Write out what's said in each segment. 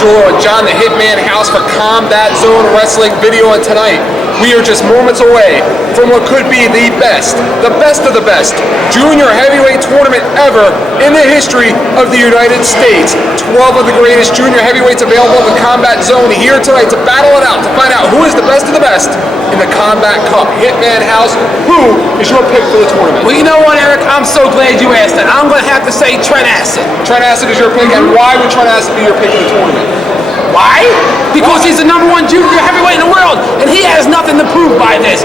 Julo and John the Hitman House for Combat Zone Wrestling video, and tonight we are just moments away from what could be the best of the best junior heavyweight tournament ever in the history of the United States. 12 of the greatest junior heavyweights available in the Combat Zone here tonight to battle it out, to find out who is the best of the best in the Combat Cup. Hitman House, who is your pick for the tournament? Well, you know what, Eric? I'm so glad you asked that. I'm going to have to say Trent Acid. Trent Acid is your pick, and why would Trent Acid be your pick in the tournament? Why? Because he's the #1 junior heavyweight in the world, and he has nothing to prove by this.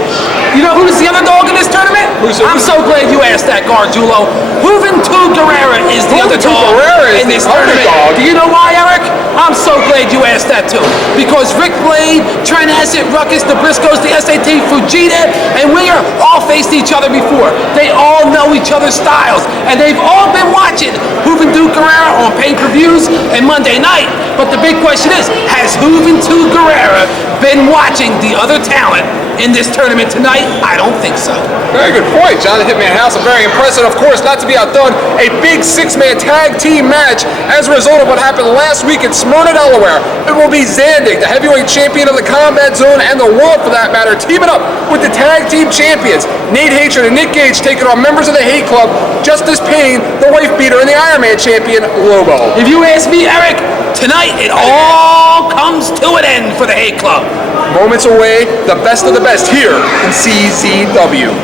You know who's the underdog in this tournament? I'm so glad you asked that, Gargiulo. Juventud Guerrera is the underdog in this tournament. Do you know why, Eric? I'm so glad you asked that too. Because Ric Blade, Trent Acid, Ruckus, the Briscoes, the SAT, Fujita, and Winger all faced each other before. They all know each other's styles, and they've all been watching Juventud Guerrera on pay-per-views and Monday night. But the big question is, has Juventud Guerrera been watching the other talent in this tournament tonight? I don't think so. Very good point, John the Hitman House. I'm very impressed. And of course, not to be outdone, a big 6-man tag team match as a result of what happened last week in Smyrna, Delaware. It will be Zandig, the heavyweight champion of the Combat Zone and the world for that matter, teaming up with the tag team champions, Nate Hatred and Nick Gage, taking on members of the Hate Club, Justice Payne, the Wifebeater, and the Iron Man champion, Lobo. If you ask me, Eric, tonight it all comes to an end for the Hate Club. Moments away, the best of the best here in CZW.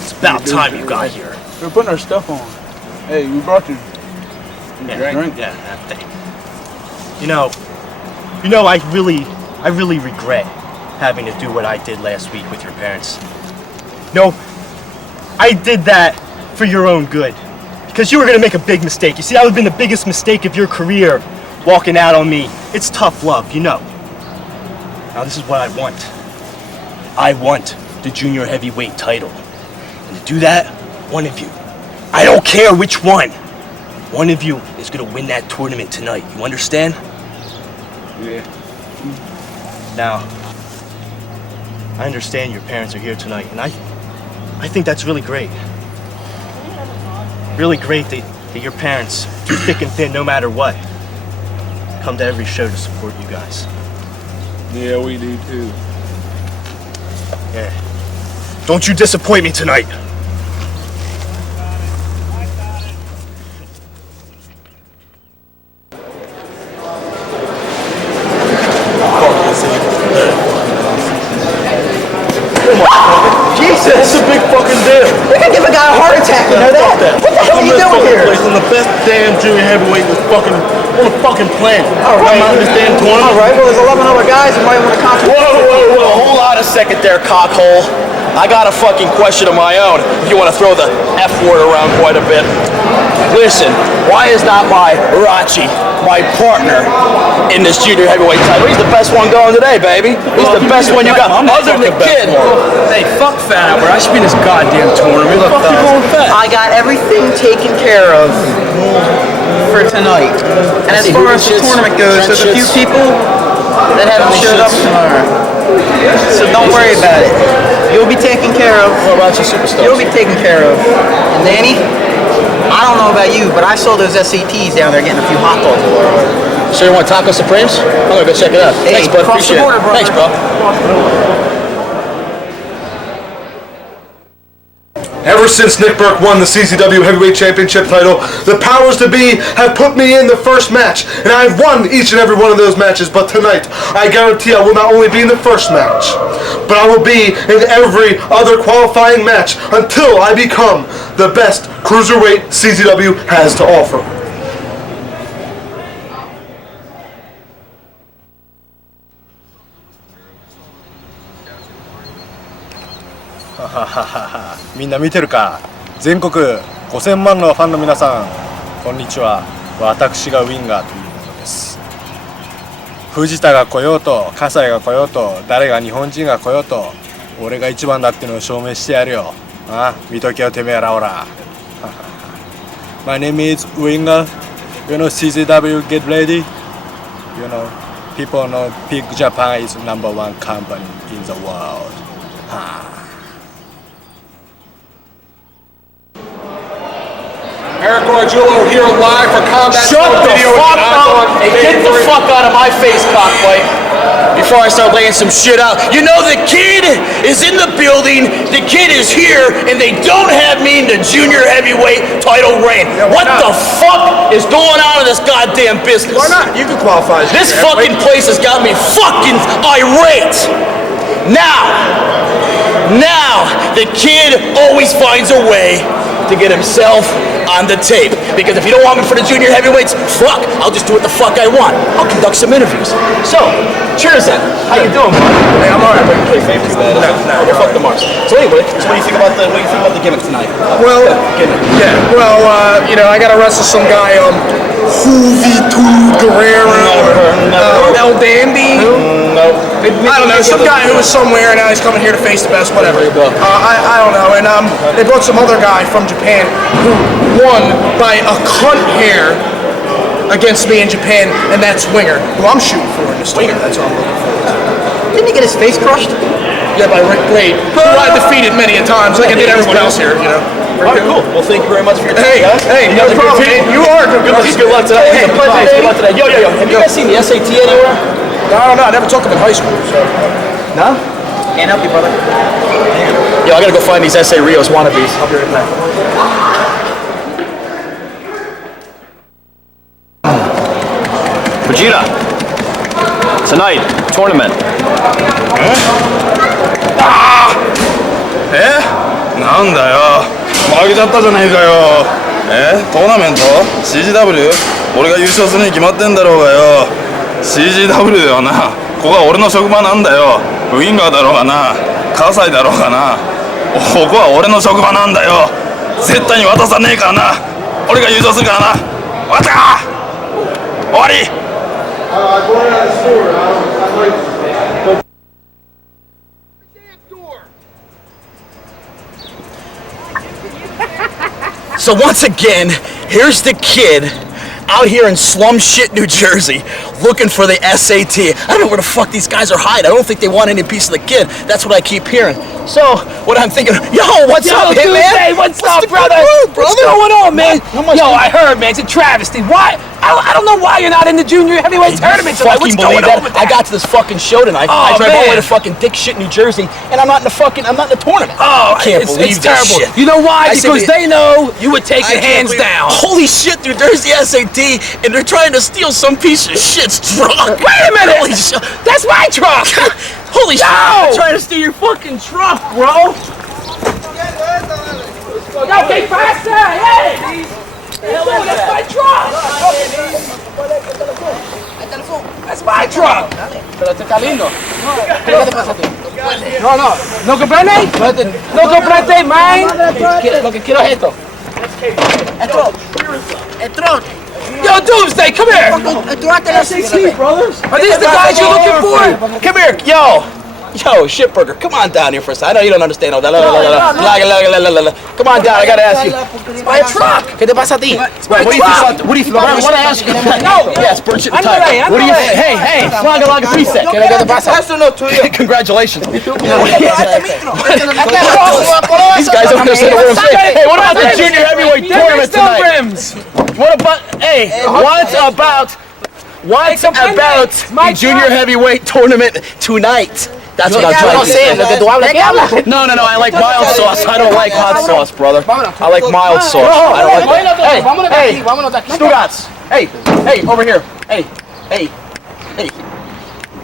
It's about time you got here. We're putting our stuff on. Hey, we brought you. Drink. Yeah, thank you. You know, I really regret having to do what I did last week with your parents. No, I did that for your own good. Because you were gonna make a big mistake. You see, that would have been the biggest mistake of your career, walking out on me. It's tough love, you know. Now this is what I want. I want the junior heavyweight title. And to do that, one of you, I don't care which one of you is gonna win that tournament tonight. You understand? Yeah. Now, I understand your parents are here tonight, and I think that's really great. Really great that your parents, through thick and thin, no matter what, come to every show to support you guys. Yeah, we do too. Yeah. Don't you disappoint me tonight. Jesus! It's a big fucking deal. We could give a guy a heart attack, you know that? What the hell are you doing here? I'm the best damn junior heavyweight on the fucking planet. All right. I'm out of this damn tournament. All right, well, there's 11 other guys who might want to contribute. Whoa, hold on a second there, cockhole. I got a fucking question of my own, if you want to throw the F word around quite a bit. Listen, why is not my Rachi, my partner, in this junior heavyweight title? He's the best one going today, baby. He's the best one you got, other than the kid. Hey, fuck Fat Albert. I should be in this goddamn tournament. Fuck you going fat? I got everything taken care of for tonight. And as far as the tournament goes, there's a few people that haven't showed up tomorrow. So don't worry about it. You'll be taken care of. What about you superstars? You'll be taken care of. And Danny, I don't know about you, but I saw those SATs down there getting a few hot dogs. So you want Taco Supremes? I'm gonna go check it out. Hey, thanks, bud. cross the Appreciate border, it. brother. Thanks, bro. Ever since Nick Berk won the CZW Heavyweight Championship title, the powers to be have put me in the first match, and I've won each and every one of those matches, but tonight, I guarantee I will not only be in the first match, but I will be in every other qualifying match until I become the best cruiserweight CZW has to offer. Hahaha. みんな見てるか。全国5000万のファンの皆さん、こんにちは。私がウィンガーということです。藤田が来ようと、葛西が来ようと、誰が日本人が来ようと、俺が一番だっていうのを証明してやるよ。あ、見とけよてめえらほら。My name is Winger. You know CZW, get ready. You know, people know Big Japan is #1 company in the world. Eric Gargiulo here live for Combat Shut Zone the video. fuck up and get the fuck out of my face, cockfight. Before I start laying some shit out. You know the kid is in the building, the kid is here, and they don't have me in the junior heavyweight title reign. What the fuck is going on in this goddamn business? Why not? You can qualify as This junior fucking heavyweight. place has got me fucking irate. Now, the kid always finds a way to get himself on the tape. Because if you don't want me for the junior heavyweights, fuck, I'll just do what the fuck I want. I'll conduct some interviews. So, cheers then. How you doing, bud? Hey, I'm alright, but you Hey, favors, man. No, fuck the Mars. So anyway, what do you think about the gimmick tonight? Well, Gimmick. yeah, well, I gotta wrestle some guy, Fujita Guerrero, El Dandy. I don't know, some guy who was somewhere and now he's coming here to face the best, whatever. I don't know, and they brought some other guy from Japan who won by a cunt hair against me in Japan, and that's Winger, who I'm shooting for in this tournament. That's what I'm looking for. Didn't he get his face crushed? Yeah, by Ric Blade, who I defeated many a times, like I did everyone else here, you know. All right, cool. Well, thank you very much for your time, guys. Hey, no problem, man. You are good. Good luck today. Hey, Good luck today. Yo. Have you guys seen the SAT anywhere? I don't know. I never took them in high school. So. No? Can't help you, brother. Yo, I gotta go find these SA Rios wannabes. I'll be right back. Fujita. Tonight, tournament. なんだよ負けちゃったじゃねえかよトーナメント CGW 俺が優勝するに決まってんだろうがよ CGW だよなここは俺の職場なんだよウィンガーだろうがな葛西だろうがなここは俺の職場なんだよ絶対に渡さねえからな俺が優勝するからな分かったか終わりSo once again, here's the kid out here in slum shit New Jersey looking for the SAT. I don't know where the fuck these guys are hiding. I don't think they want any piece of the kid. That's what I keep hearing. So, what I'm thinking, yo, what's up, dude, man? hey, what's up, the brother? good news, What's going on, man? How much Yo, I heard, man, it's a travesty. Why? I don't know why you're not in the junior heavyweight tournament tonight. What's going on with that? I got to this fucking show tonight. Oh, I drive all the way man. to fucking dick shit New Jersey, and I'm not in the tournament. Oh, I can't it's believe this terrible. shit. You know why? I said Because they know you would take it hands down. Holy shit, dude, there's the SAT, and they're trying to steal some piece of shit's truck. Wait a minute! Holy shit. That's my truck! Holy shit, No! they're trying to steal your fucking truck, bro. Yo, que pasa? Hey! That's my truck! That's my truck! No comprende? No comprende, man? Lo que quiero es esto. Yo, Doomsday, come here! Are these the guys you're looking for? Come here, Yo, shitburger, come on down here for a second. I know you don't understand all that. Come on down, I gotta ask you. It's my truck! ¿Qué te pasa a ti? What do you think about what I ask you? No! Yes, burn shit in Andale, time. What do you andale. think? Hey, flaga preset. ¿Qué te pasa? Congratulations. These guys don't understand what I'm saying. Hey, what about the junior heavyweight tournament tonight? What about, what's about the junior heavyweight tournament tonight? That's what I'm trying to say. No, I like mild sauce. I don't like hot sauce, brother. I like mild sauce. I don't like Hey, Stugats. Hey, over here. Hey.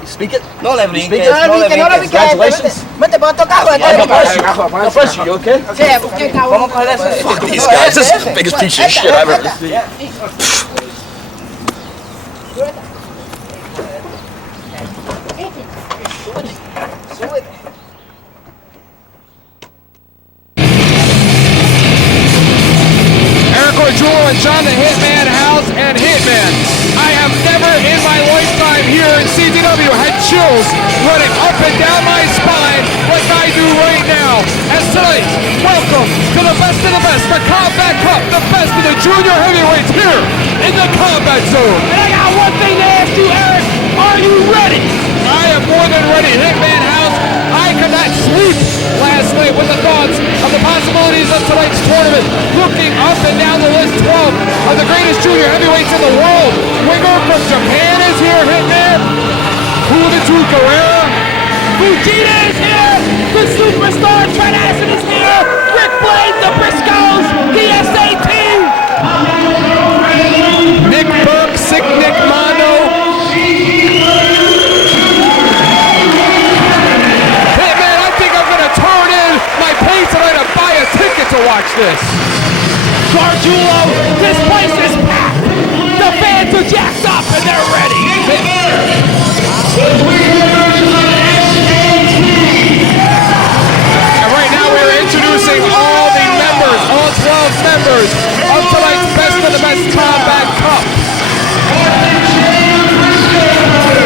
Speak it? No le brinques, Speak it? no le brinques. Congratulations. God bless you. You okay? Fuck these guys. This is the biggest piece of shit I've ever seen. Eric Gargiulo and John the Hitman House and Hitman. I have never in my lifetime here in CZW had chills running up and down my spine like I do right now. As tonight, welcome to the best of the best, the Combat Cup, the best of the junior heavyweights here in the Combat Zone. And I got one thing to ask you, Eric. Are you already. Hitman House, I could not sleep last night with the thoughts of the possibilities of tonight's tournament. Looking up and down the list, 12 of the greatest junior heavyweights in the world. Winger from Japan is here, Hitman. Fujita Guerrero. Fujita is here. The superstar Trent is here. Ric Blade, the Briscoes, the SAT. Nick Berk, Sick Nick Mondo. Hitman, I think I'm gonna turn in my pay tonight to buy a ticket to watch this. Gargiulo, this place is packed. The fans are jacked up and they're ready. And right now we're introducing all the members, all 12 members of tonight's Best of the Best Combat Cup.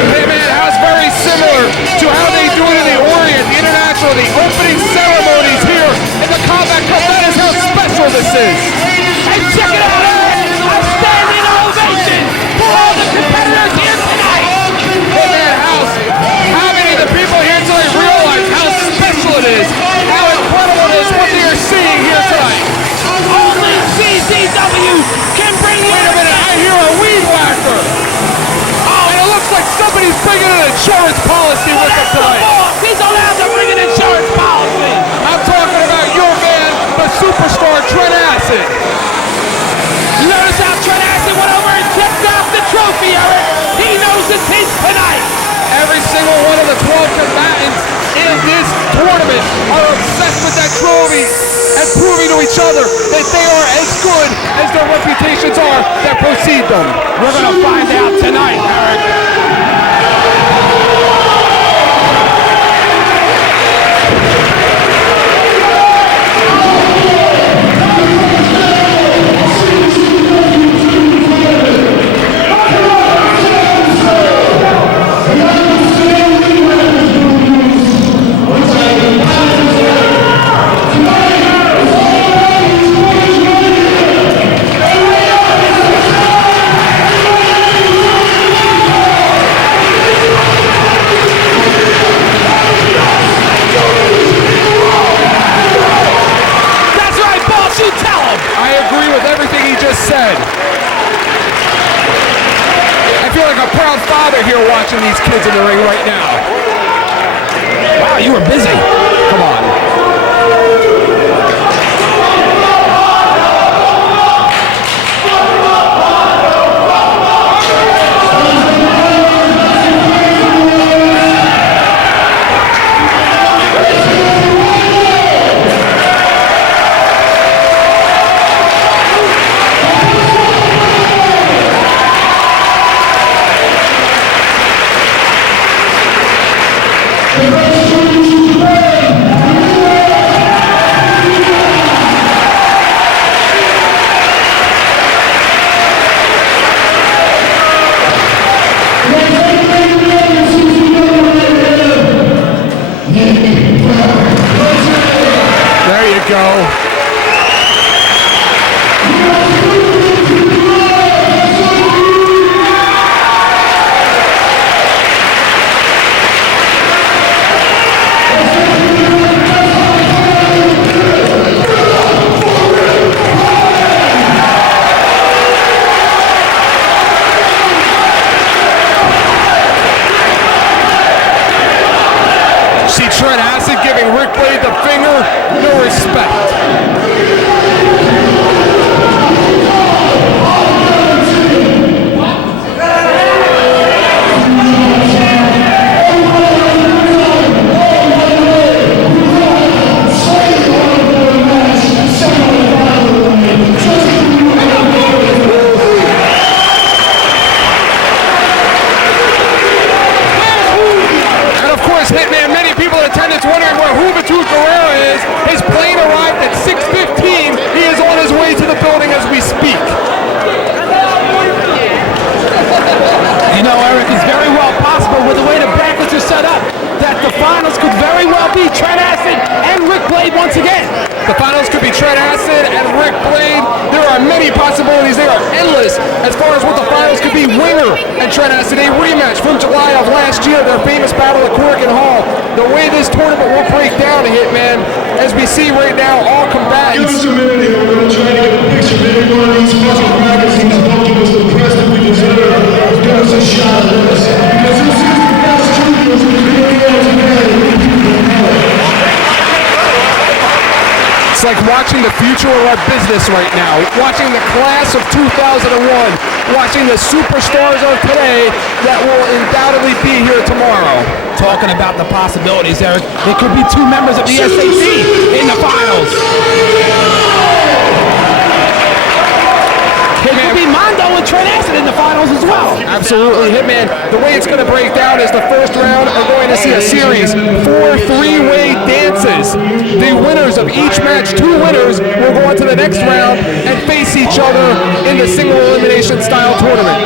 Hitman House, very similar to how they do it in the Orient, the International, the opening ceremonies here in the Combat Cup. That is how special this is. And check it out, Eric! A standing ovation for all the competitors here tonight! Hitman House, how many of the people here tonight realize how special it is, how incredible it is what they are seeing here tonight? Only CZW can bring you. Wait a minute, I hear a weed whacker. Oh, and it looks like somebody's bringing an insurance policy with them tonight. He's allowed to bring an insurance policy. I'm talking about your man, the superstar Trent Acid. You notice how Trent Acid went over and tipped off the trophy, Eric? He knows it's his tonight. Every single one of the 12 combatants in this tournament are obsessed with that trophy and proving to each other that they are as good as their reputations are that precede them. We're going to find out tonight, Eric. Said. I feel like a proud father here watching these kids in the ring right now. Wow, you were busy. Come on. Trent Acid giving Ric Blade the finger, no respect. Hitman, many people in attendance wondering where Fujita Guerrero is. His plane arrived at 6:15. He is on his way to the building as we speak. You know, Eric, it's very well possible with the way the brackets are set up that the finals could very well be Trent Acid and Ric Blade once again. The finals could be Trent Acid and Ric Blade. There are are many possibilities. They are endless as far as what the finals could be. Winger and Trent has today rematch from July of last year, their famous battle at Corrigan Hall. The way this tournament will break down a Hitman, as we see right now, all combatants. Give us a minute here. We're going to try to get a picture of every one of these fucking magazines. Don't give us the press that we deserve. Give us a shot at this. Because this is the best studios in the video today. It's like watching the future of our business right now, watching the class of 2001, watching the superstars of today that will undoubtedly be here tomorrow. Talking about the possibilities, Eric. It could be two members of the SAC in the finals. It could be Mondo and Trent in the finals as well. Absolutely, Hitman. The way it's going to break down is the first round are going to see a series, 4 three-way dances. The winners of each match, 2 winners, will go on to the next round and face each other in the single elimination style tournament.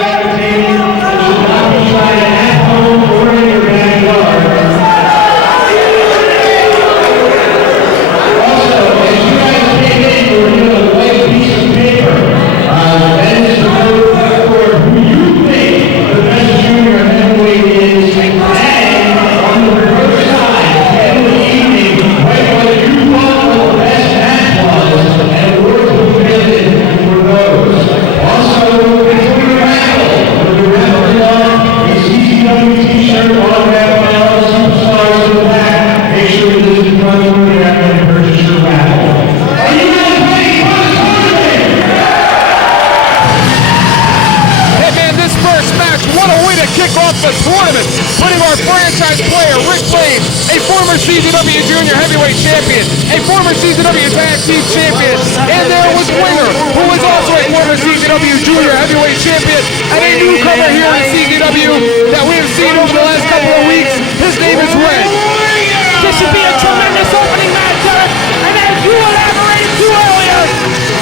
The tournament, putting our franchise player, Ric Blade, a former CZW Junior Heavyweight Champion, a former CZW Tag Team Champion, and there was Winger, who was also a former CZW Junior Heavyweight Champion, and a newcomer here in CZW that we have seen over the last couple of weeks. His name is Red. This should be a tremendous opening match, Eric, and as you elaborated to earlier,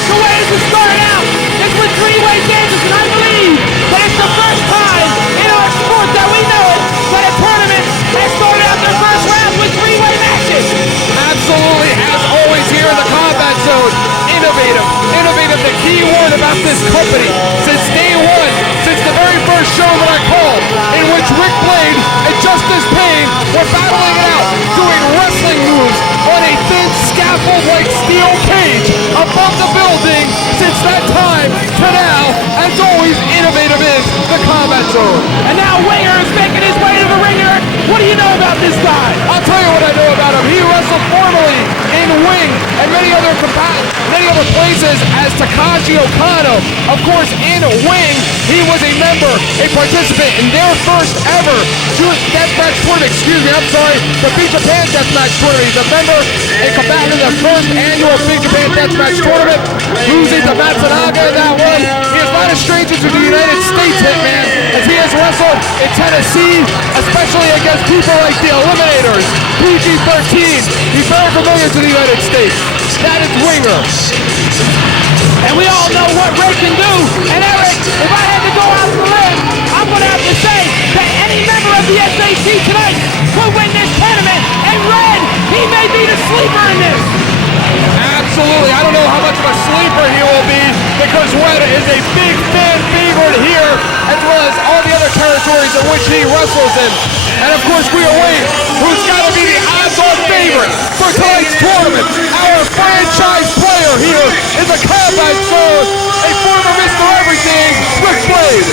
the way this is starting out is with three-way dances, and I believe that it's the first time in our sport that we know it, that a tournament has started out their first round with three-way matches. Absolutely, as always here in the combat zone, innovative. Innovative, the key word about this company. Since day one, since the very first show that I called, in which Ric Blade and Justice Payne were battling it out, doing wrestling moves on a thin scaffold-like steel cage above the building. Since that time to now, as always, innovative is the combat zone. And now Winger is making his way to the ring, Eric. What do you know about this guy? I'll tell you what I know about him. He wrestled formerly in Wing and many other places as Takashi Okano. Of course, in Wing, he was a member, a participant in their first ever deathmatch tournament. The Big Japan Deathmatch Tournament. He's a member, a combatant in the first annual Big Japan Deathmatch Tournament, losing to Matsunaga in that one. He is not a stranger to the United States, Hitman, as he has wrestled in Tennessee, especially against people like the Eliminators, PG-13. He's very familiar to the United States. That is Winger. And we all know what Red can do. And Eric, if I had to go out on the limb, I'm going to have to say that any member of the SAC tonight could win this tournament. And Red, he may be the sleeper in this. Absolutely. I don't know how much of a sleeper he will be because Red is a big fan favorite here as well as all the other territories in which he wrestles in. And of course we await who's got to be the odds-on favorite for tonight's tournament. Our franchise player here in the combat zone, a former Mr. Everything, Ric Blade.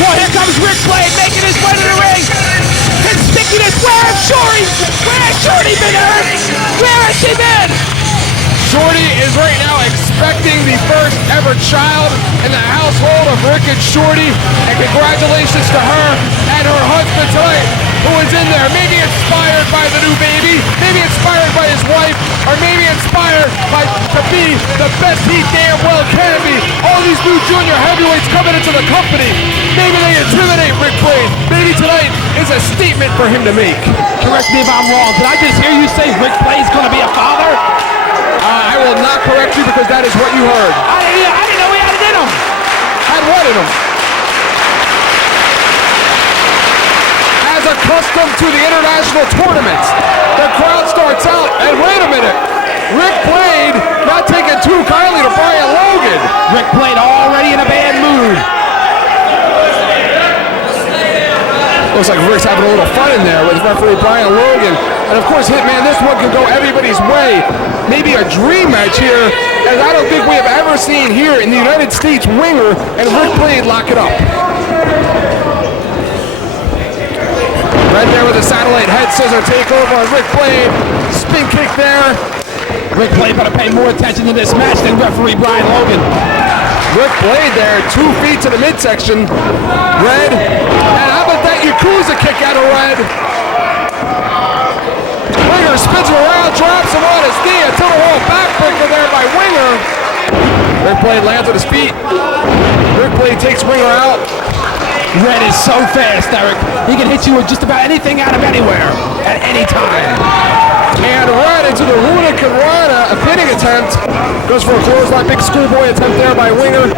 Well, here comes Ric Blade making his way to the ring. Conspicuous. Where has Shorty been, Eric? Where has she been? Shorty is right now expecting the first ever child in the household of Rick and Shorty, and congratulations to her and her husband tonight, who is in there, maybe inspired by the new baby, maybe inspired by his wife, or maybe inspired to be the best he damn well can be. All these new junior heavyweights coming into the company, maybe they intimidate Ric Blade. Maybe tonight is a statement for him to make. Correct me if I'm wrong. Did I just hear you say Ric Blade's going to be a father? I will not correct you because that is what you heard. I didn't know he had it in him. Had what in him? As accustomed to the international tournaments, the crowd starts out, and wait a minute, Ric Blade not taking too kindly to Brian Logan. Ric Blade already in a bad mood. Looks like Rick's having a little fun in there with referee Brian Logan. And of course, Hitman, this one can go everybody's way. Maybe a dream match here, as I don't think we have ever seen here in the United States Winger and Ric Blade lock it up. Right there with a satellite head scissor takeover on Ric Blade. Spin kick there. Ric Blade better pay more attention to this match than referee Brian Logan. Ric Blade there, 2 feet to the midsection. Red. And how about that Yakuza kick out of Red? Winger spins him around, drops him on his knee. A total wall backbreaker there by Winger. Ric Blade lands on his feet. Ric Blade takes Winger out. Red is so fast, Eric. He can hit you with just about anything out of anywhere at any time. And right into the Hurricane Rana, a pinning attempt. Goes for a clothesline, big schoolboy attempt there by Winger.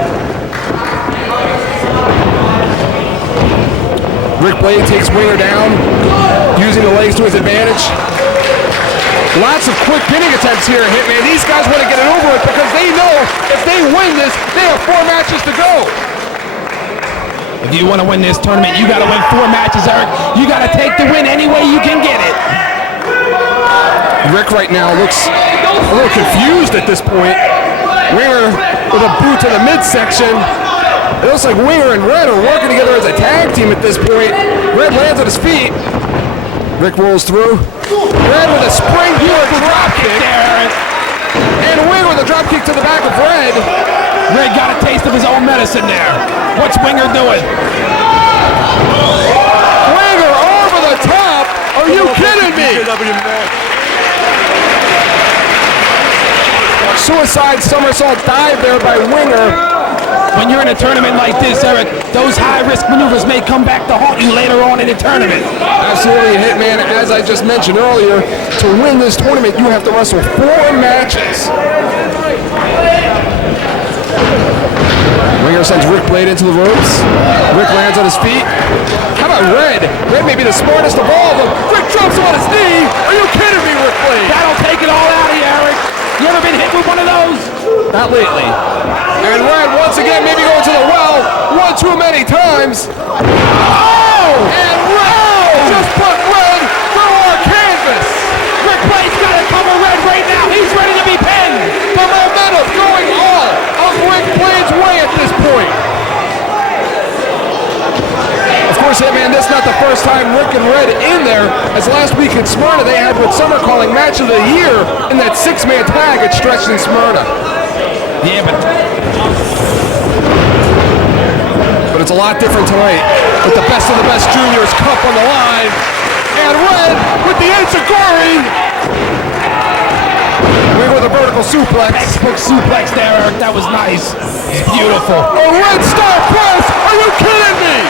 Ric Blade takes Winger down, using the legs to his advantage. Lots of quick pinning attempts here, Hitman. These guys want to get it over with because they know if they win this, they have 4 matches to go. If you want to win this tournament, you got to win 4 matches, Eric. You got to take the win any way you can get it. Rick right now looks a little confused at this point. Winger with a boot to the midsection. It looks like Winger and Red are working together as a tag team at this point. Red lands on his feet. Rick rolls through. Red with a springboard drop kick there. And Winger with a drop kick to the back of Red. Red got a taste of his own medicine there. What's Winger doing? Winger over the top. Are you kidding me? Suicide somersault dive there by Winger. When you're in a tournament like this, Eric, those high-risk maneuvers may come back to haunt you later on in the tournament. Absolutely, Hitman. As I just mentioned earlier, to win this tournament, you have to wrestle 4 matches. Winger sends Ric Blade into the ropes. Rick lands on his feet. How about Red? Red may be the smartest of all of them. Rick drops him on his knee. Are you kidding me, Ric Blade? That'll take it all out of you, Eric. You ever been hit with one of those? Not lately. And Red once again maybe going to the well 1 too many times. Oh! And Red just put Red through our canvas. Ric Blade's got to cover Red right now. He's ready to be pinned. The momentum going all of Ric Blade's way at this point. Of course, Hitman, this is not the first time Rick and Red in there, as last week in Smyrna they had what some are calling match of the year in that 6-man tag at Stretch in Smyrna. Yeah, but it's a lot different tonight with the best of the best juniors cup on the line. And Red with the Enziguri. Winger with a vertical suplex. textbook suplex there, Eric. That was nice. It's beautiful. A Red Star press. Are you kidding me?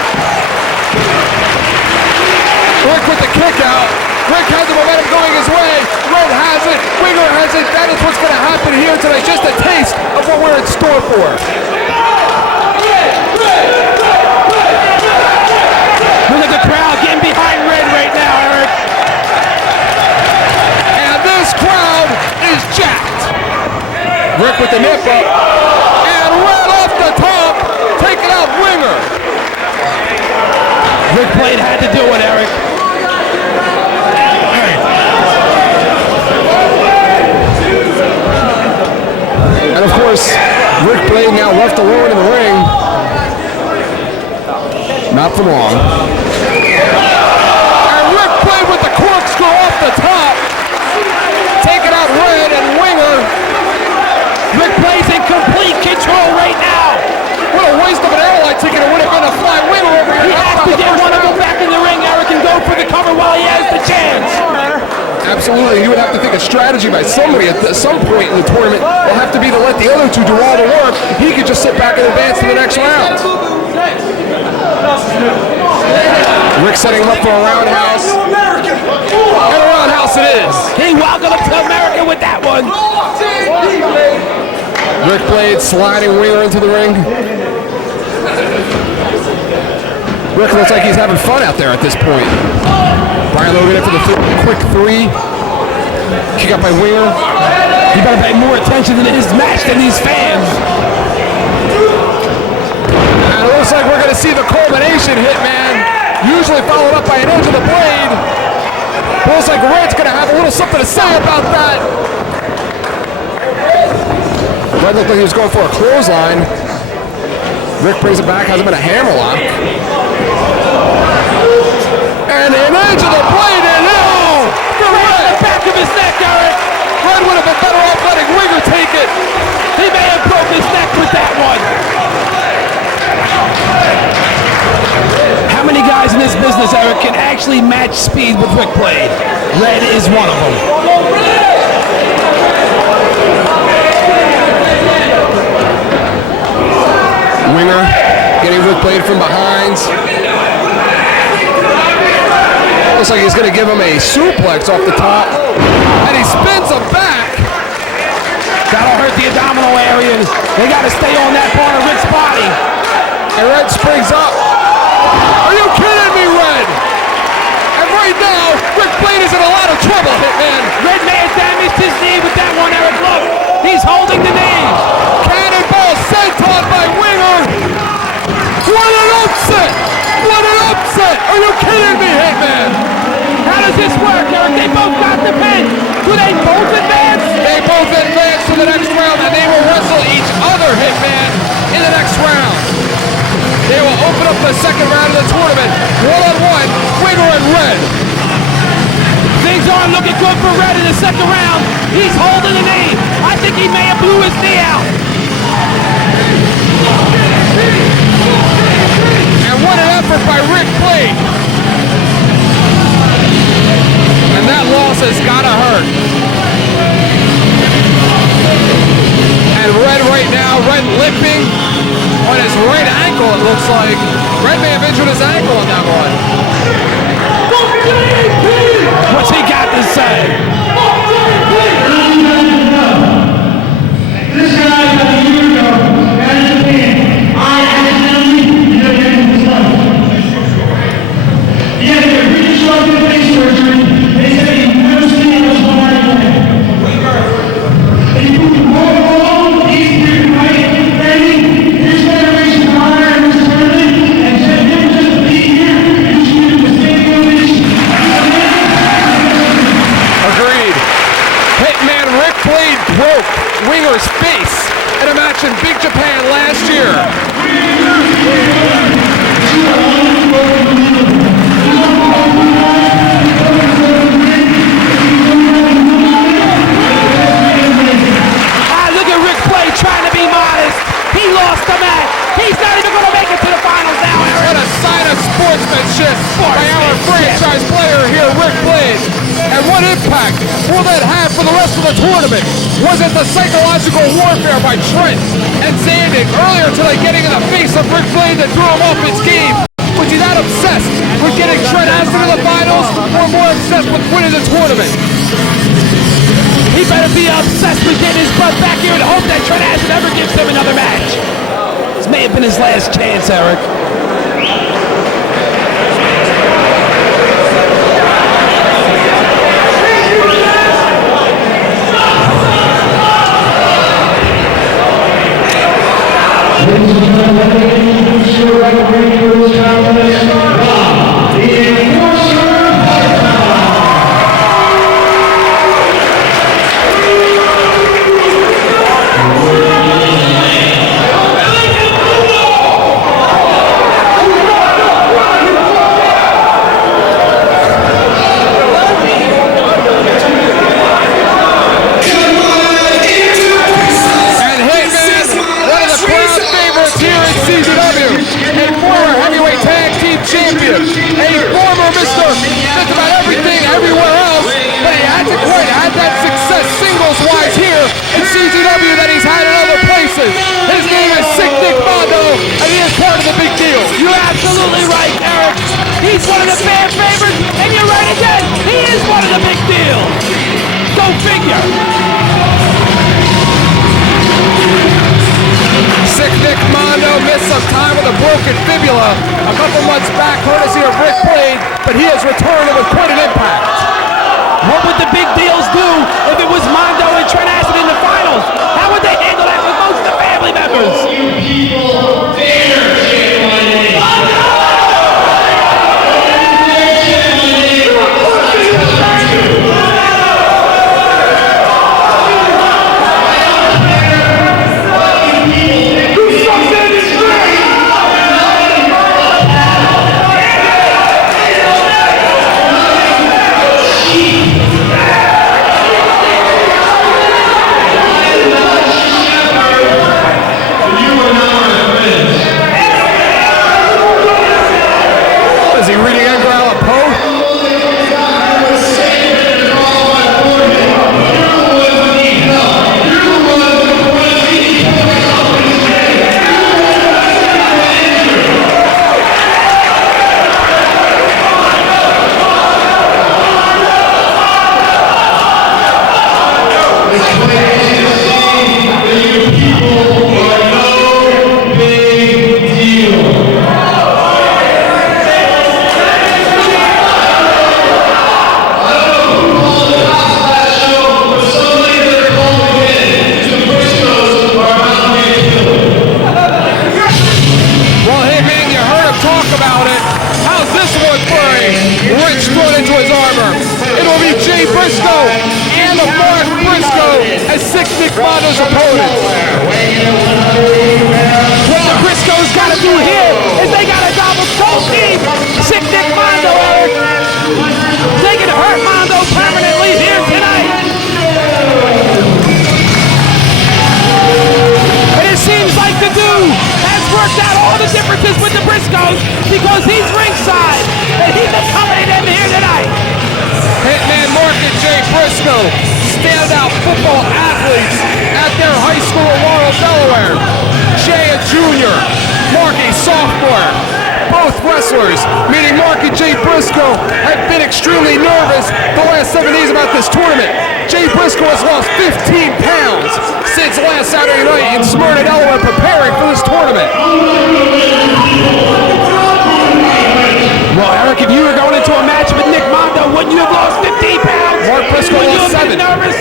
Rick with the kick out. Rick has the momentum going his way. Red has it. Winger has it. That is what's going to happen here tonight. Just a taste of what we're in store for. Look at the crowd getting behind Red right now, Eric. And this crowd is jacked. Rick with the nip up. And Red off the top, taking out Winger. Ric Blade had to do it, Eric. And of course, Ric Blade now left alone in the ring. Not for long. And Ric Blade with the corkscrew off the top. Taking out Red and Winger. Ric Blade's in complete control right now. What a waste of an airline ticket. It would have been a fly Winger over here. He has to get one of them back in the ring, Eric, and go for the cover while he has the chance. Absolutely, you would have to think a strategy by somebody at some point in the tournament will have to be to let the other two do all the work. He could just sit back and advance to the next round. Rick setting him up for a roundhouse. And a roundhouse it is. He welcomed him to America with that one. Ric Blade sliding Winger into the ring. Rick looks like he's having fun out there at this point. Brian Logan in for the quick 3. Kick out by Winger. You better pay more attention to his match than these fans. And it looks like we're going to see the culmination, Hitman. Usually followed up by an edge of the blade. It looks like Red's going to have a little something to say about that. Red looked like he was going for a clothesline. Rick brings it back, has him in a hammerlock. And an edge of the blade in now for Red. The back of his neck, Eric. Red would have been better off letting Winger take it. He may have broke his neck with that one. How many guys in this business, Eric, can actually match speed with Ric Blade? Red is one of them. Winger getting Ric Blade from behind. Looks like he's going to give him a suplex off the top. And he spins him back. That'll hurt the abdominal area. They got to stay on that part of Ric's body. And Red springs up. Are you kidding me, Red? And right now, Ric Blade is in a lot of trouble, Hitman. Red may have damaged his knee with that one, Eric. Look, he's holding the knee. Cannonball senton by Winger. What an upset! What an upset! Are you kidding me, Hitman? How does this work, Eric? They both got the pin. Do they both advance? They both advance to the next round, and they will wrestle each other, Hitman, in the next round. They will open up the second round of the tournament, one-on-one, Winger and Red. Things aren't looking good for Red in the second round. He's holding the knee. I think he may have blew his knee out. And what an effort by Ric Blade. And that loss has gotta hurt. And Red right now, Red limping on his right ankle, it looks like. Red may have injured his ankle on that one. What's he got to say? This guy got a year ago, out of Japan. I accidentally did it in his life. He had a really strong face surgery. They said he never seen us one night again. And he put the ball along, he's pretty right, training, his federation honor in this tournament, and said him just to be here, you should do the same donation. Agreed. Hitman Ric Blade broke Winger's face in a match in Big Japan last year. Look at Ric Blade trying to be modest. He lost the match. He's not even going to make it to the finals now, Eric. What a sign of sportsmanship by our franchise player here, Ric Blade. And what impact will that have for the rest of the tournament? Was it the psychological warfare by Trent and Zandig earlier today getting in the face of Ric Blade that threw him off his game? Was he that obsessed with getting Trent Aston to the finals or more obsessed with winning the tournament? He better be obsessed with getting his butt back here and hope that Trent Aston ever gives him another match. This may have been his last chance, Eric. Ladies and gentlemen, introduce your referee for this contest, Bob, the Enforcer champion, a former Mr. Just about everything everywhere else, but he hasn't quite had that success singles-wise here in CZW that he's had in other places. His name is Sick Nick Mondo, and he is part of the big deal. You're absolutely right, Eric. He's one of the fan favorites, and you're right again. He is one of the big deals. Go figure. Sick Nick Mondo missed some time with a broken fibula a couple months back, courtesy of Ric Blade, but he has returned with quite an impact. What would the big deals do if it was Mondo and Trent Aston in the Jay Briscoe and of Mark Briscoe as Sick Nick Mondo's opponent. What the Briscoes got to do here is they got to double choke team Sick Nick Mondo, Eric. They can hurt Mondo permanently here tonight. And it seems like the dude has worked out all the differences with the Briscoes because he's ringside and he's accommodating them here tonight. Hitman Mark and Jay Briscoe, standout football athletes at their high school in Laurel, Delaware. Jay a junior, Mark a sophomore. Both wrestlers, meaning Mark and Jay Briscoe, have been extremely nervous the last 7 days about this tournament. Jay Briscoe has lost 15 pounds since last Saturday night in Smyrna, Delaware, preparing for this tournament. Well, Eric, if you were going into a match with Nick Mondo, wouldn't you have lost 15 pounds? Mark Briscoe lost 7. Nervous?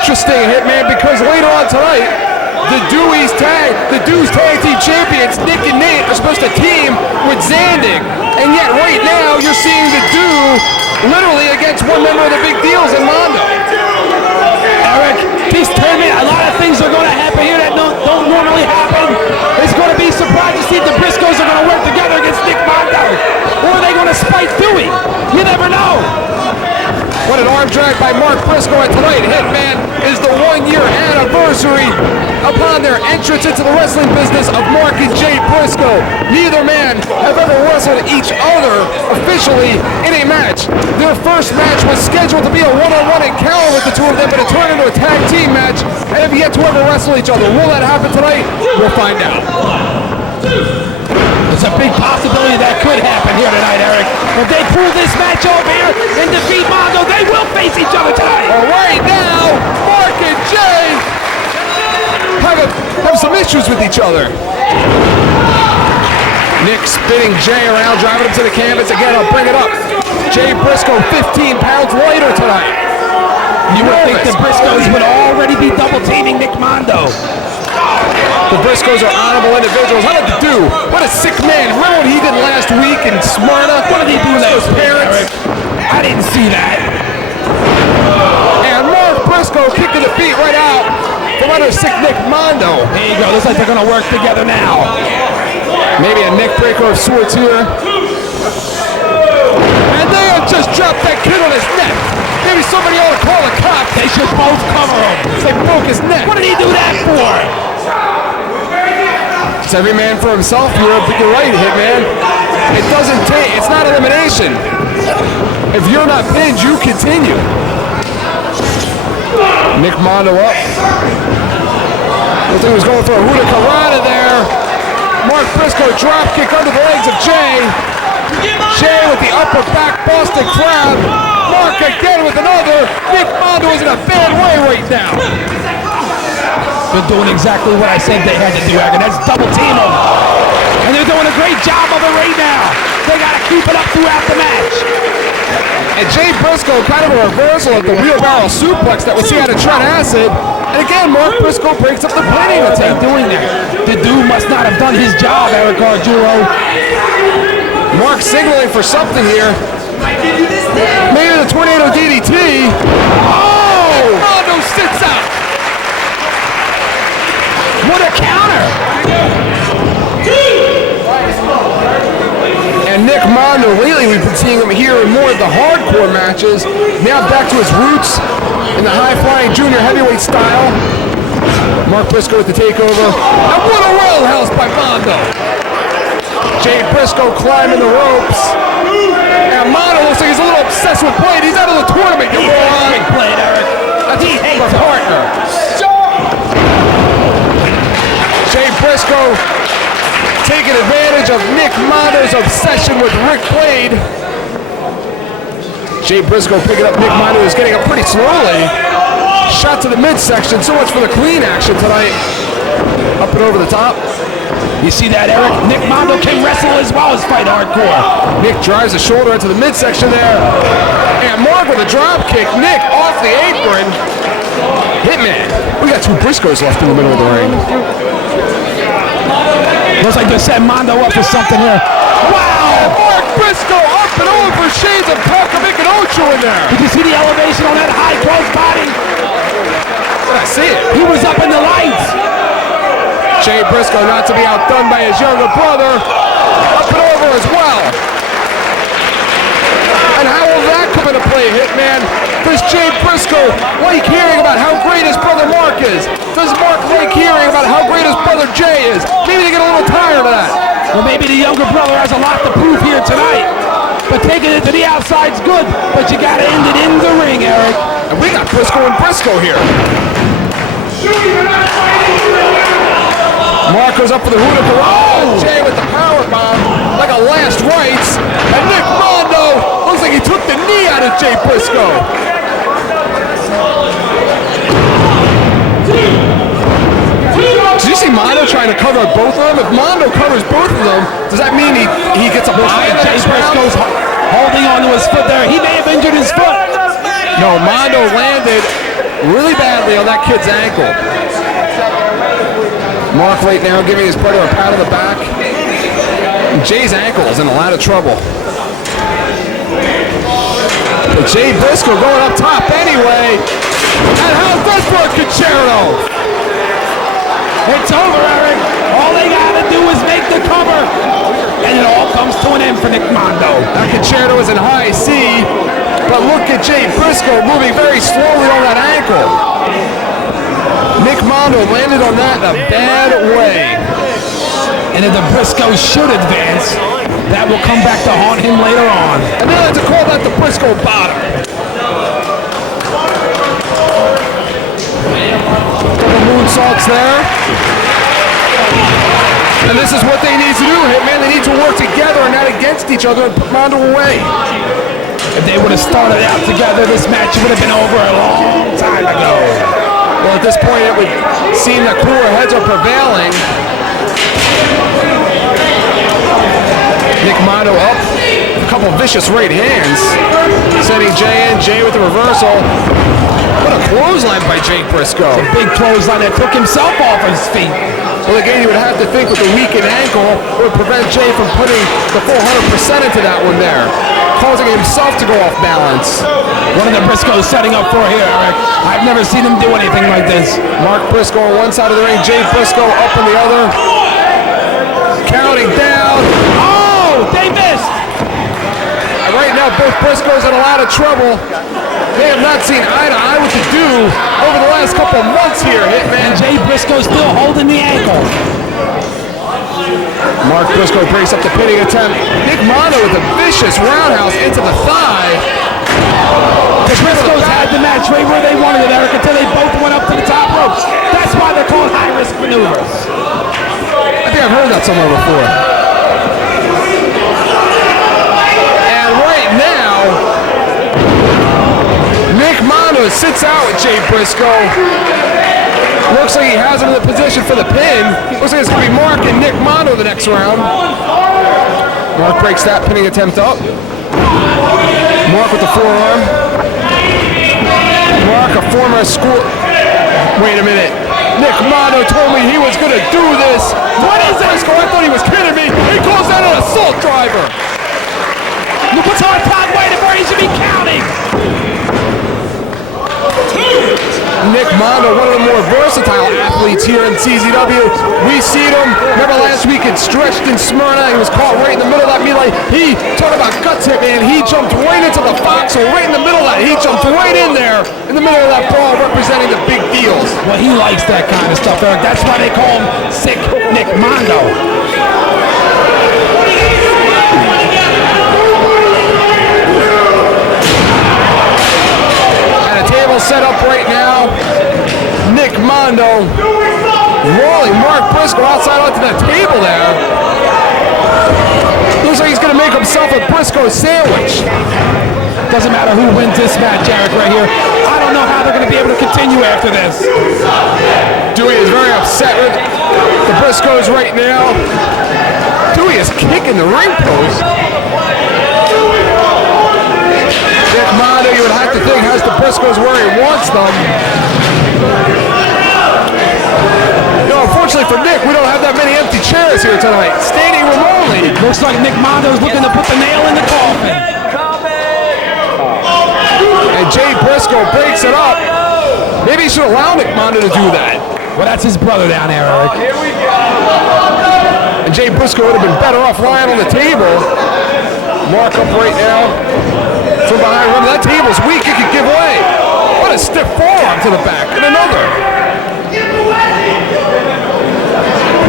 Interesting, Hitman, because later on tonight, the Dewey's tag team champions, Nick and Nate, are supposed to team with Zandig. And yet right now, you're seeing the Dew literally against one member of the Big Deals in Mondo. Eric, this tournament, a lot of things are going to happen here that don't normally happen. It's going to be surprised to see if the Briscoes are going to work together against Nick Mondo. Or are they going to spite Dewey? You never know. What an arm drag by Mark Briscoe, and tonight, Hitman, is the 1-year anniversary upon their entrance into the wrestling business of Mark and Jay Briscoe. Neither man have ever wrestled each other officially in a match. Their first match was scheduled to be a one-on-one encounter with the two of them, but it turned into a tag team match and have yet to ever wrestle each other. Will that happen tonight? We'll find out. There's a big possibility that could happen here tonight, Eric. If they pull this match over here and defeat Mondo, they will face each other tonight. Well, right now, Mark and Jay have some issues with each other. Nick spinning Jay around, driving him to the canvas. Again, I'll bring it up. Jay Briscoe, 15 pounds lighter tonight. You would think the Briscoes would already be double teaming Nick Mondo. The Briscoes are honorable individuals. How did they do? What a sick man. Remember what he did last week in Smyrna? What did he do last week, parents? I didn't see that. And Mark Briscoe kicked the defeat right out from under sick Nick Mondo. There you go. Looks like they're going to work together now. Maybe a neck breaker of sorts here. And they have just dropped that kid on his neck. Maybe somebody ought to call a cop. They should both cover him. They broke his neck. What did he do that for? It's every man for himself. You're right, Hitman. It doesn't take. It's not elimination. If you're not pinned, you continue. Nick Mondo up. Looks like he was going for a Hurricanrana there. Mark Briscoe drop kick under the legs of Jay. Jay with the upper back Boston Crab. Mark again with another. Nick Mondo is in a bad way right now. They're doing exactly what I said they had to do, Eric, and that's double team them. And they're doing a great job of it right now. They got to keep it up throughout the match. And Jay Briscoe, kind of a reversal of the wheelbarrow suplex that we see out of Trent Acid. And again, Mark Briscoe breaks up the pinning attempt. Doing that. The dude must not have done his job, Eric Arjuro. Mark signaling for something here. Maybe the tornado DDT. Oh! Mondo sits out. What a counter! And Nick Mondo, lately we've been seeing him here in more of the hardcore matches. Now back to his roots in the high-flying junior heavyweight style. Mark Briscoe with the takeover. And what a roundhouse by Mondo! Jay Briscoe climbing the ropes. And Mondo looks like he's a little obsessed with Blade. He's out of the tournament, you moron. Ric Blade, Eric. That's his partner. Jay Briscoe taking advantage of Nick Mondo's obsession with Ric Blade. Jay Briscoe picking up Nick Mondo, who's getting up pretty slowly. Shot to the midsection, so much for the clean action tonight. Up and over the top. You see that, Eric? Nick Mondo can wrestle as well as fight hardcore. Nick drives the shoulder into the midsection there. And Mark with a drop kick. Nick off the apron. Hitman. We got two Briscoes left in the middle of the ring. Looks like they're setting Mondo up for something here. Wow! Mark Briscoe up and over shades of Parker Ocho in there. Did you see the elevation on that high close body? I see it. He was up in the lights. Jay Briscoe not to be outdone by his younger brother. Up and over as well. And how will that come into play, Hitman? Does Jay Briscoe like hearing about how great his brother Mark is? Does Mark like hearing about how great his brother Jay is? Maybe they get a little tired of that. Well, maybe the younger brother has a lot to prove here tonight. But taking it to the outside's good, but you gotta end it in the ring, Eric. And we got Briscoe and Briscoe here. Mark goes up for the Huda. Oh! Jay with the power bomb, like a last rites. And Nick Mondo looks like he took the knee out of Jay Briscoe. Did you see Mondo trying to cover both of them? If Mondo covers both of them, does that mean he gets a bye? Jay Briscoe's holding onto his foot there. He may have injured his foot. No, Mondo landed really badly on that kid's ankle. Mark right now giving his brother a pat on the back. Jay's ankle is in a lot of trouble. But Jay Briscoe going up top anyway. And how's this for a concerto? It's over, Eric. All they gotta do is make the cover. And it all comes to an end for Nick Mondo. That concerto is in high C. But look at Jay Briscoe moving very slowly on that ankle. Nick Mondo landed on that in a bad way. And if the Briscoes should advance, that will come back to haunt him later on. And they like to call that the Briscoe bottom. Double moonsaults there. And this is what they need to do, Hitman. They need to work together and not against each other and put Mondo away. If they would have started out together, this match would have been over a long time ago. Well, at this point, it would seem that cooler heads are prevailing. Nick Mondo up, a couple vicious right hands, sending Jay in. Jay with the reversal. What a clothesline by Jay Briscoe. A big clothesline that took himself off his feet. Well, again, you would have to think with the weakened ankle would prevent Jay from putting the full 100% into that one there, causing himself to go off balance. One of the Briscoes setting up for here, Eric. I've never seen him do anything like this. Mark Briscoe on one side of the ring, Jay Briscoe up on the other. Counting down. Oh, they missed. And right now, both Briscoes in a lot of trouble. They have not seen eye to eye what to do over the last couple months here, Hitman. And Jay Briscoe still holding the ankle. Mark Briscoe breaks up the pinning attempt. Nick Mondo with a vicious roundhouse into the thigh. The Briscoes had the match right where they wanted it, Eric, until they both went up to the top rope. That's why they're called high-risk maneuvers. I think I've heard that somewhere before. And right now, Nick Mondo sits out with Jay Briscoe. Looks like he has him in the position for the pin. Looks like it's going to be Mark and Nick Mondo the next round. Mark breaks that pinning attempt up. Mark with the forearm. Mark, a former school... Wait a minute. Nick Mondo told me he was going to do this. What is this? I thought he was kidding me. He calls that an assault driver. Look what's hard pod waiting for. He should be counting. Nick Mondo, one of the more versatile athletes here in CZW. We seen him, remember last week it stretched in Smyrna. He was caught right in the middle of that melee. He, talk about guts hit, man. He jumped right into the foxhole, right in the middle of that. He jumped right in there, in the middle of that brawl, representing the big deals. Well, he likes that kind of stuff, Eric. That's why they call him Sick Nick Mondo. Set up right now. Nick Mondo rolling Mark Briscoe outside onto that table there. Looks like he's going to make himself a Briscoe sandwich. Doesn't matter who wins this match, Eric, right here. I don't know how they're going to be able to continue after this. Dewey is very upset with The Briscoes right now. Dewey is kicking the ring post. Nick Mondo, you would have to think, has the Briscoes where he wants them. Unfortunately for Nick, we don't have that many empty chairs here tonight. Standing room only. Looks like Nick Mondo's looking to put the nail in the coffin. And Jay Briscoe breaks it up. Maybe he should allow Nick Mondo to do that. Well, that's his brother down there, Eric. Here we go. And Jay Briscoe would have been better off lying on the table. Mark up right now. From behind him. That table's weak. It could give way. What a stiff forearm to the back. And another.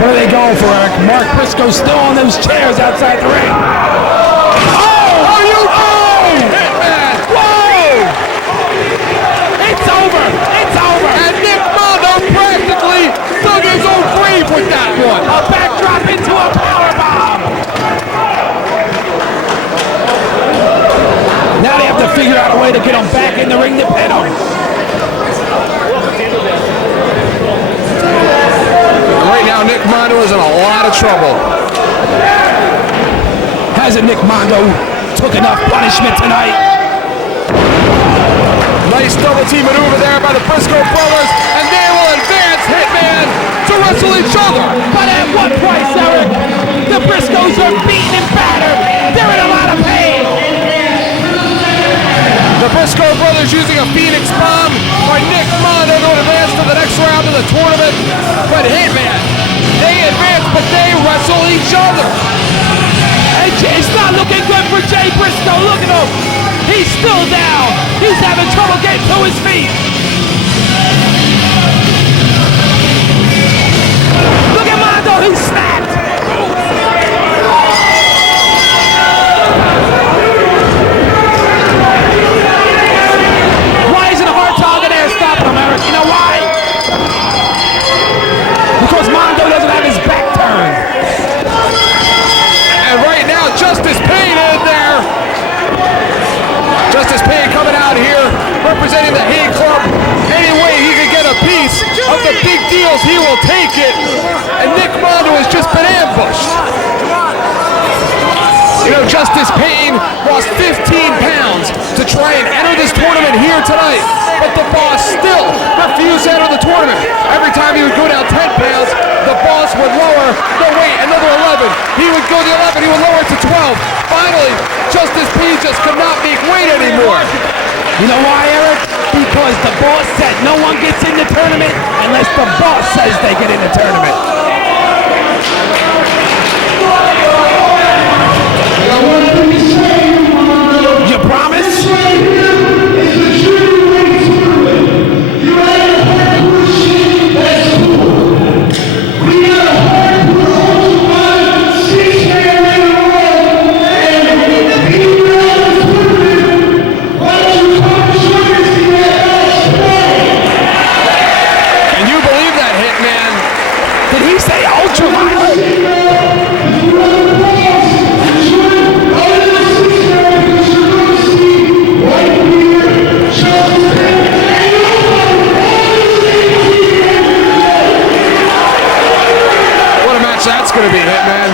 What are they going for, Eric? Mark Briscoe's still on those chairs outside the ring. Oh! Are you doing? Hitman! Whoa! It's over! It's over! And Nick Mondo practically dug his own grave with that one. A backdrop into a powerbomb! Now they have to figure out a way to get him back in the ring to pin him. Right now, Nick Mondo is in a lot of trouble. Hasn't Nick Mondo took enough punishment tonight? Nice double team maneuver there by the Briscoe brothers, and they will advance Hitman to wrestle each other. But at what price, Eric? The Briscoes are beaten and battered. They're in a lot of pain. The Briscoe brothers using a Phoenix bomb by Nick Mondo to advance to the next round of the tournament. But Hitman, they advance, but they wrestle each other. And it's not looking good for Jay Briscoe. Look at him. He's still down. He's having trouble getting to his feet. Look at Mondo. He's snapped. Why isn't a hard target there stopping him, Eric? You know why? Because Mondo doesn't have his back turned. And right now, Justice Payne in there. Justice Payne coming out here, representing the Hate Club. Any way he can get a piece of the big deals, he will take it. And Nick Mondo has just been ambushed. You know, Justice Payne lost 15 pounds to try and enter this tournament here tonight, but the boss still refused to enter the tournament. Every time he would go down 10 pounds, the boss would lower the weight another 11. He would go to 11, he would lower it to 12. Finally, Justice Payne just could not make weight anymore. You know why, Eric? Because the boss said no one gets in the tournament unless the boss says they get in the tournament. You promise? Can you believe that, Hitman? Did he say ultraviolet? What a match that's going to be, Hitman.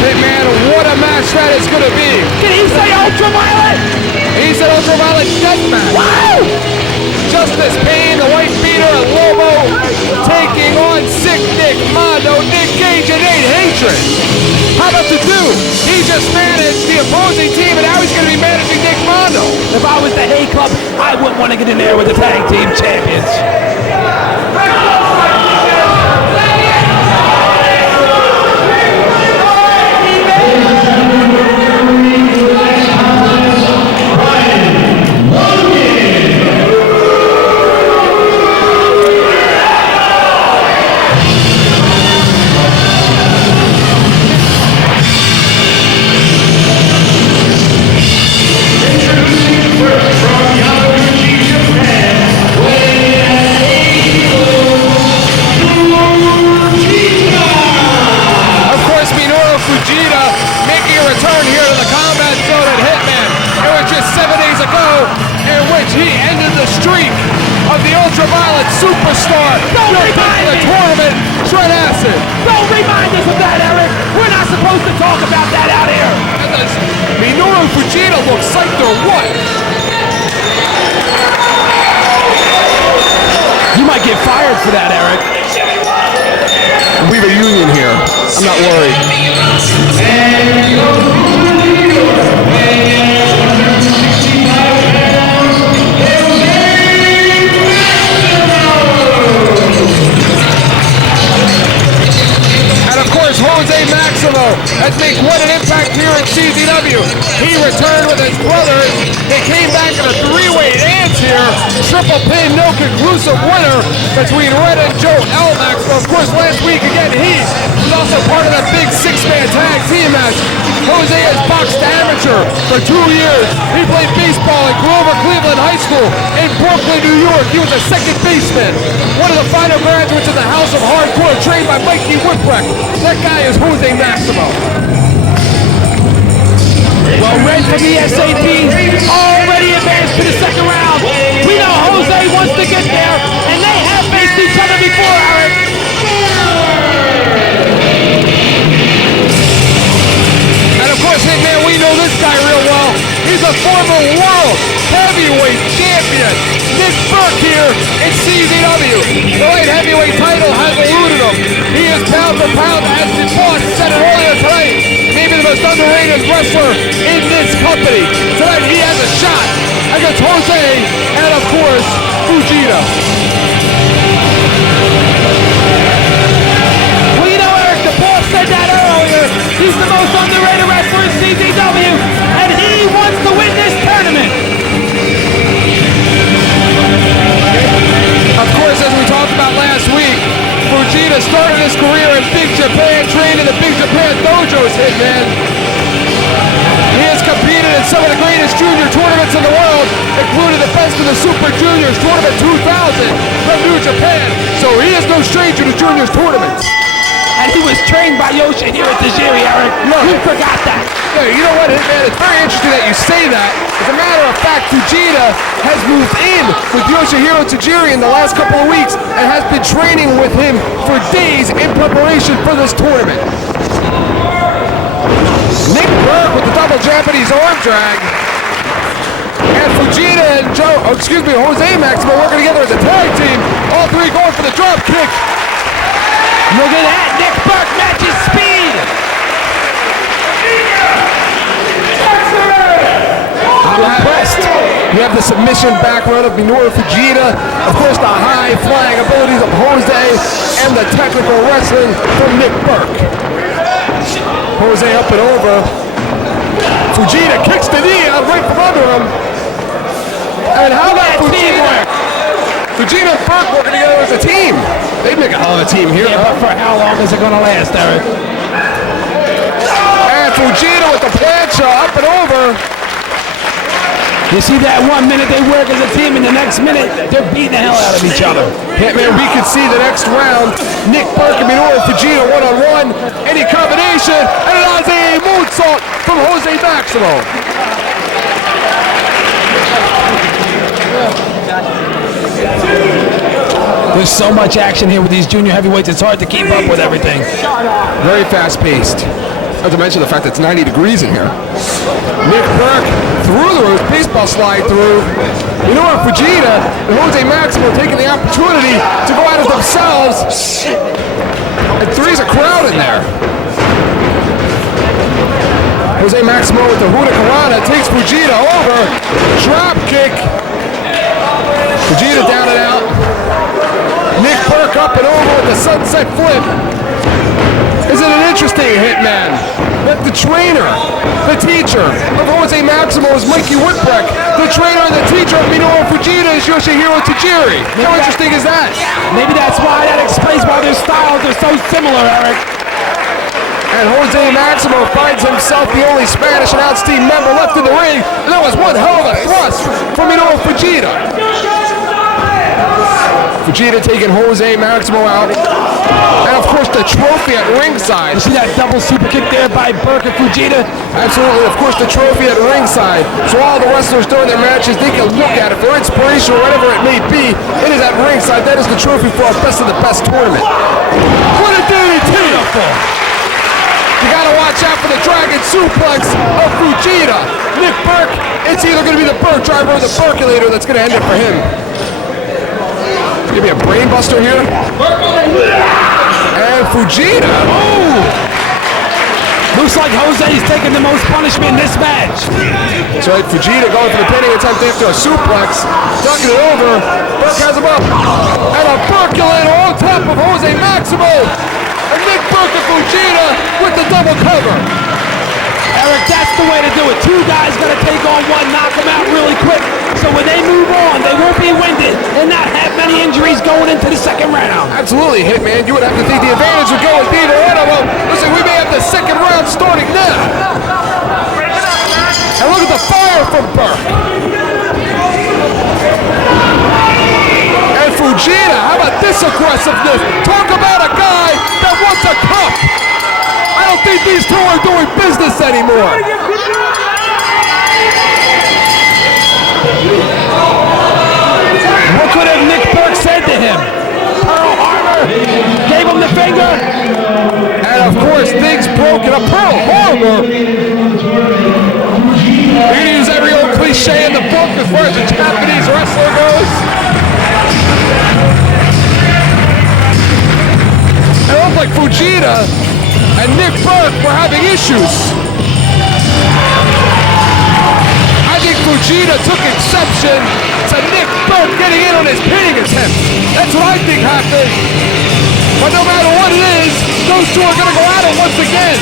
Hitman, what a match that is going to be. Did he say ultraviolet? He said ultraviolet deathmatch. Wow! Justice Payne, the Wifebeater, and Lobo taking on Sick Nick, Mondo, Nick Gage, and Nate Hatred. How about the dude? He just managed the opposing team, and now he's going to be managing Nick Mondo. If I was the Hate Club, I wouldn't want to get in there with the tag team champions. Fujita making a return here to the combat zone at Hitman. It was just 7 days ago in which he ended the streak of the ultraviolet superstar. Your pick for the tournament, Trent Acid. Don't remind us of that, Eric. We're not supposed to talk about that out here. And does Minoru Fujita look psyched or what? You might get fired for that, Eric. We have a union here. I'm not And of course, Jose Maximo has made quite an impact here at CZW. He returned with his brothers. They came back in a three-way dance here. Triple pin, no conclusive winner between Red and Joe Elmax. But of course, last week again, he was also part of that big six-man tag team match. Jose has boxed amateur for 2 years. He played baseball at Grover Cleveland High School in Brooklyn, New York. He was a second baseman. One of the final graduates of the House of Hardcore, trained by Mikey Whipwreck. That guy is Jose Maximo. Well, Red from the SAP already advanced to the second round. We know Jose wants to get there, and they have faced each other before, Eric. And of course, Hitman, we know this guy real well. He's a former world heavyweight champion. Nick Berk here in CZW. The light heavyweight title has eluded him. He is pound for pound, as the boss said it earlier tonight, maybe the most underrated wrestler in this company. Tonight he has a shot against Jose and of course, Fujita. Well, you know, Eric, the boss said that earlier. He's the most underrated wrestler in CZW, and he wants to win this tournament. Of course, as we talked about last week, Fujita started his career in Big Japan, trained in the Big Japan dojos, Hitman. He has competed in some of the greatest junior tournaments in the world, including the Best of the Super Juniors Tournament 2000 from New Japan. So he is no stranger to juniors tournaments. And he was trained by Yoshihiro Tajiri, Eric. Who forgot that? Yeah, you know what, man? It's very interesting that you say that. As a matter of fact, Fujita has moved in with Yoshihiro Tajiri in the last couple of weeks and has been training with him for days in preparation for this tournament. Nick Berk with the double Japanese arm drag. And Fujita and Jose Maximo working together as a tag team. All three going for the drop kick. Look at that. Nick Berk matches speed. I'm impressed. You have the submission background of Minoru Fujita, of course the high flying abilities of Jose, and the technical wrestling from Nick Berk. Jose up and over. Fujita kicks the knee out right from under him. And how about Fujita? Fujita and Berk working together as a team. They make a hell of a team here. Yeah, but for how long is it going to last, Eric? And Fujita with the plancha up and over. You see that 1 minute they work as a team, and the next minute they're beating the hell out of each other. Hitman, we can see the next round. Nick Berk and Minoru Fujita one-on-one. Any combination, and it has a moonsault from Jose Maximo. There's so much action here with these junior heavyweights, it's hard to keep up with everything. Very fast-paced. Not to mention the fact that it's 90 degrees in here. Nick Berk through the roof, baseball slide through. Minoru Fujita and Jose Maximo taking the opportunity to go at it themselves. And three's a crowd in there. Jose Maximo with the Hurricanrana takes Fujita over. Drop kick. Fujita down and out. Nick Berk up and over with the sunset flip. Isn't it interesting, Hitman, that the trainer, the teacher of Jose Maximo is Mikey Whipwreck, the trainer and the teacher of Minoru Fujita is Yoshihiro Tajiri. How interesting is that? Maybe that's why that explains why their styles are so similar, Eric. And Jose Maximo finds himself the only Spanish announce team member left in the ring, and that was one hell of a thrust from Minoru Fujita. Fujita taking Jose Maximo out. And of course the trophy at ringside. You see that double super kick there by Berk and Fujita? Absolutely, of course the trophy at ringside. So all the wrestlers during their matches, they can look at it for inspiration or whatever it may be. It is at ringside. That is the trophy for our best of the best tournament. What a DDT! Beautiful. You gotta watch out for the dragon suplex of Fujita. Nick Berk, it's either gonna be the Berk driver or the Berkulator that's gonna end it for him. Give me a brain buster here. And Fujita. Oh! Looks like Jose's taking the most punishment in this match. That's right, Fujita going for the pinning attempt after a suplex. Ducking it over. Berk has him up. And a Berkulator on top of Jose Maximo. And Nick Berk and Fujita with the double cover. Eric, that's the way to do it. Two guys gotta take on one, knock them out really quick. So when they move on, they won't be winded and not have many injuries going into the second round. Absolutely, Hitman. You would have to think the advantage would go with either one of them. Listen, we may have the second round starting now. And look at the fire from Berk. And Fujita, how about this aggressiveness? Talk about a guy that wants a cup. I don't think these two are doing business anymore. What could have Nick Berk said to him? Pearl Harbor gave him the finger. And of course, things broke in a Pearl Harbor. We can use every old cliche in the book as far as a Japanese wrestler goes. It looked like Fujita and Nick Berk were having issues. I think Fujita took exception to Nick Berk getting in on his pinning attempt. That's what I think happened. But no matter what it is, those two are going to go at it once again.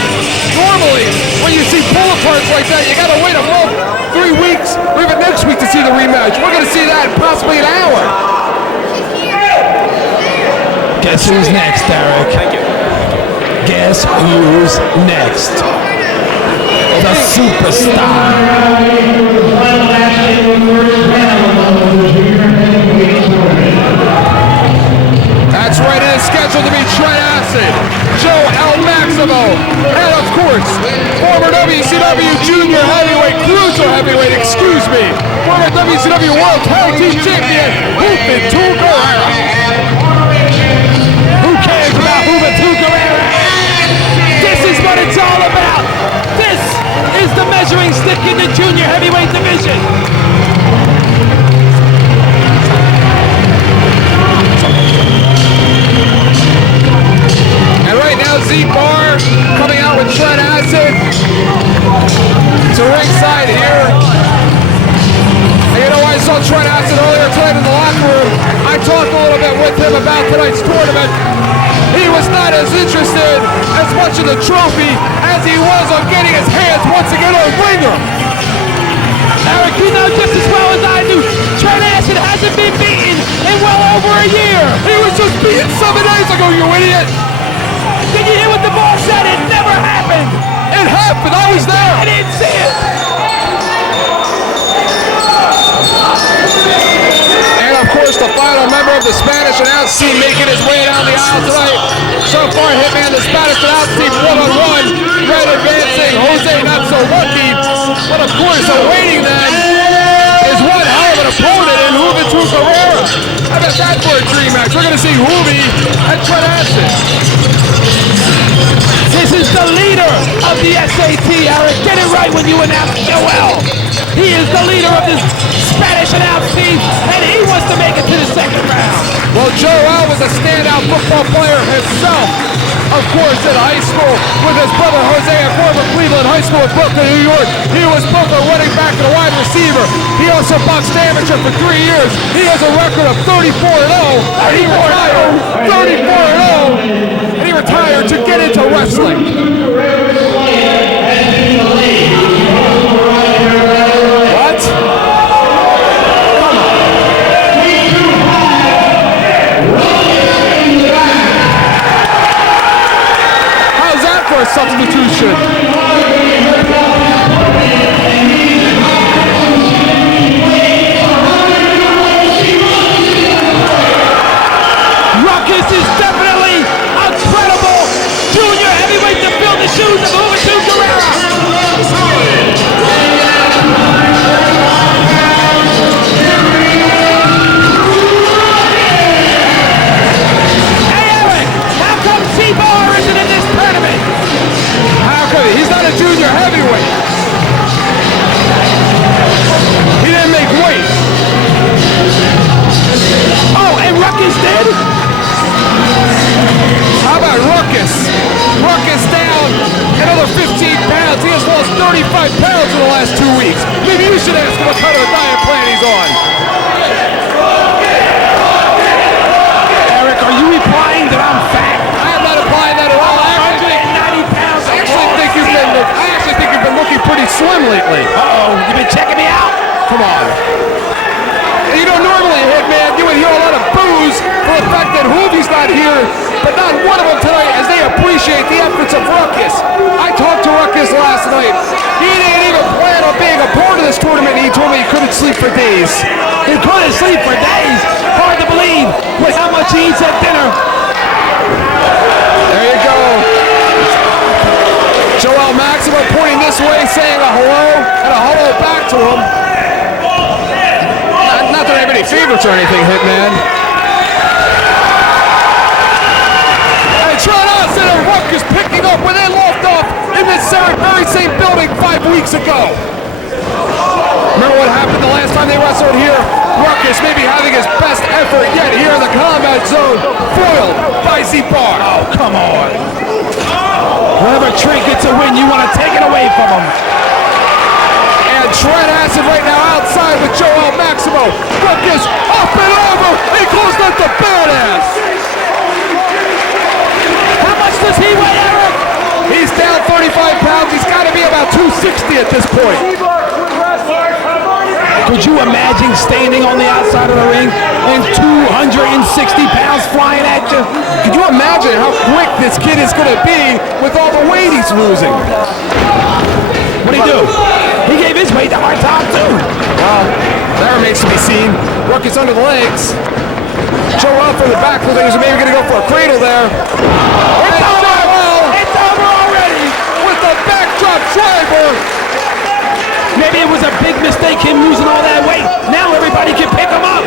Normally, when you see pull aparts like that, you got to wait a month, 3 weeks, or even next week to see the rematch. We're going to see that in possibly an hour. Guess who's next, Eric? Thank you. Guess who's next? The superstar. That's right, it is scheduled to be Trent Acid, Joe El Maximo, and of course, former WCW Junior Heavyweight, Cruiser Heavyweight, former WCW World Tag Team Champion, Juventud Guerrera. Who cares about Juventud Guerrera? This is what it's all about. This is the measuring stick in the Junior Heavyweight division. And right now, Z-Bar coming out with Trent Acid to ringside here. And you know, I saw Trent Acid earlier tonight in the locker room. I talked a little bit with him about tonight's tournament. He was not as interested as much in the trophy as he was on getting his hands once again on Winger. Eric, you know just as well as I do, Trent Acid hasn't been beaten in well over a year. He was just beaten 7 days ago, you idiot. Did you hear what the boss said? It never happened. It happened, I was there. I didn't see it. And of course, the final member of the Spanish announce team making his way down the aisle tonight. So far, Hitman, the Spanish announce team one-on-one, right advancing. Jose not so lucky, but of course, awaiting them is one hell of an opponent in Juventud Guerrera. How about that for a dream match? We're going to see Juvi and Trent Acid. This is the leader of the SAT, Eric. Get it right when you announce Joel. He is the leader of this Spanish announce team, and he wants to make it to the second round. Well, Joel was a standout football player himself. Of course, in high school with his brother Jose at former Cleveland High School in Brooklyn, New York. He was both a running back and a wide receiver. He also boxed amateur for 3 years. He has a record of 34-0. And he retired 34-0. And he retired to get into wrestling. What? How's that for a substitution? 35 pounds in the last 2 weeks. Maybe you should ask him what kind of a diet plan he's on. Eric, are you implying that I'm fat? I am not implying that at all. I 190 pounds. actually think you've been looking pretty slim lately. Uh-oh, you been checking me out? Come on. You know, normally, Hitman, you would hear a lot of boos for the fact that Hoovie's not here, but not one of them tonight as they appreciate the efforts of Ruckus. I talked to Ruckus last night. He didn't even plan on being a part of this tournament. He told me he couldn't sleep for days. He couldn't sleep for days. Hard to believe with how much he eats at dinner. There you go. Joel Maximo pointing this way, saying a hello and a hello back to him. Not that I have any favorites or anything, Hitman. And Trent and Ruckus picking up where they left off in this very same building 5 weeks ago. Remember what happened the last time they wrestled here? Ruckus maybe having his best effort yet here in the combat zone, foiled by Z-Bar. Oh, come on. Whenever Trent gets a win, you want to take it away from him. And Trent Acid right now outside with Joel Maximo. Ruckus up and over. He calls that the badass. How much does he weigh, Eric? He's down 35 pounds. He's got to be about 260 at this point. Could you imagine standing on the outside of the ring and 260 pounds flying at you? Could you imagine how quick this kid is going to be with all the weight he's losing? What'd he do? He gave his weight to our top too. Well, that remains to be seen. Ruckus under the legs. Joel from the back. Looks like he's maybe going to go for a cradle there. It's over! It's over already! With the backdrop driver. Maybe it was a big mistake him losing all that weight. Now everybody can pick him up.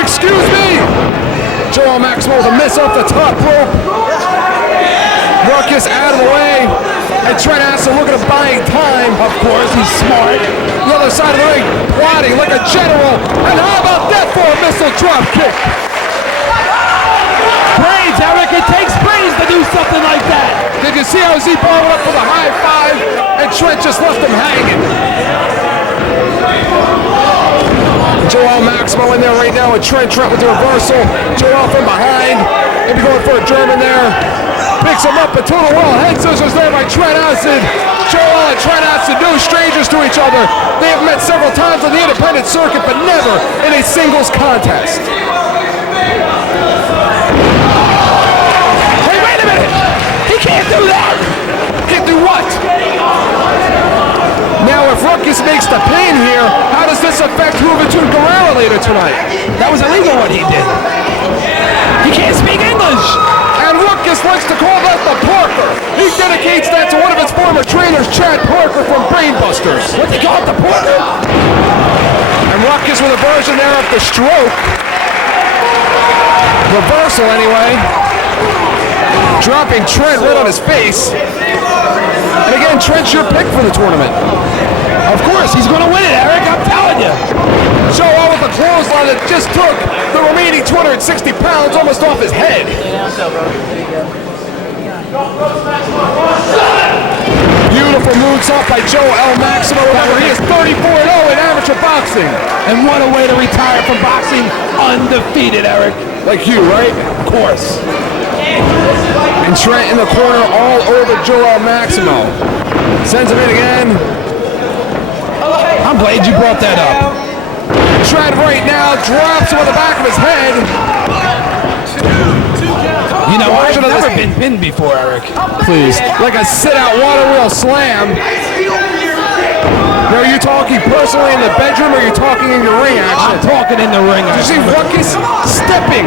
Excuse me. Joel Maximo with a miss off the top rope. Ruckus out of the way. And Trent Acid looking to buying time. Of course, he's smart. The other side of the ring, plotting like a general. And how about that for a missile drop kick? Brains, Eric. It takes brains to do something like that. Did you see how Z-Bar went up for the high five? And Trent just left him hanging. Joel Maximo in there right now with Trent with the reversal. Joel from behind. Maybe going for a German there. Picks him up, a total wall. Head scissors there by Trent Acid. Joel and Trent Acid, no strangers to each other. They have met several times on the independent circuit, but never in a singles contest. Hey, wait a minute! He can't do that! Can't do what? Now, if Ruckus makes the pin here, how does this affect Juventud Guerrero later tonight? That was illegal what he did. He can't speak English. And Ruckus likes to call that the Parker. He dedicates that to one of his former trainers, Chad Parker from Brainbusters. What they call it, the Parker? And Ruckus with a version there of the stroke. Reversal anyway. Dropping Trent right on his face. And again, Trent's your pick for the tournament. Of course, he's going to win it, Eric. I'm telling you. Joel with a clothesline that just took the remaining 260 pounds almost off his head. Beautiful moonsault by Joel Maximo. Remember, he is 34-0 in amateur boxing. And what a way to retire from boxing undefeated, Eric. Like you, right? Of course. And Trent in the corner all over Joel Maximo. Sends him in again. I'm glad you brought that up. Trent right now drops him on the back of his head. You know, I've never been pinned before, Eric. Please. Like a sit-out water wheel slam. Now, are you talking personally in the bedroom or are you talking in your ring action? I'm talking in the ring. Did you see Ruckus stepping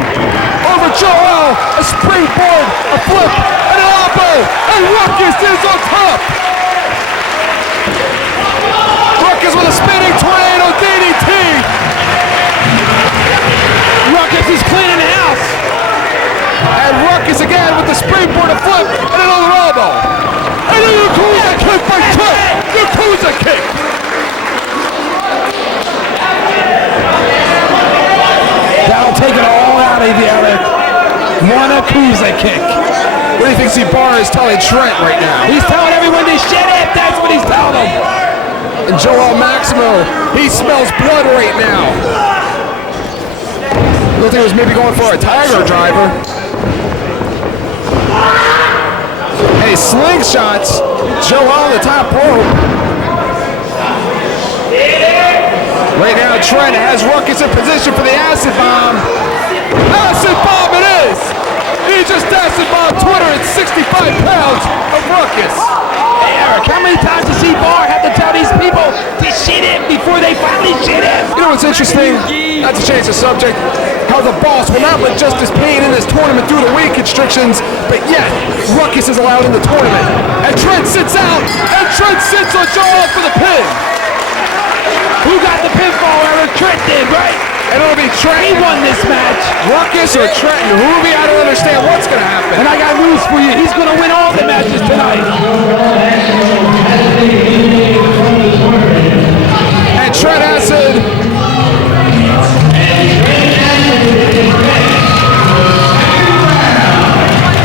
over Joel? A springboard, a flip, and an elbow. And Ruckus is on top. Ruckus with a spinning tornado DDT. Ruckus is cleaning the house. And Ruckus again with the springboard, a flip, and another elbow. And a Yakuza kick by Trent. Yakuza kick. That'll take it all out of you, Eric. One Yakuza kick. What do you think Z-Bar is telling Trent right now? He's telling everyone to shut up. That and Joel Maximo. He smells blood right now. Looked like he was maybe going for a tiger driver. Hey, slingshots. Joel on the top rope. Right now, Trent has Ruckus in position for the acid bomb. Acid bomb it is! He just acid bombed Twitter at 65 pounds of Ruckus. Hey, Eric, how many times does Bar have to tell these people to shit him before they finally shit him? You know what's interesting? Not to change the subject, how the boss will not let Justice Pain in this tournament due to weight constrictions, but yet Ruckus is allowed in the tournament. And Trent sits out, and Trent sits on Joel for the pin. Who got the pinfall, Eric? Trent did, right? And it'll be Trent. He won this match. Ruckus or Trent and Ruby, I don't understand what's going to happen. And I got news for you. He's going to win all the matches tonight. And Trent Acid.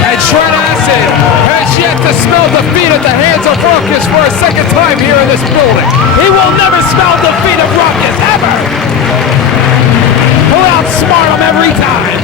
And Trent Acid has yet to smell defeat at the hands of Ruckus for a second time here in this building. He will never smell defeat of Ruckus, ever. He'll outsmart him every time.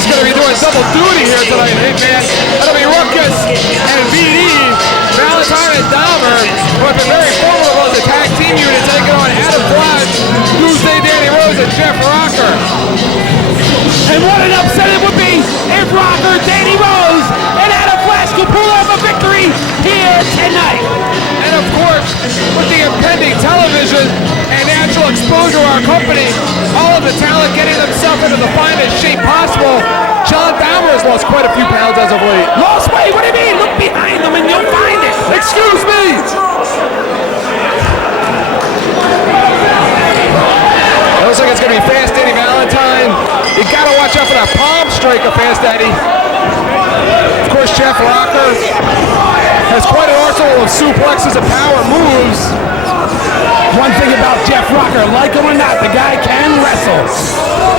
is going to be doing double duty here tonight, Hitman. That'll be Ruckus and VD, Valentine and Dahmer, who have been very formidable as a tag team unit, taking on Adam Flash, Tuesday Danny Rose, and Jeff Rocker. And what an upset it would be if Rocker, Danny Rose, and Adam Flash could pull off a victory here tonight. And of course, with the impending television and natural exposure of our company, all of the talent getting themselves into the finest shape possible, John Dahmer has lost quite a few pounds as of late. Lost weight? What do you mean? Look behind them and you'll find it. Excuse me! It looks like it's going to be Fast Eddie Valentine. You got to watch out for that palm strike of Fast Eddie. Of course, Jeff Rocker has quite an arsenal of suplexes and power moves. One thing about Jeff Rocker, like him or not, the guy can wrestle.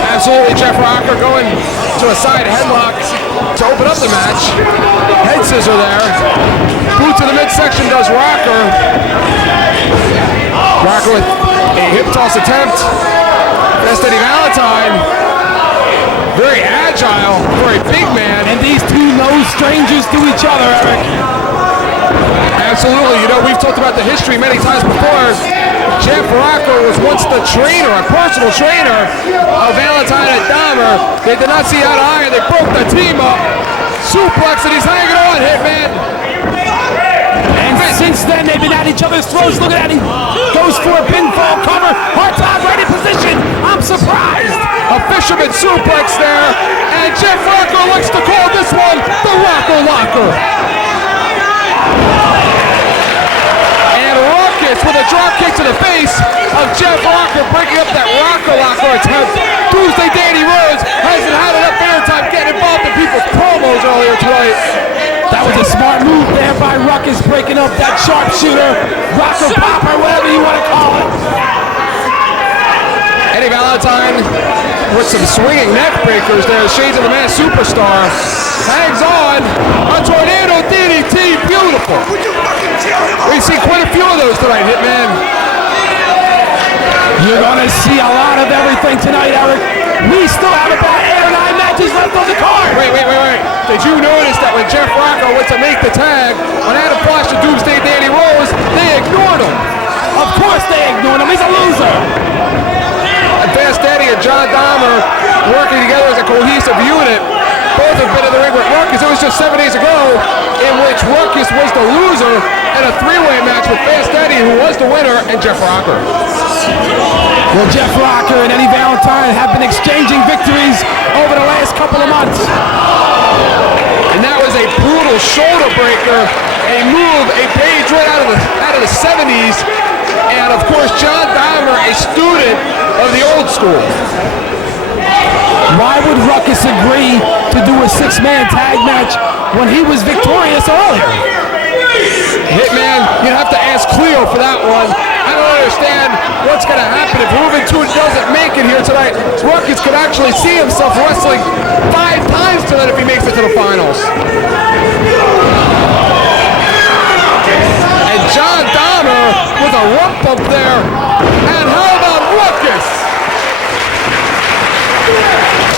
Absolutely, Jeff Rocker going to a side headlock to open up the match. Head scissor there. Boot to the midsection does Rocker. Rocker with a hip toss attempt. Fast Eddie Valentine, very agile for a big man. And these two no strangers to each other, Eric. Absolutely, you know, we've talked about the history many times before. Jeff Rocker was once the trainer, a personal trainer of Valentine and Dahmer. They did not see eye to eye and they broke the team up. Suplex and he's hanging on, Hitman. And since then, they've been at each other's throats. Look at that, he goes for a pinfall cover. Hard time, right in position. I'm surprised. A fisherman suplex there. And Jeff Rocker likes to call this one the Rocker Locker. And Ruckus with a drop kick to the face of Jeff Rocker, breaking up that Rocker Locker attempt. Tuesday Danny Rose hasn't had enough airtime getting involved in people's promos earlier tonight. That was a smart move there by Ruckus, breaking up that sharpshooter, rocker popper, whatever you want to call it. Eddie Valentine with some swinging neck breakers there. Shades of the Man Superstar hangs on. A tornado DDT, beautiful. We see quite a few of those tonight, Hitman. You're going to see a lot of everything tonight, Eric. We still have about 8 or 9 matches left on the card. Wait. Did you notice that when Jeff Rocker went to make the tag on Adam Flash and Doomsday Danny Rose, they ignored him? Of course they ignored him. He's a loser. And Fast Eddie and John Dahmer working together as a cohesive unit. Both have been in the ring with Ruckus. It was just 7 days ago in which Ruckus was the loser in a three-way match with Fast Eddie, who was the winner, and Jeff Rocker. Well, Jeff Rocker and Eddie Valentine have been exchanging victories over the last couple of months. And that was a brutal shoulder breaker, a move, a page right out of the 70s. And of course, John Dahmer, a student of the old school. Why would Ruckus agree to do a 6-man tag match when he was victorious earlier? Hitman, you have to ask Cleo for that one. I don't understand what's going to happen if Juventud doesn't make it here tonight. Ruckus could actually see himself wrestling 5 times tonight if he makes it to the finals. And John Dahmer with a rump bump there. And how about Ruckus?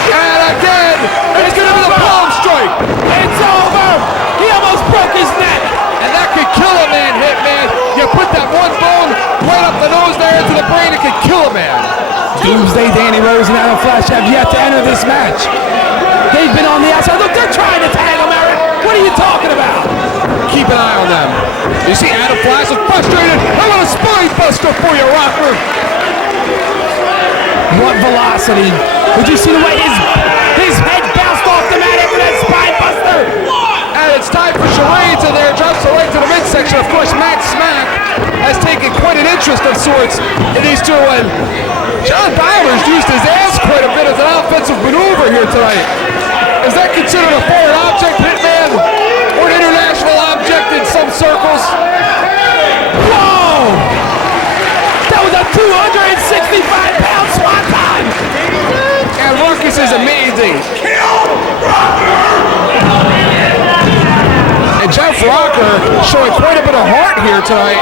And again, it's going to be the palm strike. It's over. He almost broke his neck. And that could kill a man, Hitman. You put that one bone right up the nose there into the brain, it could kill a man. Doomsday Danny Rose and Adam Flash have yet to enter this match. They've been on the outside. Look, they're trying to tag him, Eric. What are you talking about? Keep an eye on them. You see Adam Flash is frustrated. I want a spine buster for you, Rocker. What velocity. Did you see the way his head bounced off the mat after that spine buster? And it's time for charades in there. Drops the right to the midsection. Of course, Mack has taken quite an interest of sorts in these two. And John Dahmer's used his ass quite a bit as an offensive maneuver here tonight. Is that considered a foreign object, Hitman? Or an international object in some circles? Whoa! That was a 265-pound swan time! And Ruckus is amazing. And Jeff Rocker showing quite a bit of heart here tonight.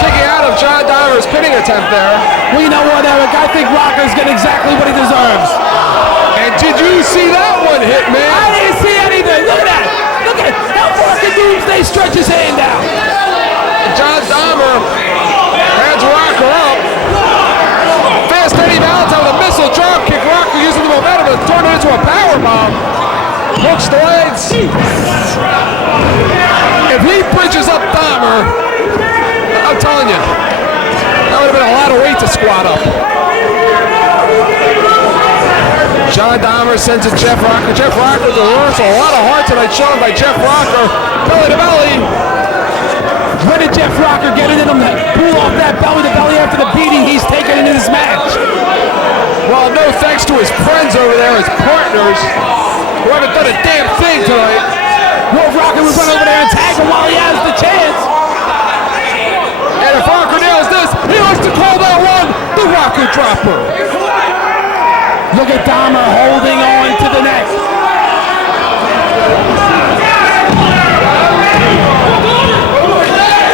Kicking out of John Dahmer's pinning attempt there. Well, you know what, Eric? I think Rocker's getting exactly what he deserves. And did you see that one, stretch his hand out. John Dahmer hands Rocker up. Fast Eddie Valentine with a missile drop kick. Rocker using the momentum to turn it into a power bomb. Hooks the legs. If he bridges up Dahmer, I'm telling you, that would have been a lot of weight to squat up. John Dahmer sends it Jeff Rocker. Jeff Rocker the reversal. A lot of heart tonight shown by Jeff Rocker. Belly to belly. When did Jeff Rocker get it in him to pull off that belly to belly after the beating he's taken in this match? Well, no thanks to his friends over there, his partners, who haven't done a damn thing tonight. Wolf Rocker would run over there and tag him while he has the chance. And if Rocker nails this, he likes to call that one the Rocker Dropper. Look at Dahmer holding on to the neck.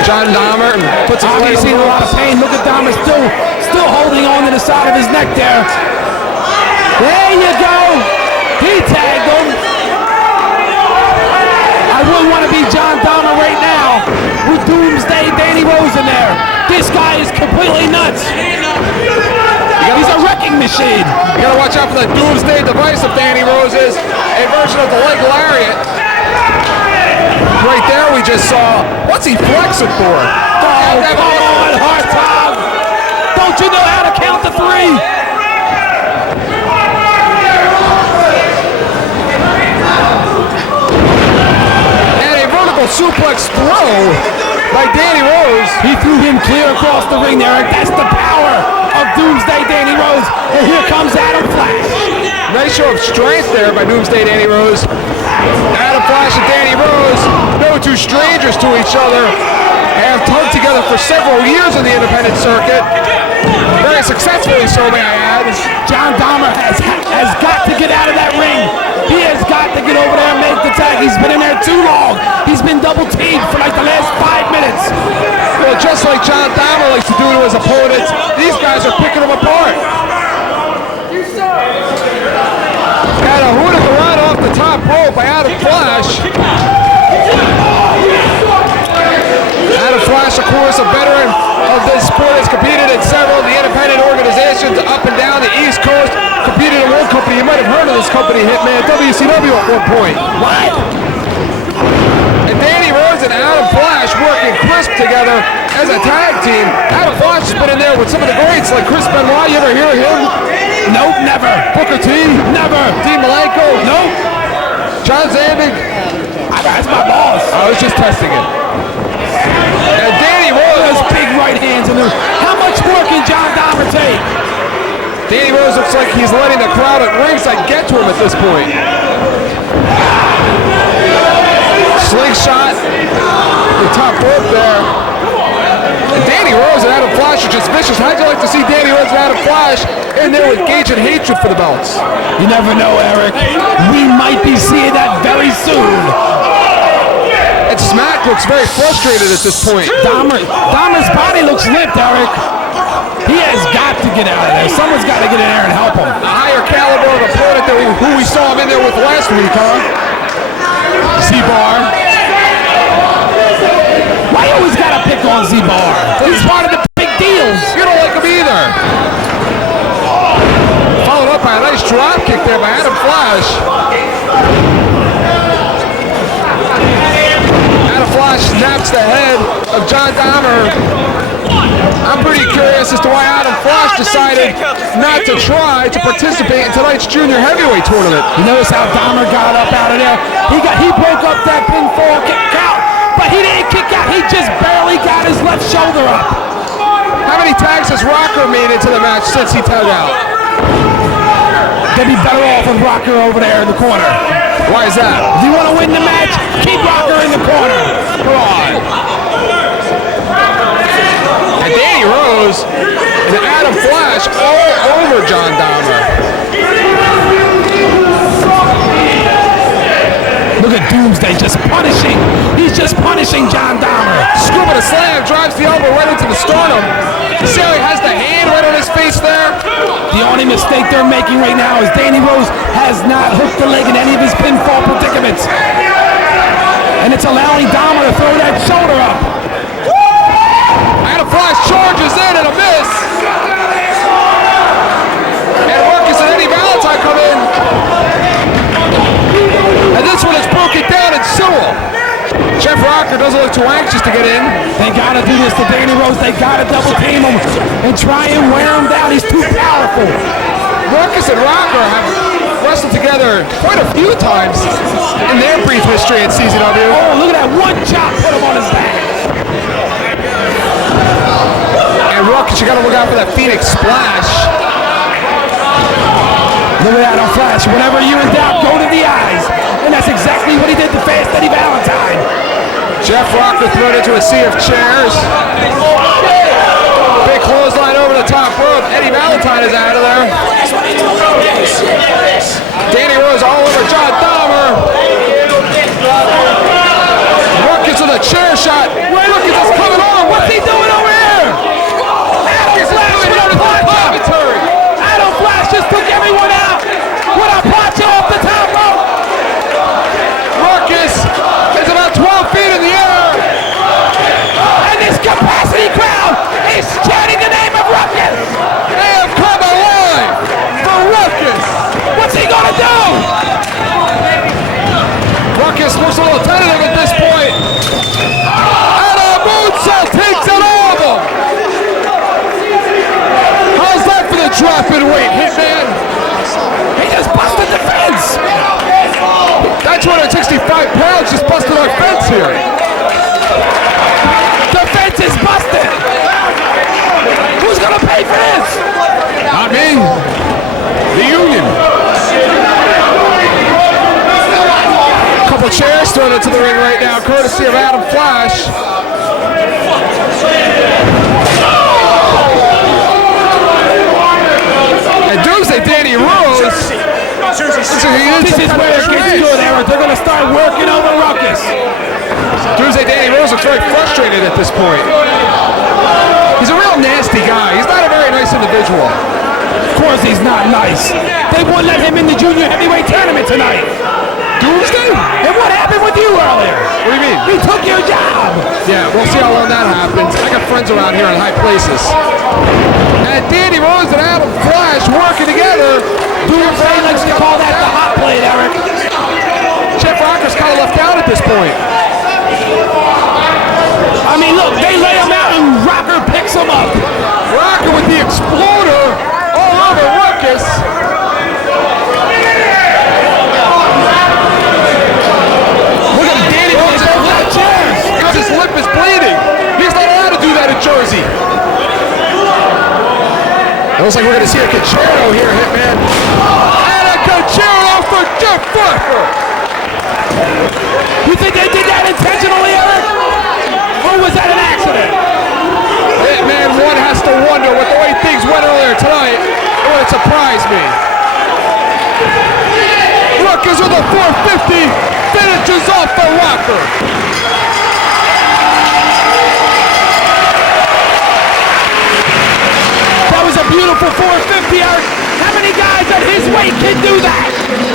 John Dahmer puts his leg Obviously in a lot of pain. Look at Dahmer still holding on to the side of his neck there. There you go. He tagged him. I wouldn't want to be John Dahmer right now with Doomsday Danny Rose in there. This guy is completely nuts. He's a wrecking machine. You gotta watch out for that Doomsday device of Danny Rose's, a version of the leg lariat. Right there we just saw, what's he flexing for? Oh, come on, Hard Tom. Don't you know how to count to three? And a vertical suplex throw by Danny Rose. He threw him clear across the ring there. That's the power of Doomsday Danny Rose. And here comes Adam Flash. Nice show of strength there by Doomsday Danny Rose. Adam Flash and Danny Rose, no two strangers to each other, have tugged together for several years in the independent circuit. Very successfully so, may I add. John Dahmer has got to get out of that ring. He has got to get over there and make the tag. He's been in there too long. He's been double teamed for like the last 5 minutes. Well, just like John Dahmer likes to do to his opponents, these guys are picking him apart. Got a hurricanrana off the top rope by Adam Flash. Adam Flash, of course, a veteran of this sport, has competed in several of the independent organizations up and down the East Coast. Competed in one company, you might have heard of this company, Hitman, WCW at one point. What? And Danny Rose and Adam Flash working crisp together as a tag team. Adam Flash has been in there with some of the greats like Chris Benoit. You ever hear of him? Nope, never. Booker T? Never. Dean Malenko? Nope. John Zandig? That's my boss. I was just testing it. And Danny Rose. Those big right hands in there. How much more can John Dahmer take? Danny Rose looks like he's letting the crowd at ringside get to him at this point. Slingshot. The top rope there. And Danny Rose and Adam Flash are just vicious. How'd you like to see Danny Rose and Adam Flash in there with Gage and hatred for the belts? You never know, Eric. We might be seeing that very soon. And Smack looks very frustrated at this point. Dahmer's body looks limp, Eric. He has got to get out of there. Someone's got to get in there and help him. A higher caliber of opponent than who we saw him in there with last week, huh? Z-Bar. Why you always got to pick on Z-Bar? He's part of the big deals. You don't like him either. Followed up by a nice drop kick there by Adam Flash. Adam Flash snaps the head of John Dahmer. I'm pretty curious as to why Adam Flash decided not to try to participate in tonight's junior heavyweight tournament. You notice how Dahmer got up out of there? He broke up that pinfall kick out, but he didn't kick out. He just barely got his left shoulder up. How many tags has Rocker made into the match since he tagged out? They'd be better off with Rocker over there in the corner. Why is that? If you want to win the match, keep Rocker in the corner. Come on. And Danny Rose and Adam Flash all over John Dahmer. Look at Doomsday just punishing. He's just punishing John Dahmer. Scoop and a slam drives the elbow right into the sternum. See how he has the hand right on his face there? The only mistake they're making right now is Danny Rose has not hooked the leg in any of his pinfall predicaments. And it's allowing Dahmer to throw that shoulder up. And a flash charges in and a miss. And Ruckus and Eddie Valentine come in. And this one is broken down in Sewell. Jeff Rocker doesn't look too anxious to get in. They gotta do this to Danny Rose. They gotta double team him and try and wear him down. He's too powerful. Ruckus and Rocker have wrestled together quite a few times in their brief history at CZW. Oh, look at that one chop put him on his back. And Ruckus, you gotta look out for that Phoenix splash. Look at that on Flash. Whenever you're in doubt, go to the eyes. And that's exactly what he did to Fast Eddie Valentine. Jeff Rocker thrown into a sea of chairs. Big clothesline over the top rope. Eddie Valentine is out of there. Danny Rose all over John Dahmer. Ruckus with a chair shot. Ruckus is coming on. What's he doing over here? Adam Flash with a punch. Adam Flash just took everyone out with a punch off the top rope. Ruckus is about 12 feet in the air. And this capacity crowd is chanting the name of Ruckus. They have come alive for Ruckus. What's he gonna do? Ruckus looks a little tentative at this point. And a moonsault takes it all of them. How's that for the drop in weight, Hitman? He just busted the fence. That 265 pounds just busted our fence here. The fence is busted. Who's gonna pay for this? Not me. The union. Couple chairs thrown into the ring right now, courtesy of Adam Flash. And Doomsday Danny Rose. This is where it gets good, Eric. They're gonna start working over Ruckus. Doomsday Danny Rose looks very frustrated at this point. He's a real nasty guy. He's not a very nice individual. Of course he's not nice. They won't let him in the junior heavyweight tournament tonight. Doomsday? And what happened with you earlier? What do you mean? He took your job. Yeah, we'll see how long that happens. I got friends around here in high places. And Danny Rose and Adam Flash working together. Doomsday likes to call that the hot plate, Eric. Jeff Rocker's kind of left out at this point. I mean, look, they lay him out and Rocker picks him up. Rocker with the exploder all over Ruckus. Look at Danny Rose in the chairs. Because his lip is bleeding. He's not allowed to do that in Jersey. It looks like we're going to see a concerto here, Hitman. And a concerto for Jeff Rocker. You think they did that intentionally, Eric? Or was that an accident? Hitman 1 has to wonder with the way things went earlier tonight. It would surprise me. Ruckus with a 450 finishes off the Rocker. That was a beautiful 450, Eric. How many guys at his weight can do that?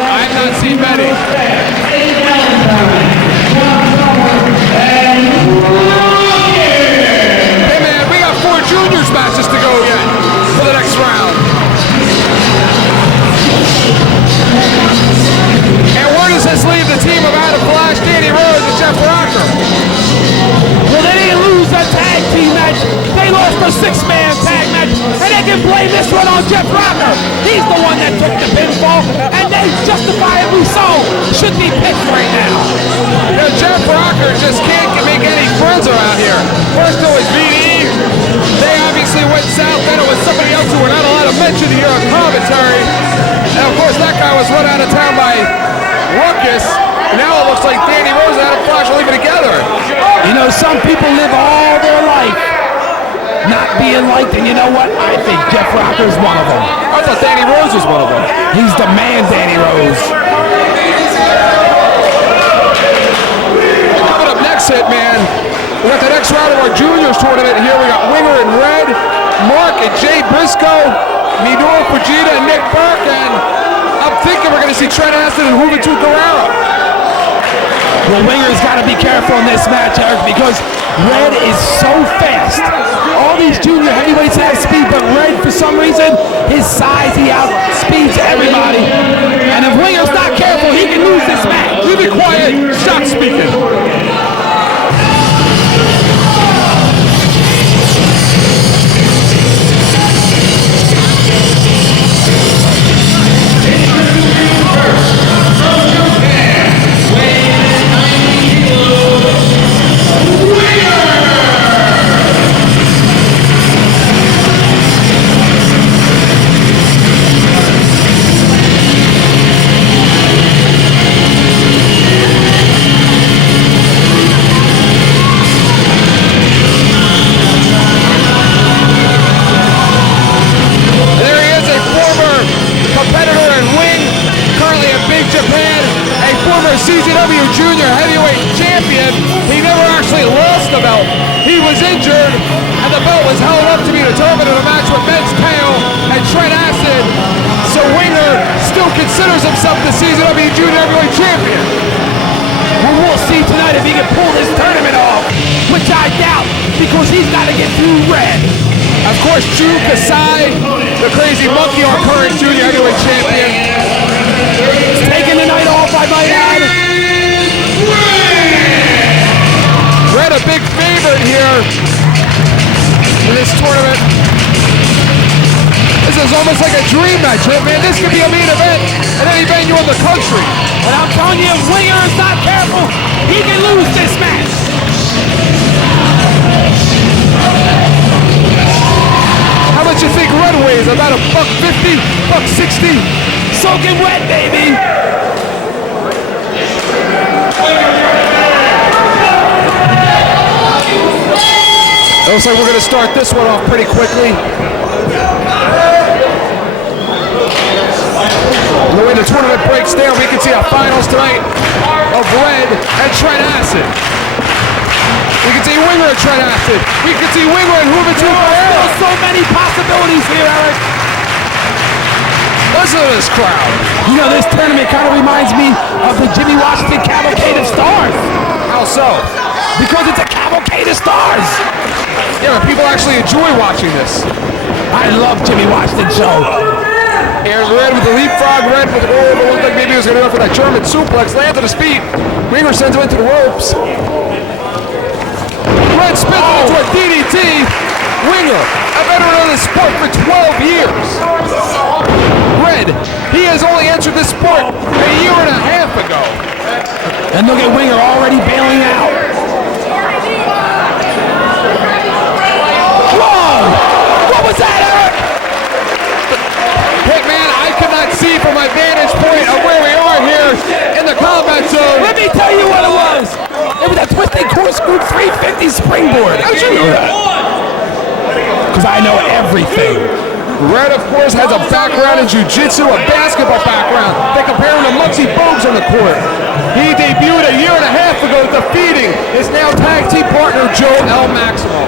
I have not seen many. Hey man, we got 4 juniors matches to go yet for the next round. And where does this leave the team of Adam Flash, Danny Rose, and Jeff Rocker? Well, they didn't lose a tag team match. They lost a 6-man tag match. And they can blame this one on Jeff Rocker. He's the one that took the pinfall. And they justifiably so should be pissed right now. You know, Jeff Rocker just can't make any friends around here. First it was VD. They obviously went south. Then it was somebody else who we're not allowed to mention here on commentary. And of course that guy was run out of town by Ruckus. And now it looks like Danny Rose and Adam Flash are leaving together. You know, some people live all their life not being liked, and you know what? I think Jeff Rocker is one of them. I thought Danny Rose was one of them. He's the man, Danny Rose. Coming up next, Hitman, we got the next round of our juniors tournament here. We got Winger in red, Mark and Jay Briscoe, Minoru, Fujita, and Nick Berk, and I'm thinking we're going to see Trent and Juventud Guerrero. Well, Winger's got to be careful in this match, Eric, because Red is so fast. All these junior heavyweights have speed, but Red, for some reason, his size, he outspeeds everybody. And if Winger's not careful, he can lose this match. You be quiet. Stop speaking. CZW Junior Heavyweight Champion. He never actually lost the belt. He was injured, and the belt was held up to be determined in a match with Vince Kale and Trent Acid. So Winger still considers himself the CZW Junior Heavyweight Champion. Well, we'll see tonight if he can pull this tournament off, which I doubt, because he's got to get through Red. Of course, Drew Kasai, the crazy monkey, our current Junior Heavyweight Champion. Taking the night off, I might add. Red, a big favorite here in this tournament. This is almost like a dream match, man. This could be a main event at any venue in the country. And I'm telling you, if Winger is not careful, he can lose this match. How much you think Red weighs? About $150, $160? Soaking wet, baby. It looks like we're going to start this one off pretty quickly. The way the tournament breaks down, we can see our finals tonight of Red and Trent Acid. We can see Winger and Trent Acid. We can see Winger and Juventud. There's so many possibilities here, Eric. Listen to this crowd. You know, this tournament kind of reminds me of the Jimmy Washington Cavalcade of Stars. How so? Because it's a cavalcade of stars. Yeah, but people actually enjoy watching this. I love Jimmy Washington's show. Here's Red with the leapfrog, Red with the roll. It looked like maybe he was going to go for that German suplex. Lands at his feet. Winger sends him into the ropes. Red spins into a DDT. Winger, a veteran of the sport for 12 years. Red, he has only entered this sport a year and a half ago. And look at Winger already bailing out. Whoa! What was that, Eric? Hey man, I could not see from my vantage point of where we are here in the combat zone. Let me tell you what it was. It was a twisting corkscrew 350 springboard. How'd you know that? Because I know everything. Red, of course, has a background in jiu-jitsu, a basketball background. They compare him to Muggsy Bogues on the court. He debuted a year and a half ago, defeating his now tag team partner, Joe El Maximo.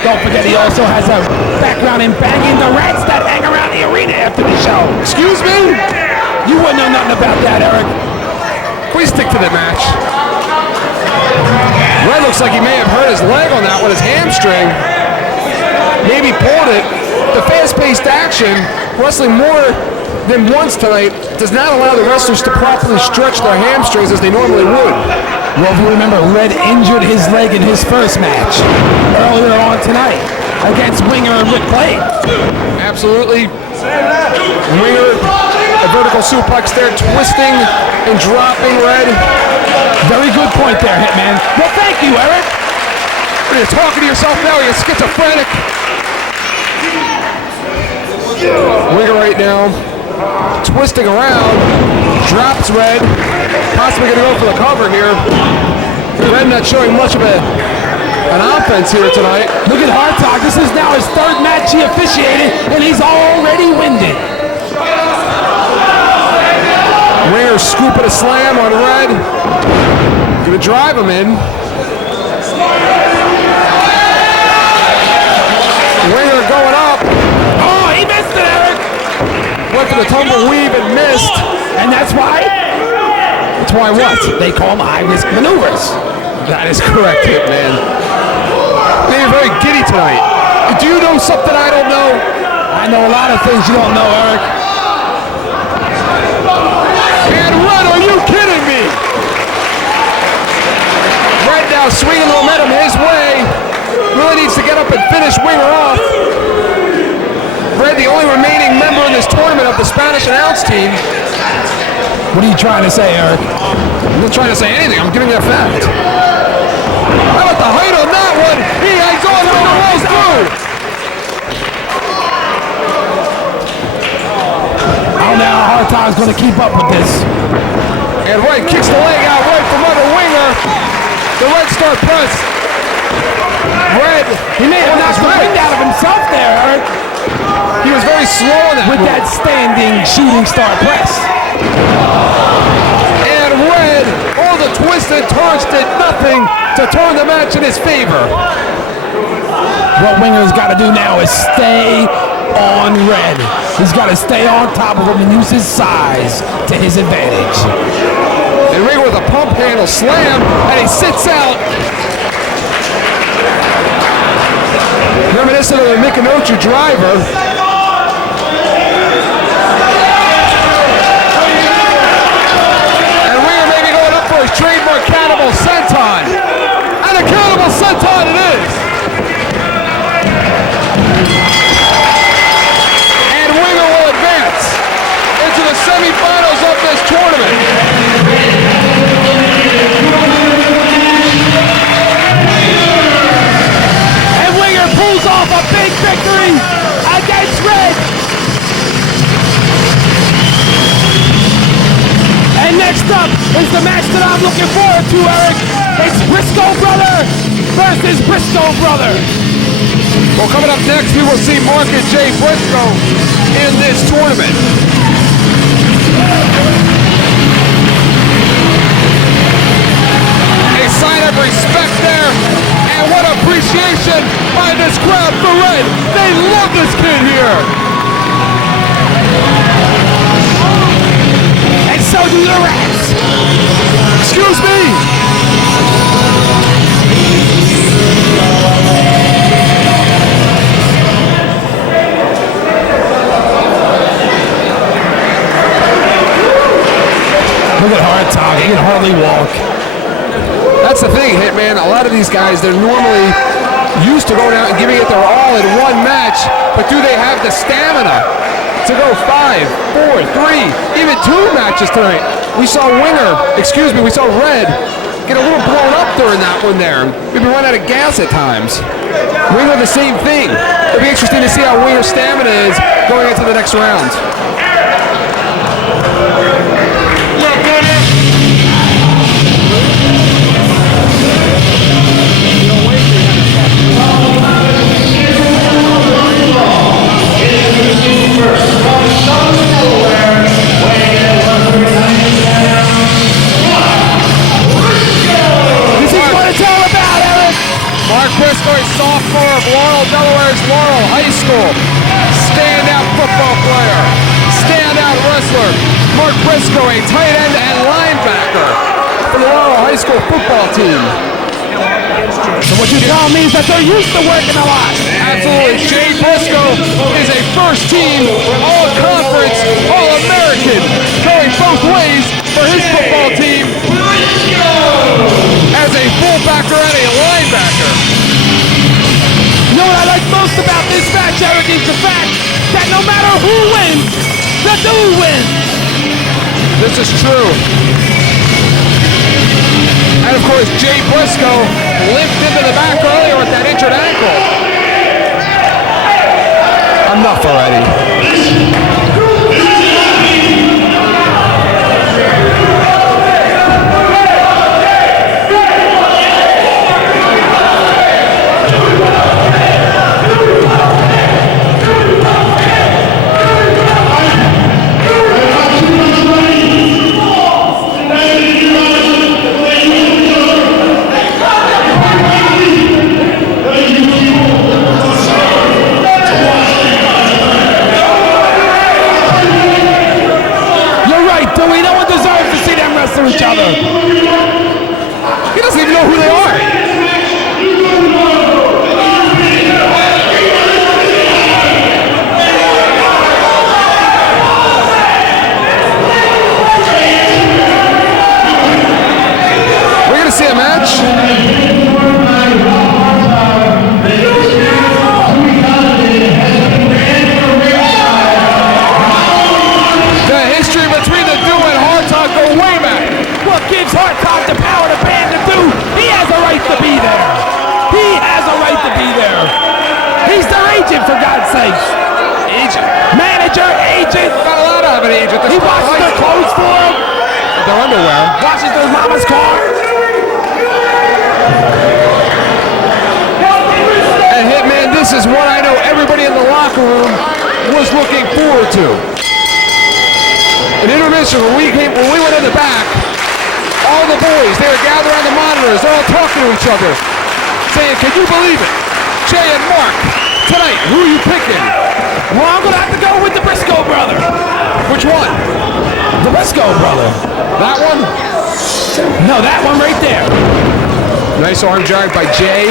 Don't forget, he also has a background in banging the rats that hang around the arena after the show. Excuse me? You wouldn't know nothing about that, Eric. Please stick to the match. Red looks like he may have hurt his leg on that one, his hamstring. Maybe pulled it. The fast-paced action, wrestling more than once tonight, does not allow the wrestlers to properly stretch their hamstrings as they normally would. Well, if you remember, Red injured his leg in his first match earlier on tonight against Winger and Ric Blade. Absolutely. Winger, a vertical suplex there, twisting and dropping Red. Very good point there, Hitman. Well, thank you, Eric. What are you talking to yourself now? You're schizophrenic. Winger right now, twisting around, drops Red, possibly going to go for the cover here. Red not showing much of an offense here tonight. Look at Hartog. This is now his third match he officiated, and he's already winded. Winger scooping a slam on Red. Going to drive him in. Winger going up. Oh, he missed it, Eric. Went for the tumble weave and missed. And that's why? It's why what? They call them high-risk maneuvers. That is correct, Hitman. You're very giddy tonight. Do you know something I don't know? I know a lot of things you don't know, Eric. And Red, are you kidding me? Red now swinging the momentum his way. Really needs to get up and finish Winger off. Red, the only remaining member in this tournament of the Spanish announce team. What are you trying to say, Eric? I'm not trying to say anything. I'm giving you a fact. How about the height on that one? He hangs on, Winger rolls through. I don't know how Hard going to keep up with this. And Red kicks the leg out right from under Winger. The Red Star press. Red, he may have knocked the wind out of himself there, Eric. He was very slow in that with move. that standing shooting star press. And Red, all the twists and turns did nothing to turn the match in his favor. What Winger's got to do now is stay on Red. He's got to stay on top of him and use his size to his advantage. And Winger with a pump handle slam, and he sits out. Reminiscent of the Minoru driver. And Winger may be going up for his trademark cannibal senton. And a cannibal senton it is. And Winger will advance into the semifinals of this tournament. Pulls off a big victory against Red. And next up is the match that I'm looking forward to, Eric. It's Briscoe brother versus Briscoe brother. Well, coming up next, we will see Mark and Jay Briscoe in this tournament. A sign of respect there. And what appreciation by this crowd for Red. They love this kid here. And so do the Rats. Excuse me. Look at Hard Talk. He can hardly walk. That's the thing, Hitman. A lot of these guys, they're normally used to going out and giving it their all in one match, but do they have the stamina to go 5, 4, 3, even 2 matches tonight? We saw Red get a little blown up during that one there. Maybe run out of gas at times. Winger the same thing. It'll be interesting to see how Winger's stamina is going into the next round. Mark Briscoe, a sophomore of Laurel, Delaware's Laurel High School. Standout football player. Standout wrestler. Mark Briscoe, a tight end and linebacker for the Laurel High School football team. So what you tell me is that they're used to working a lot. Absolutely. Jay Briscoe is a first team all-conference, all-American, going both ways for his football team as a fullbacker and a linebacker. You know what I like most about this match, Eric, is the fact that no matter who wins, the dude wins. This is true. And of course, Jay Briscoe limped into the back earlier with that injured ankle. Enough already. brother. He doesn't even know who they are. We're going to see a match. The history between the Doom and Hard Talk go way back. What gives Hard Talk the power to ban the dude? He has a right to be there. He has a right to be there. He's their agent, for God's sakes. Agent. Manager, agent. Not allowed to have an agent. He washes their clothes for them. Their underwear. Washes their mama's car. And Hitman, this is what I know everybody in the locker room was looking forward to. An intermission when we went in the back, all the boys, they were gathered around the monitors, they're all talking to each other, saying, can you believe it? Jay and Mark, tonight, who are you picking? Well, I'm gonna have to go with the Briscoe brother. Which one? The Briscoe brother. That one? No, that one right there. Nice arm drag by Jay.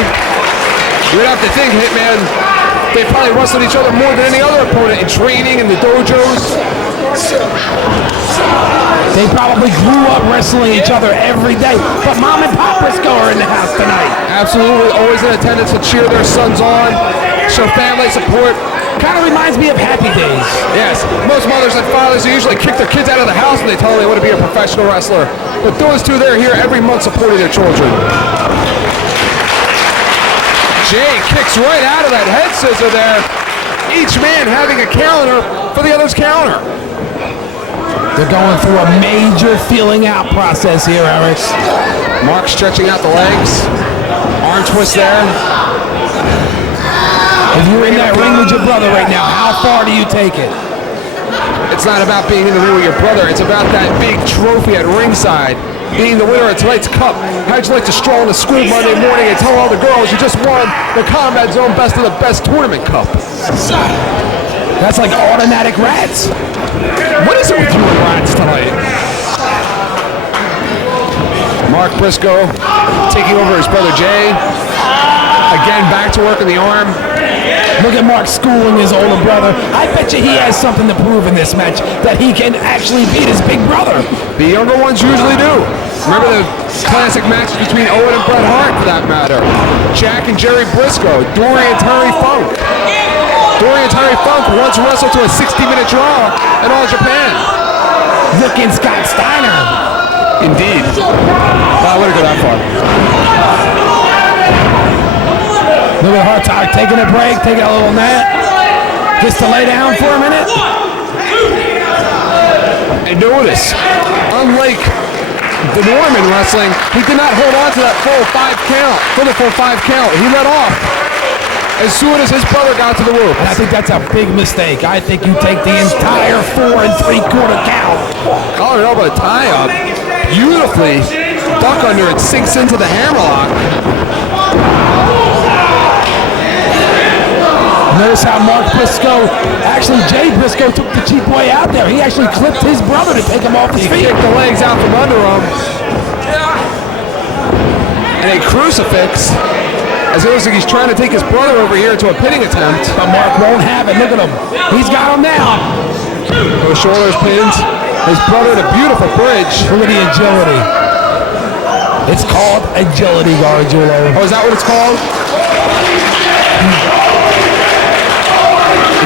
You'd have to think, Hitman, they probably wrestled each other more than any other opponent in training in the dojos. They probably grew up wrestling each other every day. But Mom and Pop Briscoe are in the house tonight. Absolutely, always in attendance to cheer their sons on, show family support. Kind of reminds me of Happy Days. Yes, most mothers and fathers usually kick their kids out of the house when they tell them they want to be a professional wrestler. But those two, they're here every month supporting their children. Jay kicks right out of that head scissor there. Each man having a counter for the other's counter. They're going through a major feeling out process here, Eric. Mark stretching out the legs. Arm twist there. If you're in that ring with your brother right now, how far do you take it? It's not about being in the ring with your brother. It's about that big trophy at ringside. Being the winner of tonight's cup. How'd you like to stroll into school Monday morning and tell all the girls you just won the Combat Zone Best of the Best Tournament Cup? That's like automatic rats. What is it with you and rats tonight? Mark Briscoe taking over his brother Jay. Again, back to work in the arm. Look at Mark schooling his older brother. I bet you he has something to prove in this match, that he can actually beat his big brother. The younger ones usually do. Remember the classic matches between Owen and Bret Hart, for that matter. Jack and Jerry Briscoe, Dory and Terry Funk. Dory and Terry Funk once wrestled to a 60-minute draw in All Japan. Rick and Scott Steiner. Indeed. Not let it go that far. Look at Hard Talk taking a break, taking a little nap. Just to lay down for a minute. And notice, unlike the Norman wrestling, he did not hold on to that full 5 count, for the full 5 count. He let off as soon as his brother got to the rope. And I think that's a big mistake. I think you take the entire 4 3/4 count. Collar elbow tie up. Beautifully duck under it, sinks into the hammerlock. Notice how Mark Briscoe, actually Jay Briscoe took the cheap way out there. He actually clipped his brother to take him off his feet. He kicked the legs out from under him. And a crucifix, as it looks like he's trying to take his brother over here into a pinning attempt. But Mark won't have it. Look at him. He's got him now. Those shoulders pins. His brother in a beautiful bridge. Look at the agility. It's called agility, Gargiulo. Oh, is that what it's called?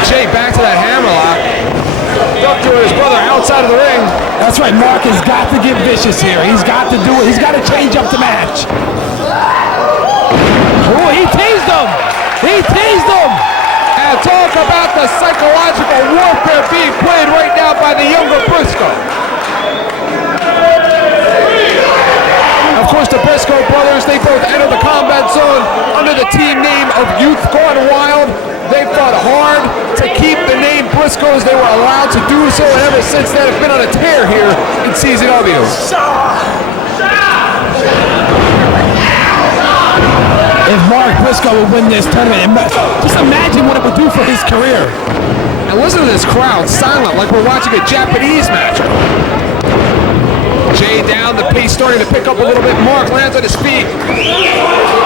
Jay back to that hammerlock. Duck to his brother outside of the ring. That's right, Mark has got to get vicious here. He's got to do it. He's got to change up the match. Oh, he teased him. He teased him. And talk about the psychological warfare being played right now by the younger Briscoe. Of course, the Briscoe brothers, they both entered the Combat Zone under the team name of Youth Gone Wild. They fought hard to keep the name Briscoe as they were allowed to do so, and ever since then have been on a tear here in CZW. If Mark Briscoe would win this tournament, just imagine what it would do for his career. And listen to this crowd, silent, like we're watching a Japanese match. Jay down, the pace starting to pick up a little bit. Mark lands on his feet.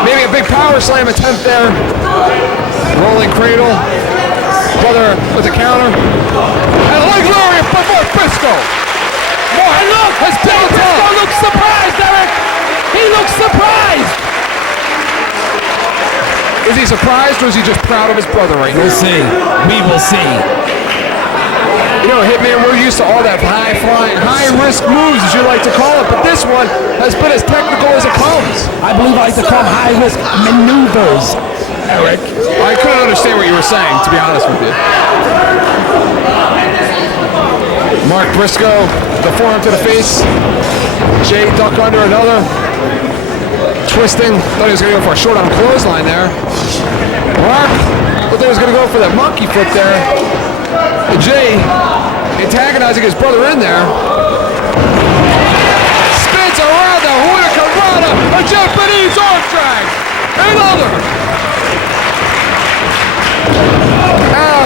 Maybe a big power slam attempt there. Rolling cradle. Brother with the counter. And a leg lariat from Mark Briscoe. And look, Briscoe looks surprised, Eric. He looks surprised. Is he surprised or is he just proud of his brother right now? We'll see. We will see. You know, Hitman, we're used to all that high-flying, high-risk moves, as you like to call it, but this one has been as technical as it comes. I believe I like to call them high-risk maneuvers, Eric. I couldn't understand what you were saying, to be honest with you. Mark Briscoe, the forearm to the face. Jay duck under another. Twisting. Thought he was going to go for a short arm clothesline there. Mark thought he was going to go for that monkey flip there. And Jay antagonizing his brother in there. Spins around the Hurricanrana, a Japanese arm drag. Another.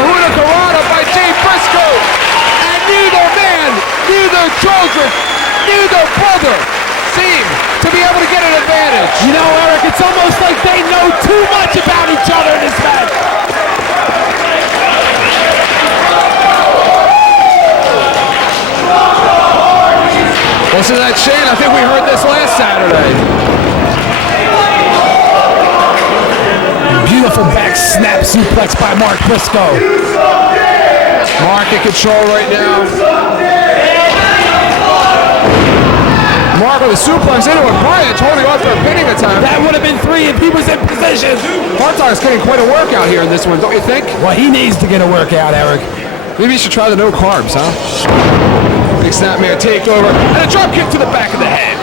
Hurricanrana by Jay Briscoe. And neither man, neither children, neither brother seem to be able to get an advantage. You know, Eric, it's almost like they know too much about each other in this match. Listen to that chant. I think we heard this last Saturday. Beautiful back snap suplex by Mark Briscoe. Mark in control right now. Mark with a suplex into it. Bryant's holding on for a pinning attempt. That would have been 3 if he was in position. Hartog's getting quite a workout here in this one, don't you think? Well, he needs to get a workout, Eric. Maybe you should try the no carbs, huh? Big snapmare takeover and a drop kick to the back of the head.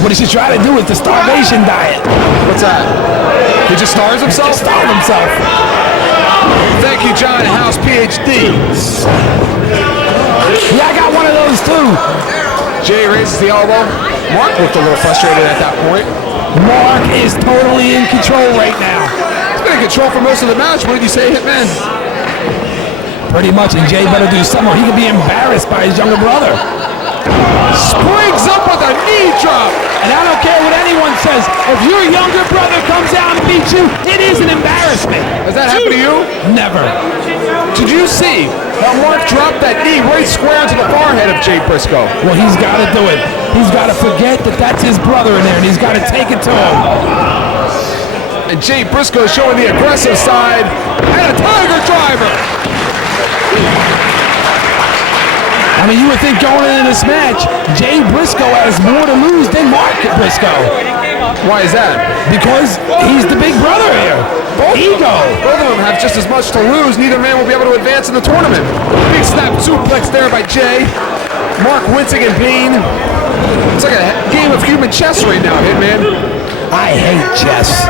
What he should try to do is the starvation diet. What's that? He just starves himself? Just starve himself. Thank you, John House, PhD. Yeah, I got one of those too. Jay raises the elbow. Mark looked a little frustrated at that point. Mark is totally in control right now. He's been in control for most of the match. What did you say, Hitman? Pretty much, and Jay better do something or he could be embarrassed by his younger brother. Springs up with a knee drop. And I don't care what anyone says. If your younger brother comes out and beats you, it is an embarrassment. Has that happened to you? Never. Did you see how Mark dropped that knee right square into the forehead of Jay Briscoe? Well, he's got to do it. He's got to forget that that's his brother in there, and he's got to take it to him. And Jay Briscoe showing the aggressive side, and a tiger driver. I mean, you would think going into this match, Jay Briscoe has more to lose than Mark Briscoe. Why is that? Because he's the big brother here. Ego. Both of them have just as much to lose. Neither man will be able to advance in the tournament. Big snap suplex there by Jay. Mark wincing in pain. It's like a game of human chess right now, Hitman. I hate chess.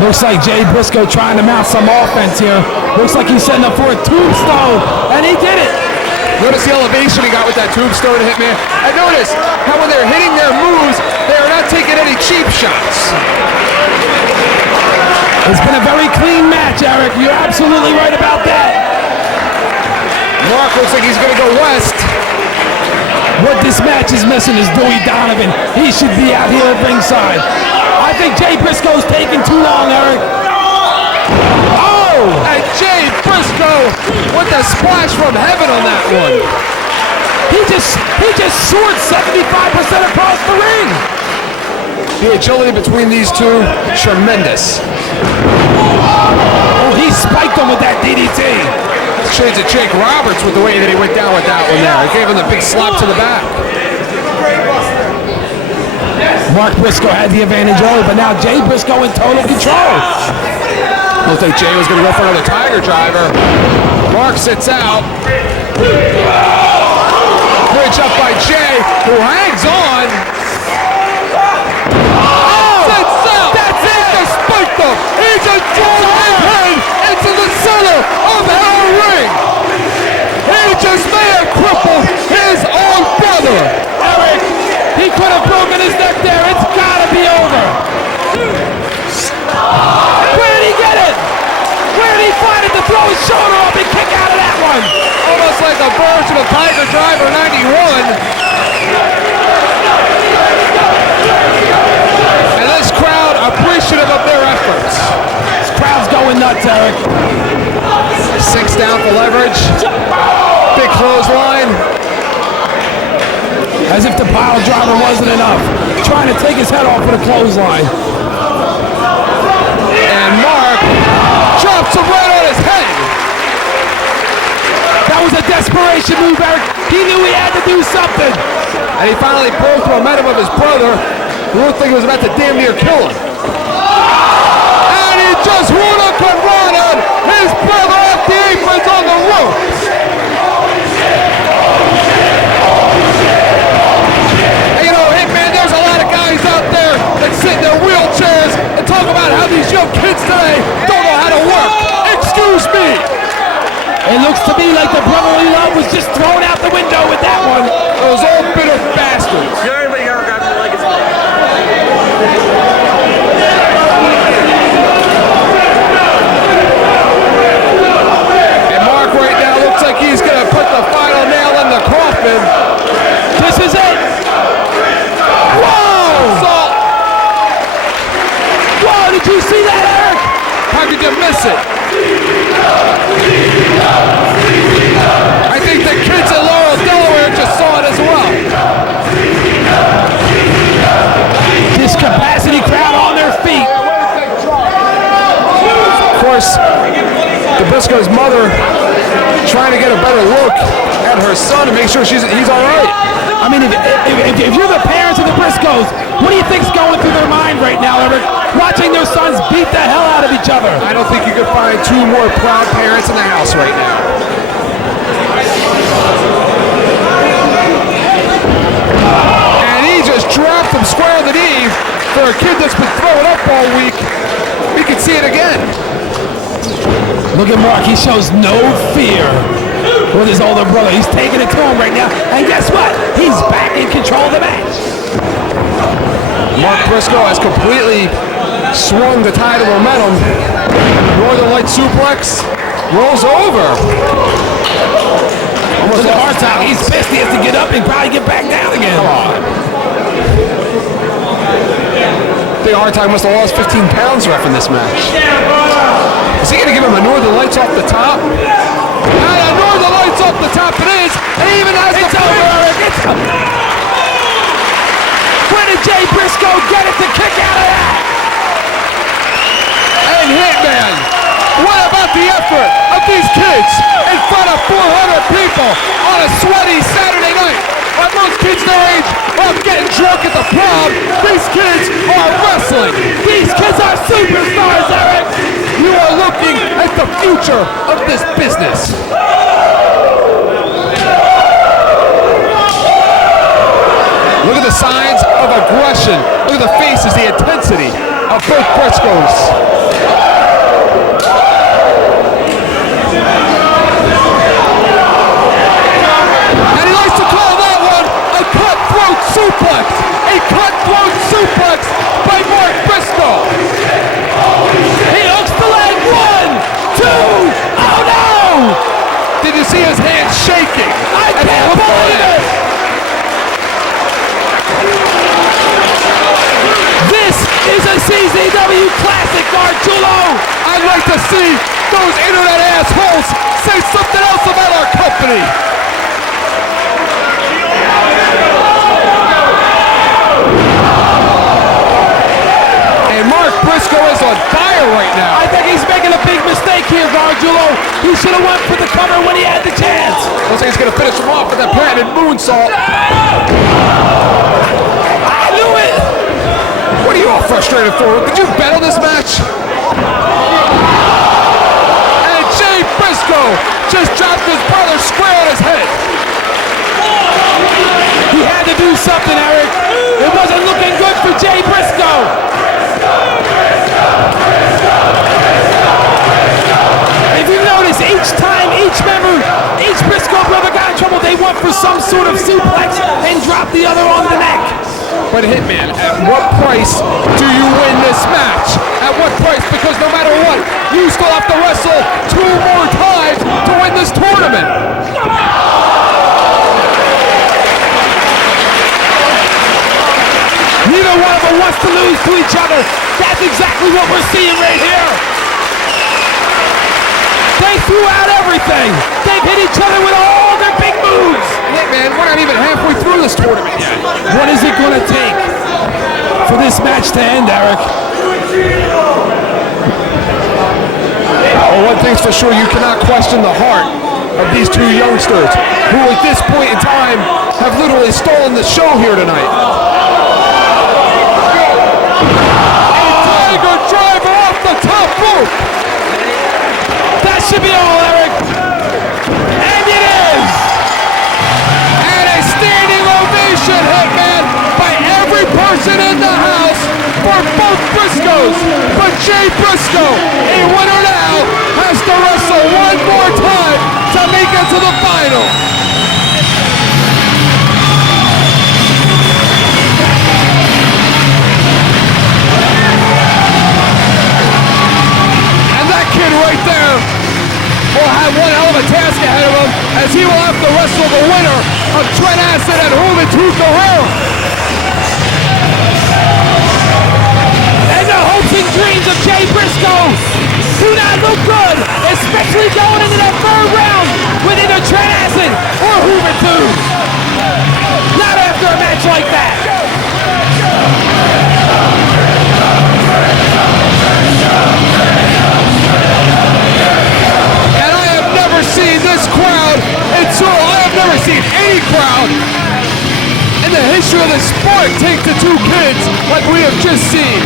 Looks like Jay Briscoe trying to mount some offense here. Looks like he's setting up for a tombstone, and he did it. Notice the elevation he got with that tombstone, Hitman. And notice how when they're hitting their moves, they are not taking any cheap shots. It's been a very clean match, Eric. You're absolutely right about that. Mark looks like he's going to go west. What this match is missing is Dewey Donovan. He should be out here at ringside. I think Jay Briscoe's taking too long, Eric. Oh! And Jay Briscoe with the splash from heaven on that one. He just soared 75% across the ring. The agility between these two, tremendous. Oh, he spiked him with that DDT. Shades of Jake Roberts with the way that he went down with that one there. He gave him the big slap to the back. Mark Briscoe had the advantage early, but now Jay Briscoe in total control. Looked like Jay was going to go for another tiger driver. Mark sits out. Bridge up by Jay, who hangs on. Oh! Sits out! That's it! Just spiked him! He just drove his head into the center of the ring! He just may have crippled his own brother! Eric, he could have broken his neck there. It's gotta be over. Where did he get it? Where did he find it to throw his shoulder up and kick out of that one. Almost like a version of Tiger Driver 91. And this crowd appreciative of their efforts. This crowd's going nuts, Eric. 6 down for leverage. Big clothesline. As if the pile driver wasn't enough. Trying to take his head off with a clothesline. And Mark drops him right on his head. That was a desperation move, Eric. He knew he had to do something. And he finally broke the momentum of his brother, who looked like he was about to damn near kill him. And he just won a Conrad. His brother off the aprons on the ropes. And you know, Hitman, there's a lot of guys out there that sit in their wheelchairs and talk about how these young kids today don't know how to work. Excuse me. It looks to me like the brotherly love was just thrown out the window with that one. Those old bitter bastards. And Mark right now looks like he's going to put the final nail in the coffin. This is it. Whoa! Whoa, did you see that, Eric? How could you miss it? I think the kids in Laurel, Delaware just saw it as well. This capacity crowd on their feet. Of course, the Briscoe's mother trying to get a better look at her son and make sure he's all right. I mean, if you're the parents of the Briscoes, what do you think's going through their mind right now, Eric? Watching their sons beat the hell out of each other. I don't think you could find 2 more proud parents in the house right now. And he just dropped him square on the knee for a kid that's been throwing up all week. We can see it again. Look at Mark, he shows no fear with his older brother. He's taking it to him right now. And guess what? He's back in control of the match. Mark Briscoe has completely swung the tide of momentum. Northern Light suplex rolls over. Almost look at Hartog. He's pissed. He has to get up and probably get back down again. Come on. I think Hartog must have lost 15 pounds reffing this match. Is he going to give him a Northern Lights off the top? And a Northern Lights off the top it is. And he even has It's over, Eric. It's over. Where did Jay Briscoe get it to kick out of that? And Hitman, what about the effort of these kids in front of 400 people on a sweaty Saturday night? Like most kids their age are getting drunk at the prom, these kids are wrestling. These kids are superstars, Eric. You are looking at the future of this business. Look at the signs of aggression. Look at the faces, the intensity of both Briscoes. And he likes to call that one a cutthroat suplex. A cutthroat suplex by Mark Briscoe. He hooks the leg. 1, 2. Oh no! Did you see his hands shaking? I can't believe it! This is a CZW Classic, Artulo! I'd like to see those internet assholes say something else about our company. And Mark Briscoe is on fire right now. I think he's making a big mistake here, Gargiulo. He should have went for the cover when he had the chance. Looks like he's going to finish him off with that patented moonsault. I knew it! What are you all frustrated for? Did you bet on this match? And Jay Briscoe just dropped his brother square on his head. He had to do something, Eric. It wasn't looking good for Jay Briscoe. If you notice, each time each Briscoe brother got in trouble, they went for some sort of suplex and dropped the other on the neck. But Hitman, at what price do you win this match? At what price? Because no matter what, you still have to wrestle 2 more times to win this tournament. one wants to lose to each other. That's exactly what we're seeing right here. They threw out everything. They've hit each other with all their big moves. Hey man, we're not even halfway through this tournament yet. What is it going to take for this match to end, Eric? Well, one thing's for sure, you cannot question the heart of these two youngsters, who at this point in time have literally stolen the show here tonight. A Tiger driver off the top rope. That should be all, Eric. And it is. And a standing ovation, Hitman, by every person in the house for both Briscoes. But Jay Briscoe, a winner now, has to wrestle one more time to make it to the final. And that kid right there will have one hell of a task ahead of him, as he will have to wrestle the winner of Trent and Juventud Guerrero. And the hopes and dreams of Jay Briscoe do not look good, especially going into that third round with either Trent or Juventud. Not after a match like that. And I have never seen this crowd I have never seen any crowd in the history of the sport take to two kids like we have just seen.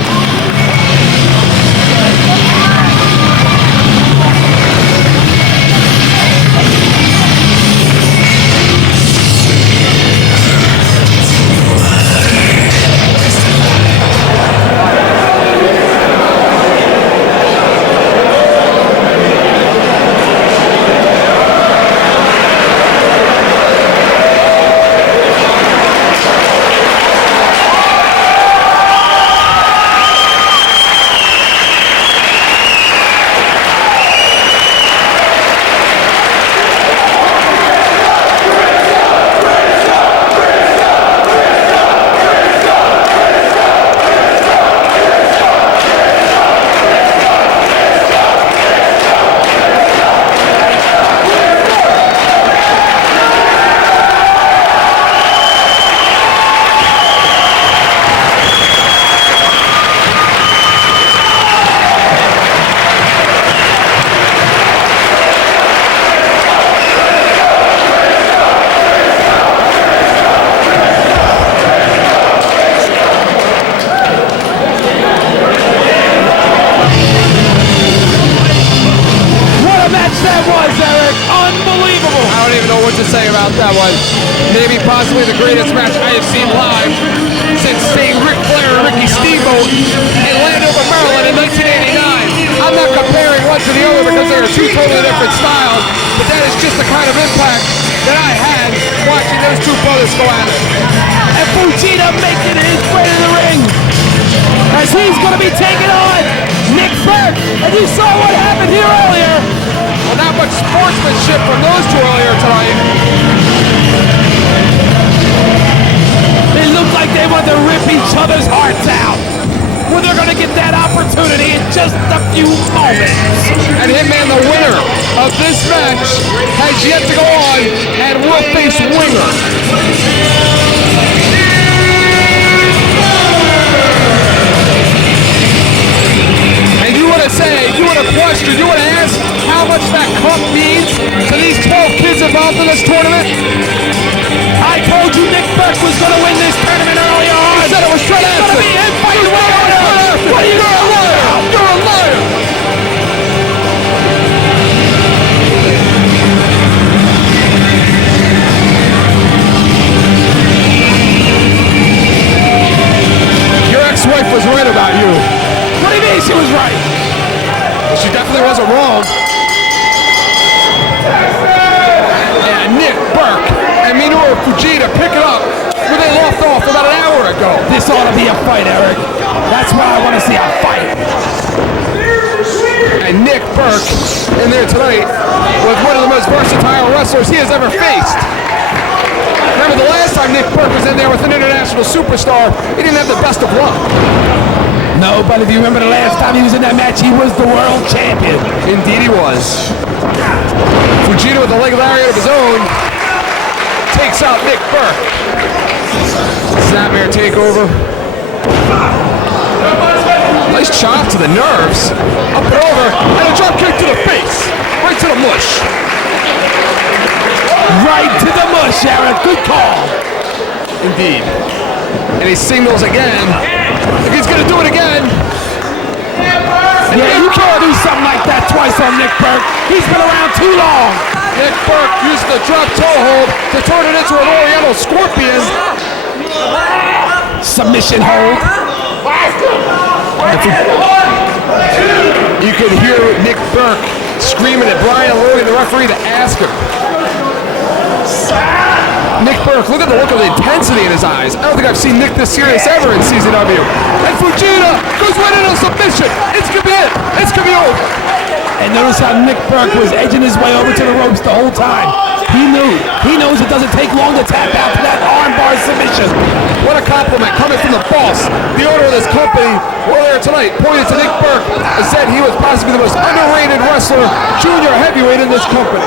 Maybe possibly the greatest match I have seen live since seeing Ric Blade and Ricky Steamboat in Landover, Maryland in 1989. I'm not comparing one to the other because they are two totally different styles, but that is just the kind of impact that I had watching those two brothers go at it. And Fujita making his way to the ring as he's going to be taking on Nick Berk. And you saw what happened here earlier. Well, not much sportsmanship from those two earlier tonight. It looked like they want to rip each other's hearts out. Well, they're going to get that opportunity in just a few moments. And Hitman, the winner of this match, has yet to go on and will face Winger. And you want to say, you want to question, you want to ask how much that cup means to these 12 kids involved in this tournament? I told you Nick Berk was going to win this tournament early on. I said it was Trent. It's going to be him fighting way on. What are you You're a liar. You're a liar. Your ex-wife was right about you. What do you mean she was right? Well, she definitely wasn't wrong. And Nick Berk and Minoru Fujita pick it up where they left off about an hour ago. This ought to be a fight, Eric. That's why I want to see a fight. And Nick Berk in there tonight was one of the most versatile wrestlers he has ever faced. Remember the last time Nick Berk was in there with an international superstar, he didn't have the best of luck. No, but if you remember the last time he was in that match, he was the world champion. Indeed he was. Fujita with a leg lariat of his own takes out Nick Berk. Snapmare takeover. Nice chop to the nerves. Up and over, and a drop kick to the face. Right to the mush. Right to the mush, Eric. Good call. Indeed. And he signals again. If he's gonna do it again. Yeah, you can't do something like that twice on Nick Berk. He's been around too long. Nick Berk used the drop toe hold to turn it into an Oriental Scorpion. Submission hold. You could hear Nick Berk screaming at Brian Logan, the referee, to ask him. Nick Berk, look at the look of the intensity in his eyes. I don't think I've seen Nick this serious ever in CZW. And Fujita goes right into submission. It's gonna be it. It's gonna be over. And notice how Nick Berk was edging his way over to the ropes the whole time. He knew. He knows it doesn't take long to tap out to that armbar submission. What a compliment coming from the boss, the owner of this company, earlier tonight, pointed to Nick Berk and said he was possibly the most underrated wrestler, junior heavyweight in this company.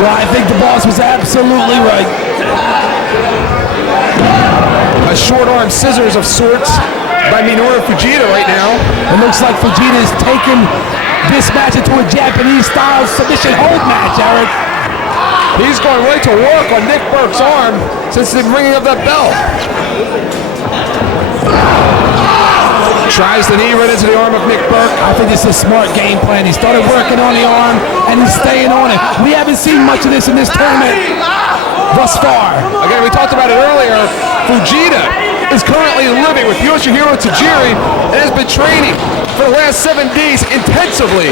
Well, I think the boss was absolutely right. A short arm scissors of sorts by Minoru Fujita right now. It looks like Fujita is taking this match into a Japanese-style submission hold match, Eric. He's going right to work on Nick Berk's arm since the ringing of that bell. Tries the knee right into the arm of Nick Berk. I think it's a smart game plan. He started working on the arm, and he's staying on it. We haven't seen much of this in this tournament thus far. Again, we talked about it earlier. Fujita is currently living with Yoshihiro Tajiri and has been training for the last 7 days intensively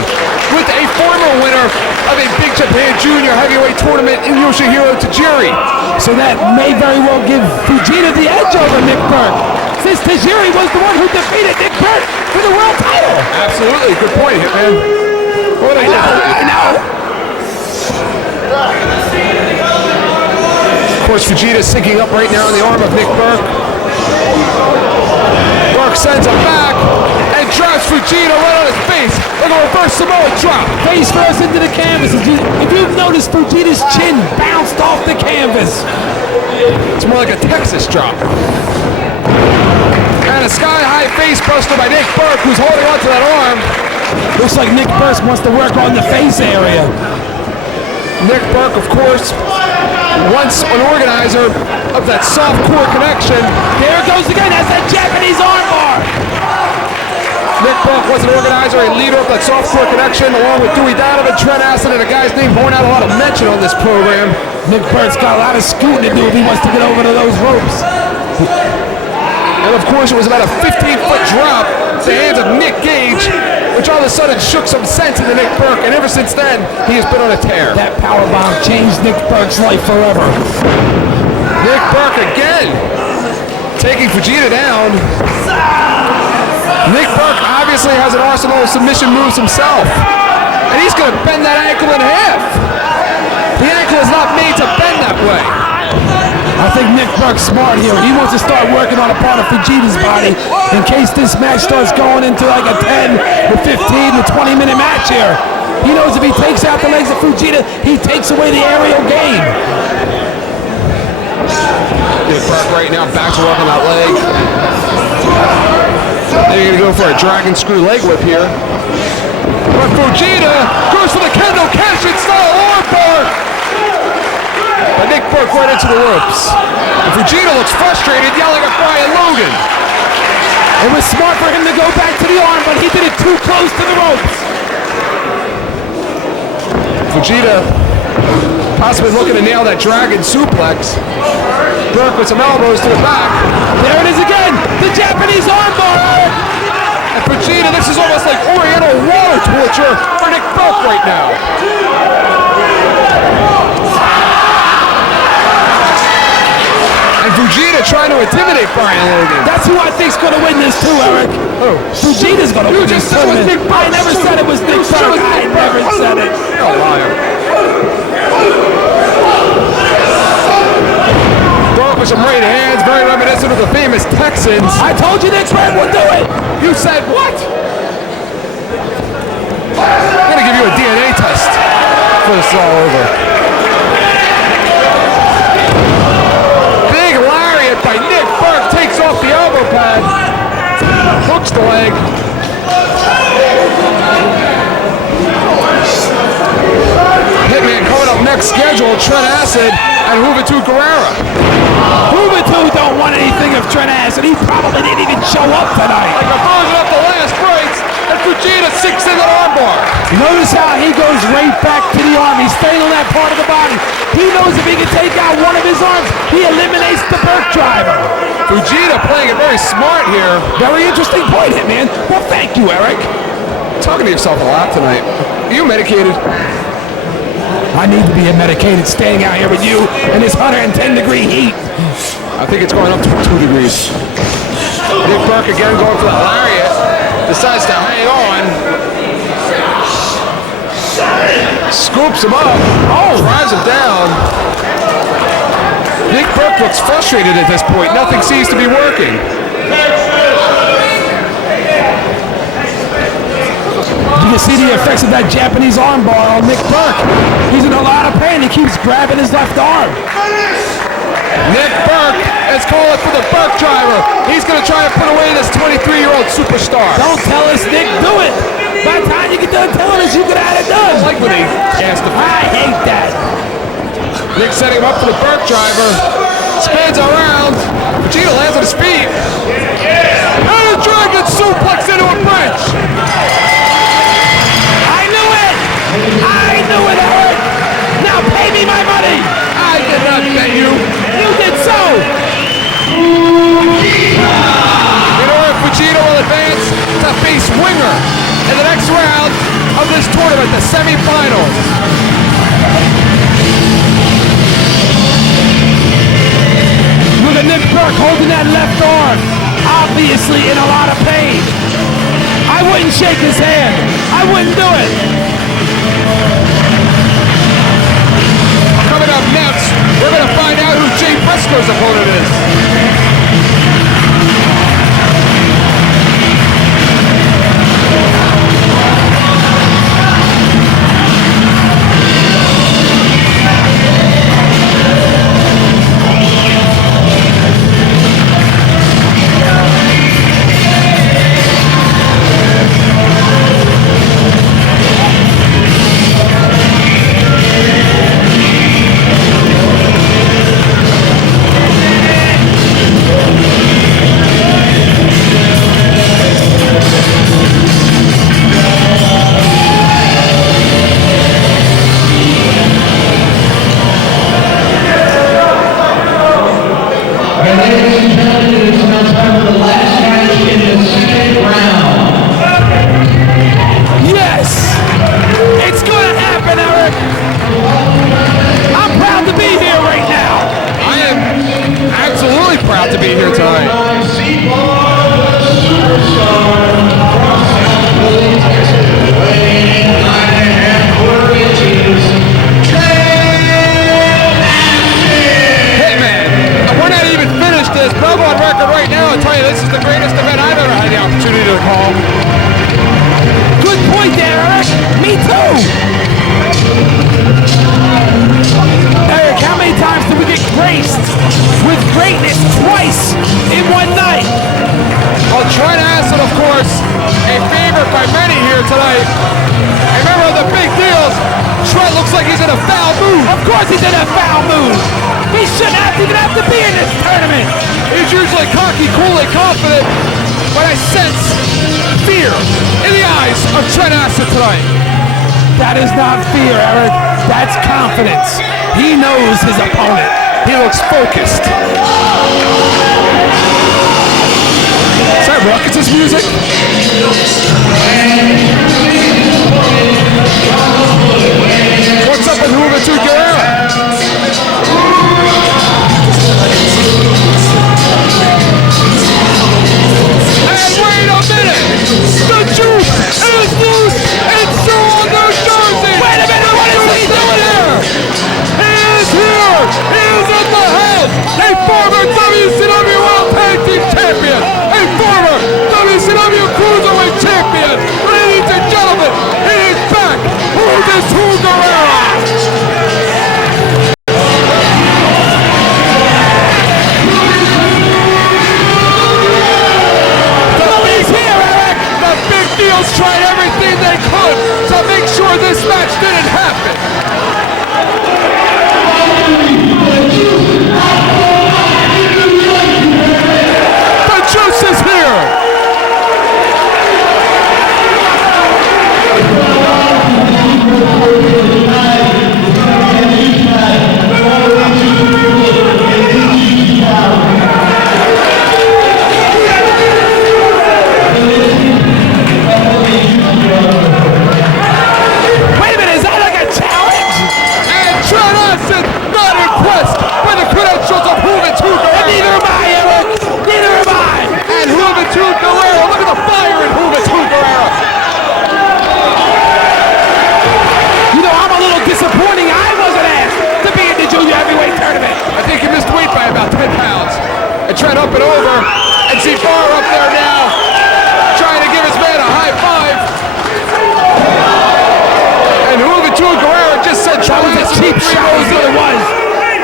with a former winner of a Big Japan Junior Heavyweight tournament in Yoshihiro Tajiri. So that may very well give Fujita the edge over Nick Berk, since Tajiri was the one who defeated Nick Berk for the world title. Absolutely, good point, Hitman. I know. Of course, Fujita's sinking up right now in the arm of Nick Berk. Berk sends him back and drops Fujita right on his face like a reverse Samoa drop. Face first into the canvas. If you've noticed, Fujita's chin bounced off the canvas. It's more like a Texas drop. And a sky-high face buster by Nick Berk, who's holding onto that arm. Looks like Nick Berk wants to work on the face area. Nick Berk, of course, once an organizer of that soft core connection. There it goes again. That's that Japanese armbar. Nick Berk was an organizer, a leader of that soft core connection, along with Dewey Donovan, Trent Acid, and a guy's name borne out a lot of mention on this program. Nick Berk's got a lot of scooting to do if he wants to get over to those ropes. And of course, it was about a 15-foot drop to the hands of Nick Gage, which all of a sudden shook some sense into Nick Berk, and ever since then, he has been on a tear. That powerbomb changed Nick Berk's life forever. Nick Berk again, taking Fujita down. Nick Berk obviously has an arsenal of submission moves himself, and he's going to bend that ankle in half. The ankle is not made to bend that way. I think Nick Berk's smart here. He wants to start working on a part of Fujita's body in case this match starts going into like a 10 to 15 to 20-minute match here. He knows if he takes out the legs of Fujita, he takes away the aerial game. Nick Berk right now back to work on that leg. They're going to go for a dragon screw leg whip here. But Fujita goes for the kendo Cashin style armbar. But Nick Berk right into the ropes. And Fujita looks frustrated, yelling at Brian Logan. It was smart for him to go back to the arm, but he did it too close to the ropes. Fujita possibly looking to nail that dragon suplex. Berk with some elbows to the back. There it is again, the Japanese armbar. And Fujita, this is almost like Oriental water torture for Nick Berk right now. And Fujita trying to intimidate Brian Logan. That's who I think's going to win this too, Eric. Oh. Fujita's going to win this tournament. I never said it was Nick Berk. I never said it. You're a liar. before this is all over. Big lariat by Nick Berk takes off the elbow pad. Hooks the leg. Hitman coming up next schedule, Trent Acid and Juventud Guerrera. Juventud don't want anything of Trent Acid. He probably didn't even show up tonight. Like a version of the last breaks, and Fujita sinks in that armbar. Notice how he goes right back to the arm. He's staying on that part of the body. He knows if he can take out one of his arms, he eliminates the Berk driver. Fujita playing it very smart here. Very interesting point, Hitman. Well, thank you, Eric. Talking to yourself a lot tonight. Are you medicated? I need to be medicated staying out here with you in this 110-degree heat. I think it's going up to 2 degrees. Nick Berk again going for the lariat. Decides to hang on. Scoops him up. Oh, drives him down. Nick Berk looks frustrated at this point. Nothing seems to be working. You can see the effects of that Japanese armbar on Nick Berk. He's in a lot of pain. He keeps grabbing his left arm. Nick Berk is calling for the Berk driver. He's going to try to put away this 23-year-old superstar. Don't tell us, Nick. Do it. By the time you get done telling us, you could have had it done. I like when they ask the I hate that. Nick setting him up for the Berk driver. Spins around. Vegeta lands on his feet. And a dragon suplex into a bridge. I knew it, Eric! Now pay me my money! I did not bet you. You did so! Minoru Fujita will advance to face Winger in the next round of this tournament, the semifinals. Look at Nick Berk holding that left arm, obviously in a lot of pain. I wouldn't shake his hand. I wouldn't do it. Coming up next, we're going to find out who Jay Briscoe's opponent is. That is not fear, Eric. That's confidence. He knows his opponent. He looks focused. Is that Ruckus' music? What's up with Juventud Guerrera? And wait a minute! The juice is loose! It's still on their jersey! Wait a minute! What is he doing here? He is here! He is at the head! A former WCW World Tag Team Champion! A former WCW Cruiserweight Champion! Ladies and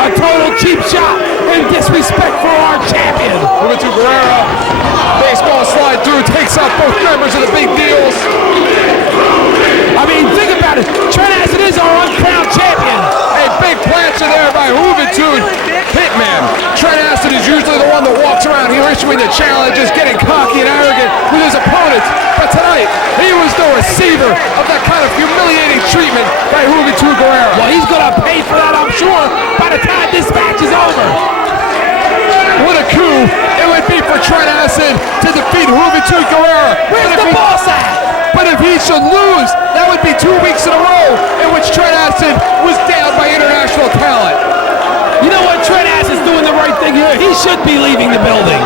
a total cheap shot and disrespect for our champion. Juventud Guerrera, baseball slide through, takes out both members of the big deals. I mean, think about it. Trent Acid is our uncrowned champion. A big plancha there by Juventud. Hitman. Trent Acid is usually the one that walks around here issuing the challenges, getting cocky and arrogant with his opponents. But tonight, he was the receiver of that kind of humiliating treatment by Juventud Guerrera. Well, he's going to pay for that, I'm sure, by the time this match is over. What a coup it would be for Trent Acid to defeat Juventud Guerrera. Where's the boss at? But if he should lose, that would be 2 weeks in a row in which Trent Acid was down by international talent. You know what? Trent Acid's doing the right thing here. He should be leaving the building.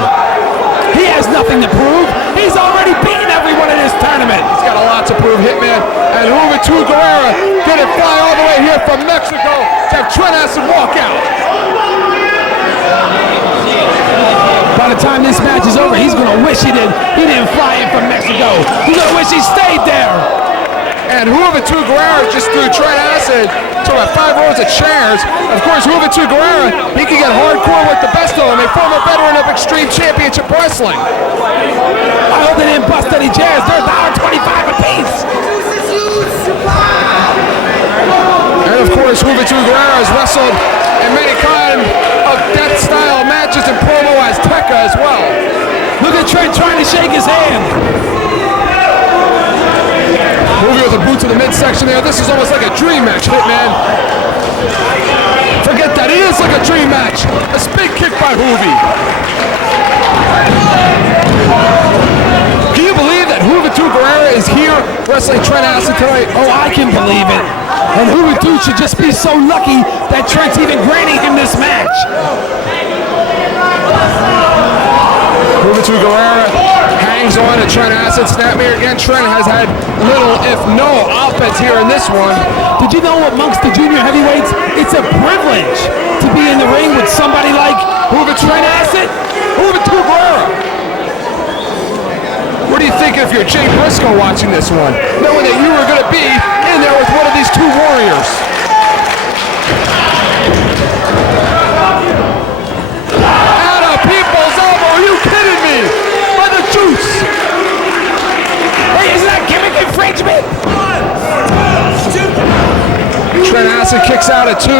He has nothing to prove. He's already beaten everyone in this tournament. He's got a lot to prove, Hitman. And Juventud Guerrera gonna fly all the way here from Mexico to have Trent Acid walk out. By the time this match is over, he's gonna wish he didn't fly in from Mexico. He's gonna wish he stayed there. And Juventud Guerrera just threw Trent Acid to about 5 rows of chairs. Of course, Juventud Guerrera, he can get hardcore with the best of them. A former veteran of Extreme Championship Wrestling. I hope they didn't bust any chairs. They're $1.25 a piece. And of course, Juventud Guerrera has wrestled in many kind of death-style matches and promo as Tekka as well. Look at Trent trying to shake his hand. Moving with a boot to the midsection there. This is almost like a dream match, Hitman. Forget that. It is like a dream match. A big kick by Juvi. Can you believe that Juventud Guerrera is here wrestling Trent Acid tonight? Oh, I can believe it. And Juventud should just be so lucky that Trent's even granting him this match. Juventud Guerrera hangs on to Trent Acid. Snapmare again. Trent has had little, if no, offense here in this one. Did you know amongst the junior heavyweights, it's a privilege to be in the ring with somebody like Trent Acid? Juventud Guerrera. What do you think if you're Jay Briscoe watching this one, knowing that you were going to be in there with one of these two warriors? Out of people's elbow, are you kidding me? By the juice. Hey, isn't that gimmick infringement? Trent Acid kicks out at 2.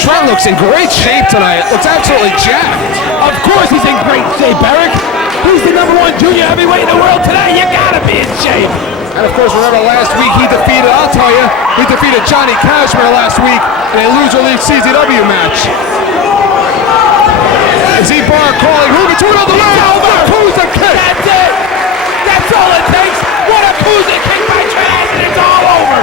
Trent looks in great shape tonight. Looks absolutely jacked. Of course he's in great shape, Berk. He's the #1 junior heavyweight in the world today. You gotta be in shape. And of course, remember last week he defeated, I'll tell you, he defeated Johnny Cashmere last week in a loser-leave CZW match. Z-Bar calling Juventud on the line. Yakuza kick. That's it. That's all it takes. What a Yakuza kick by Trent Acid. It's all over.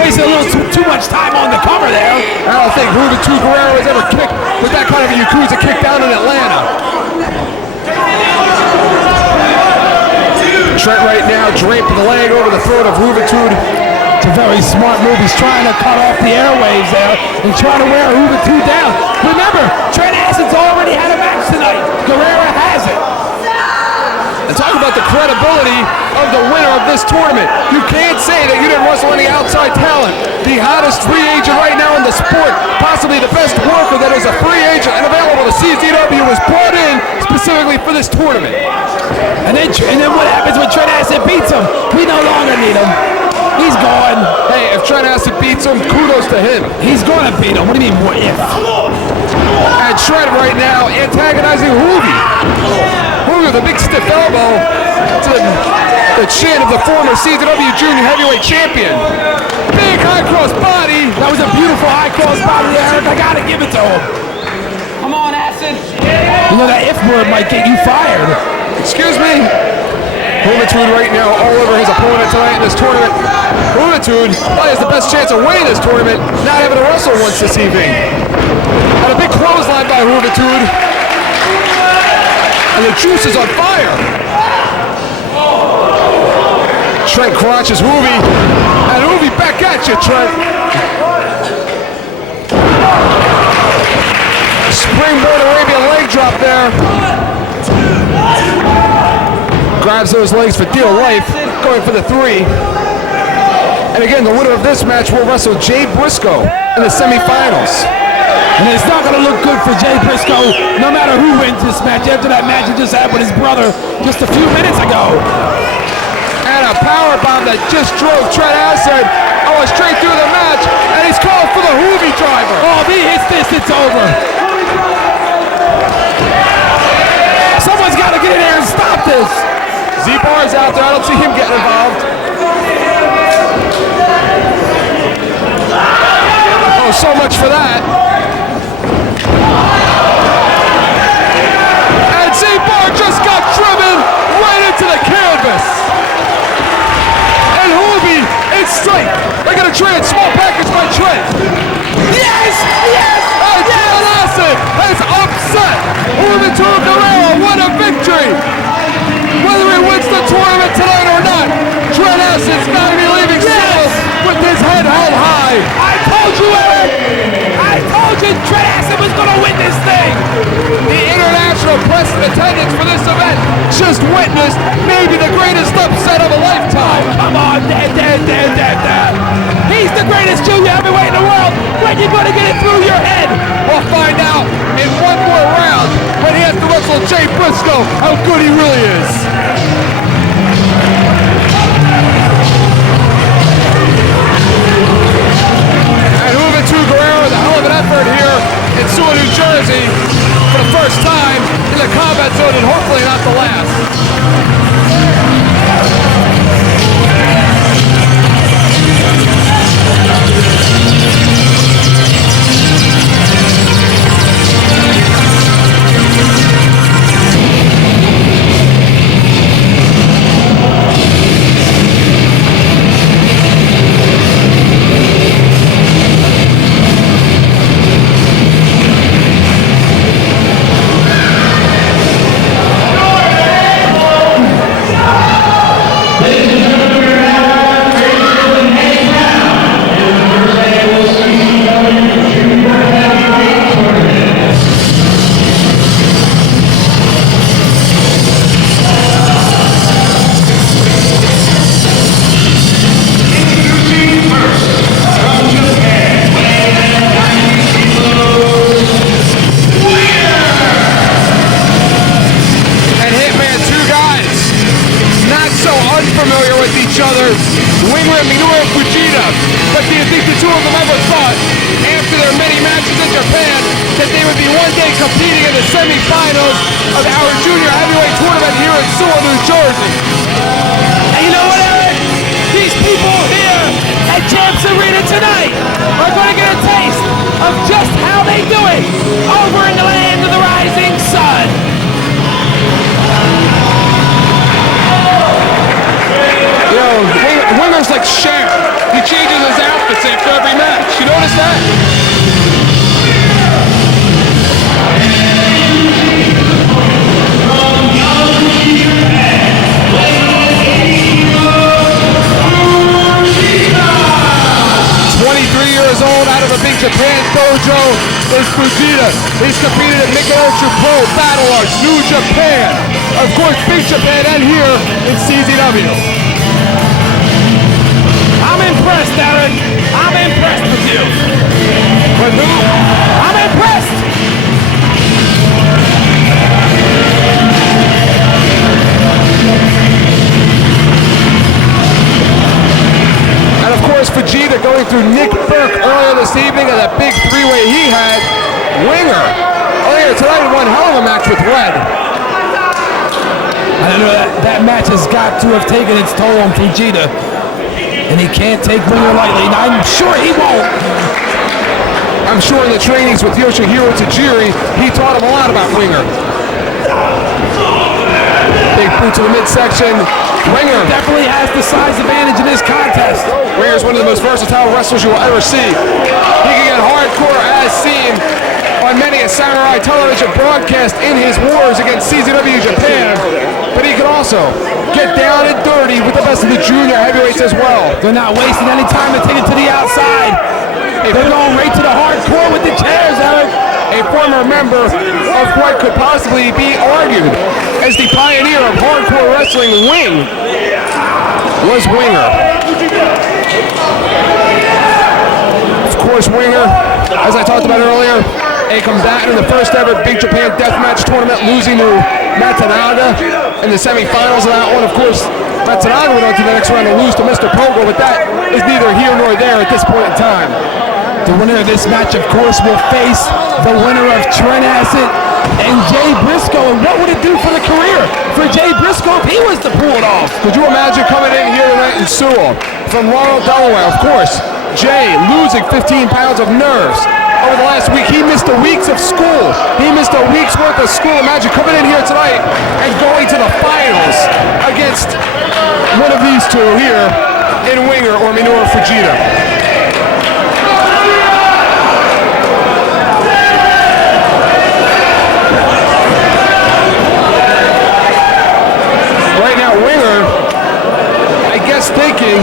Wasted a little too much time on the cover there. I don't think Juventud Guerrera has ever kicked with that kind of a Yakuza kick down in Atlanta. Trent right now draped the leg over the throat of Juventud. It's a very smart move. He's trying to cut off the airwaves there and trying to wear Juventud down. Remember, Trent Acid's already had a match tonight. Guerrera has it. And talk about the credibility of the winner of this tournament. You can't say that you didn't wrestle any outside talent. The hottest free agent right now in the sport, possibly the best worker that is a free agent and available to CZW, was brought in specifically for this tournament. And then what happens when Trent Acid beats him? We no longer need him. He's gone. Hey, if Trent Acid beats him, kudos to him. He's going to beat him. What do you mean, what if? And Trent right now antagonizing Juvi. Juvi with a big stiff elbow to the chin of the former CZW Junior Heavyweight Champion. Big high cross body. That was a beautiful high cross body there, Eric. I got to give it to him. Come on, Acid. You know, that if word might get you fired. Excuse me. Juventud right now all over his opponent tonight in this tournament. Juventud probably has the best chance of winning this tournament, not having to wrestle once this evening. And a big clothesline by Juventud. And the juice is on fire. Trent crotches Juvi. And Juvi back at you, Trent. Springboard Arabian leg drop there. Grabs those legs for dear life, going for the 3. And And again, the winner of this match will wrestle Jay Briscoe in the semifinals. And it's not going to look good for Jay Briscoe, no matter who wins this match, after that match he just had with his brother just a few minutes ago. And a powerbomb that just drove Trent Acid straight through the match, and he's called for the Hoovy driver. Oh, if he hits this, it's over. Someone's got to get in there and stop this. Z-Bar's out there. I don't see him getting involved. Oh, so much for that. And Z-Bar just got driven right into the canvas. And Hoovy is straight. They're going to trade small package by Trent. Yes! Yes! And Trent Acid has upset Hoovy Guerrero. What a victory! Whether he wins the tournament tonight or not, Trent Acid's not going to be leaving solo with his head held high. I told you, Eric! I told you Trent Acid was going to win this thing! The international press in attendance for this event just witnessed maybe the greatest upset of a lifetime. Come on, Dad. He's the greatest junior heavyweight in the world. When you going to get it through your head? We'll find out in one more round when he has to wrestle Jay Briscoe how good he really is. And Hoovy Guerrero with a hell of an effort here in Sewell, New Jersey for the first time in the combat zone and hopefully not the last. Winger and Minoru and Fujita. But do you think the two of them ever thought, after their many matches in Japan, that they would be one day competing in the semifinals of our junior heavyweight tournament here in Sewell, New Jersey? And you know what, Eric? These people here at Champs Arena tonight are going to get a taste of just how they do it over in the land of the rising sun. You know, Winger's like Cher. He changes his outfits after every match. You notice that? 23 years old, out of a Big Japan dojo, is Fujita. He's competed at Mejor Pro, Battle Arts, New Japan. Of course, Big Japan and here in CZW. I'm impressed, Eric. I'm impressed with you. With who? I'm impressed. And of course, Fujita going through Nick Berk earlier this evening and that big three-way he had. Winger earlier tonight won hell of a match with Red. I know that match has got to have taken its toll on Fujita. And he can't take Winger lightly. And I'm sure he won't. I'm sure in the trainings with Yoshihiro Tajiri, he taught him a lot about Winger. Big boot to the midsection. Winger definitely has the size advantage in this contest. Winger's one of the most versatile wrestlers you will ever see. He can get hardcore as seen on many a Samurai television broadcast in his wars against CZW Japan. But he can also get down and dirty with the best of the junior heavyweights as well. They're not wasting any time to take it to the outside. They're going right to the hardcore with the chairs, Eric. A former member of what could possibly be argued as the pioneer of hardcore wrestling, Wing, was Winger. talked about earlier, a combatant in the first ever Big Japan Deathmatch tournament, losing to Matanaga in the semifinals of that one. Of course, Matanaga went on to the next round and lose to Mr. Pogo, but that is neither here nor there at this point in time. The winner of this match, of course, will face the winner of Trent Acid and Jay Briscoe. And what would it do for the career for Jay Briscoe if he was to pull it off? Could you imagine coming in here tonight in Sewell from Laurel, Delaware? Of course, Jay losing 15 pounds of nerves. Over the last week, he missed a week's of school. He missed a week's worth of school. Imagine coming in here tonight and going to the finals against one of these two here in Winger or Minoru Fujita. Right now, Winger, I guess thinking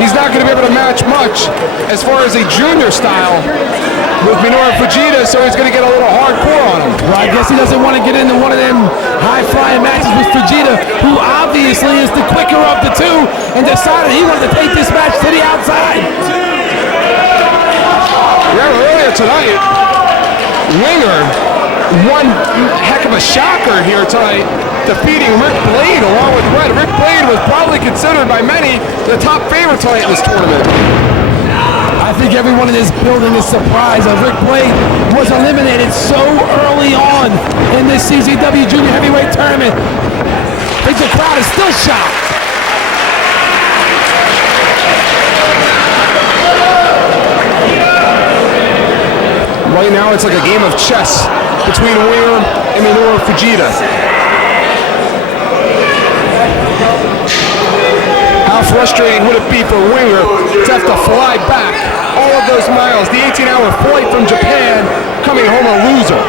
he's not going to be able to match much as far as a junior style with Minoru Fujita, so he's going to get a little hardcore on him. Well, I guess he doesn't want to get into one of them high-flying matches with Fujita, who obviously is the quicker of the two, and decided he wanted to take this match to the outside. Yeah, earlier tonight, Winger, one heck of a shocker here tonight, defeating Ric Blade along with Red. Ric Blade was probably considered by many the top favorite tonight in this tournament. I think everyone in this building is surprised that Ric Blade was eliminated so early on in this CZW Junior Heavyweight Tournament. I think the crowd is still shocked. Right now, it's like a game of chess between Winger and Minoru Fujita. How frustrating would it be for Winger to have to fly back all of those miles, the 18-hour flight from Japan, coming home a loser?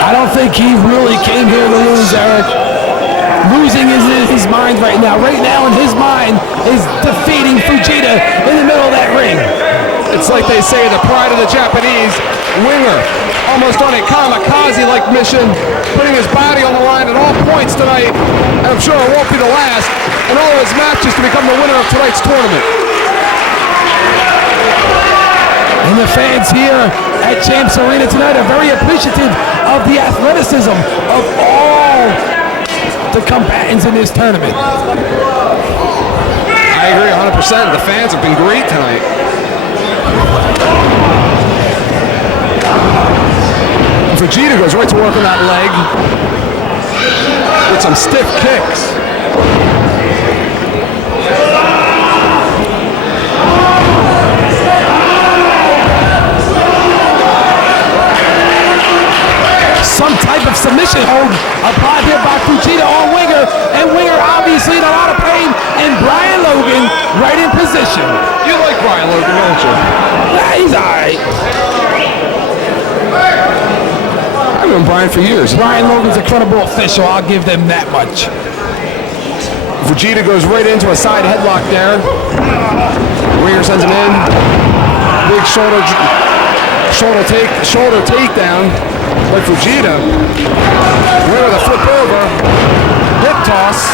I don't think he really came here to lose, Eric. Losing is in his mind right now. Right now in his mind is defeating Fujita in the middle of that ring. It's like they say, the pride of the Japanese. Winger almost on a kamikaze-like mission, putting his body on the line at all points tonight, and I'm sure it won't be the last, in all of his matches to become the winner of tonight's tournament. And the fans here at Champs Arena tonight are very appreciative of the athleticism of all the combatants in this tournament. I agree 100%. The fans have been great tonight. Fujita goes right to work on that leg with some stiff kicks. Some type of submission hold applied here by Fujita on Winger, and Winger obviously in a lot of pain, and Brian Logan right in position. You like Brian Logan, don't you? Yeah, he's alright. I've known Brian for years. Brian Logan's a credible official, I'll give them that much. Fujita goes right into a side headlock there. Winger sends him in. Big shoulder takedown by Fujita. Winger with a flip over. Hip toss.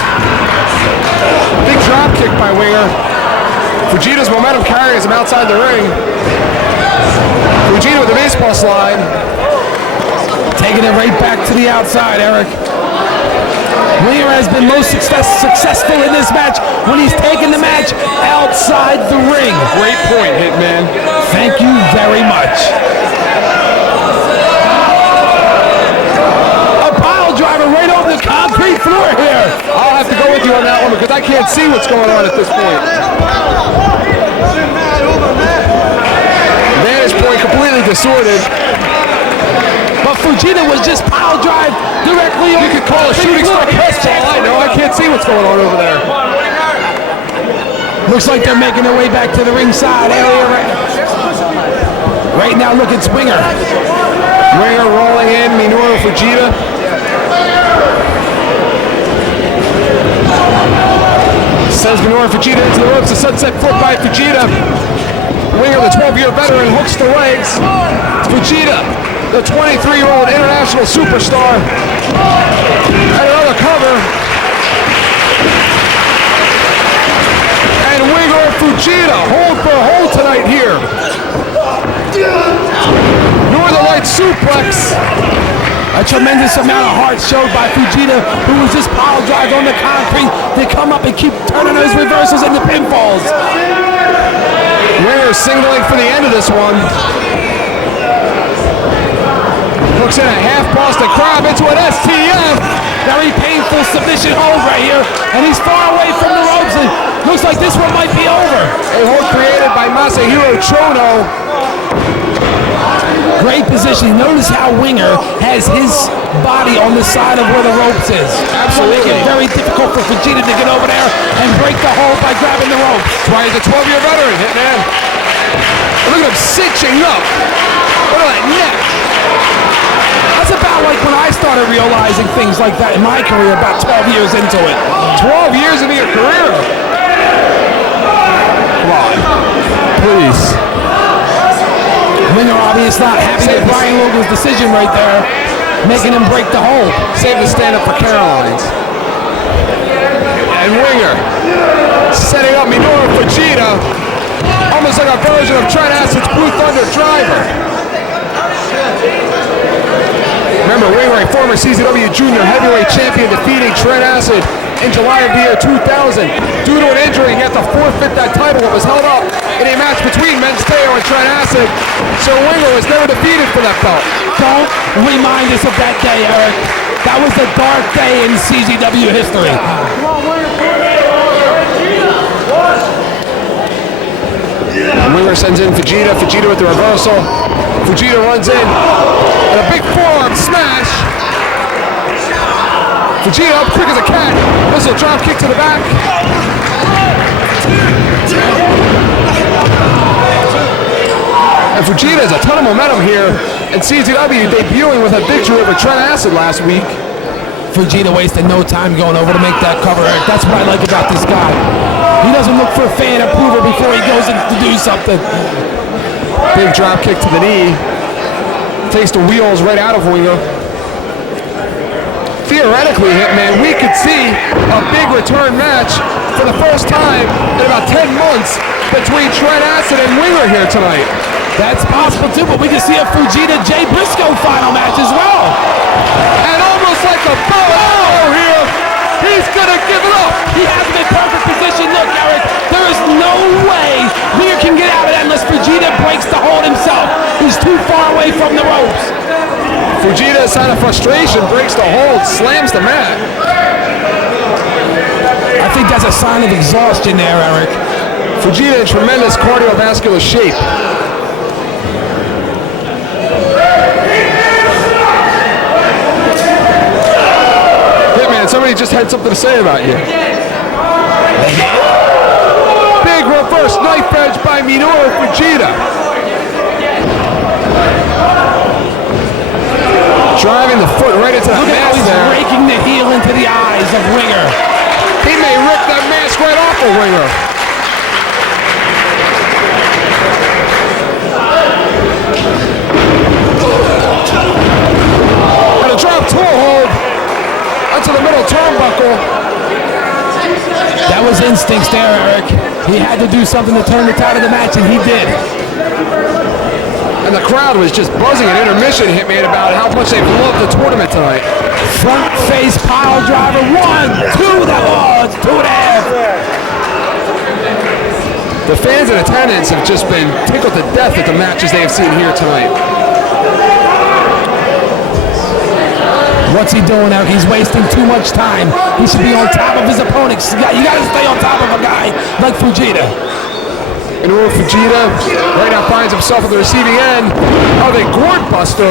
Big drop kick by Winger. Fujita's momentum carries him outside the ring. Fujita with a baseball slide. Taking it right back to the outside, Eric. Winger has been most successful in this match when he's taken the match outside the ring. Great point, Hitman. Thank you very much. A pile driver right over the concrete floor here. I'll have to go with you on that one because I can't see what's going on at this point. Vantage point completely distorted. But Fujita was just pile drive directly over. You could call a shooting star press ball. I know. I can't see what's going on over there. Looks like they're making their way back to the ringside area right now. Look, it's Winger. Winger rolling in. Minoru Fujita. Sends Minoru Fujita into the ropes. A sunset flip by Fujita. Winger, the 12-year veteran, hooks the legs. Fujita, the 23-year-old international superstar. And another cover. And Winger and Fujita hold for hold tonight here Northern Light suplex. A tremendous amount of heart showed by Fujita, who was just pile drive on the concrete to come up and keep turning those reversals into pinfalls. Winger signaling for the end of this one. Hooks in a half Boston Crab into an STF. Very painful submission hold right here, and he's far away from the ropes. And looks like this one might be over. A hold created by Masahiro Chono. Great positioning. Notice how Winger has his body on the side of where the ropes is. Absolutely. Make it very difficult for Fujita to get over there and break the hold by grabbing the ropes. That's why he's a 12-year veteran, Hitman. Look at him cinching up. Look at that neck. That's about like when I started realizing things like that in my career, about 12 years into it. 12 years into your career. Come on. Please. Winger obviously not happy with Brian Logan's decision right there, making him break the hold. Save the stand-up for Caroline's. And Winger setting up Minoru Fujita, almost like a version of Trent Acid's Blue Thunder driver. Remember, Winger, a former CZW Junior Heavyweight Champion, defeating Trent Acid in July of the year 2000. Due to an injury, he had to forfeit that title. It was held up in a match between Mensteo and Trent Acid. So Winger was never defeated for that belt. Don't remind us of that day, Eric. That was a dark day in CZW history. Winger sends in Fujita. Fujita with the reversal. Fujita runs in and a big forearm smash. Fujita up quick as a cat. Missile drop kick to the back. And Fujita has a ton of momentum here. And CZW debuting with a victory over Trent Acid last week. Fujita wasted no time going over to make that cover, Eric. That's what I like about this guy. He doesn't look for fan approval before he goes in to do something. Big drop kick to the knee. Takes the wheels right out of Winger. Theoretically, Hitman, we could see a big return match for the first time in about 10 months between Trent Acid and Winger here tonight. That's possible too, but we can see a Fujita-Jay Briscoe final match as well. And almost like a bow and arrow here, he's gonna give it up. He has him in perfect position. Look, Eric, there is no way Winger can get out of that unless Fujita breaks the hold himself. He's too far away from the ropes. Fujita, a sign of frustration, breaks the hold, slams the mat. I think that's a sign of exhaustion there, Eric. Fujita in tremendous cardiovascular shape. Hitman, somebody just had something to say about you. Big reverse knife edge by Minoru Fujita. Driving the foot right into the Look at how mask he's there. raking the heel into the eyes of Winger. He may rip that mask right off of Winger. And a drop toe hold onto the middle turnbuckle. That was instincts there, Eric. He had to do something to turn the tide of the match, and he did. And the crowd was just buzzing at intermission, Hitman, about how much they've loved the tournament tonight. Front face pile driver, 1, 2, that was 2.5. The fans in attendance have just been tickled to death at the matches they have seen here tonight. What's he doing out? He's wasting too much time. He should be on top of his opponents. You got to stay on top of a guy like Fujita. And Fujita right now finds himself at the receiving end of a gourd buster.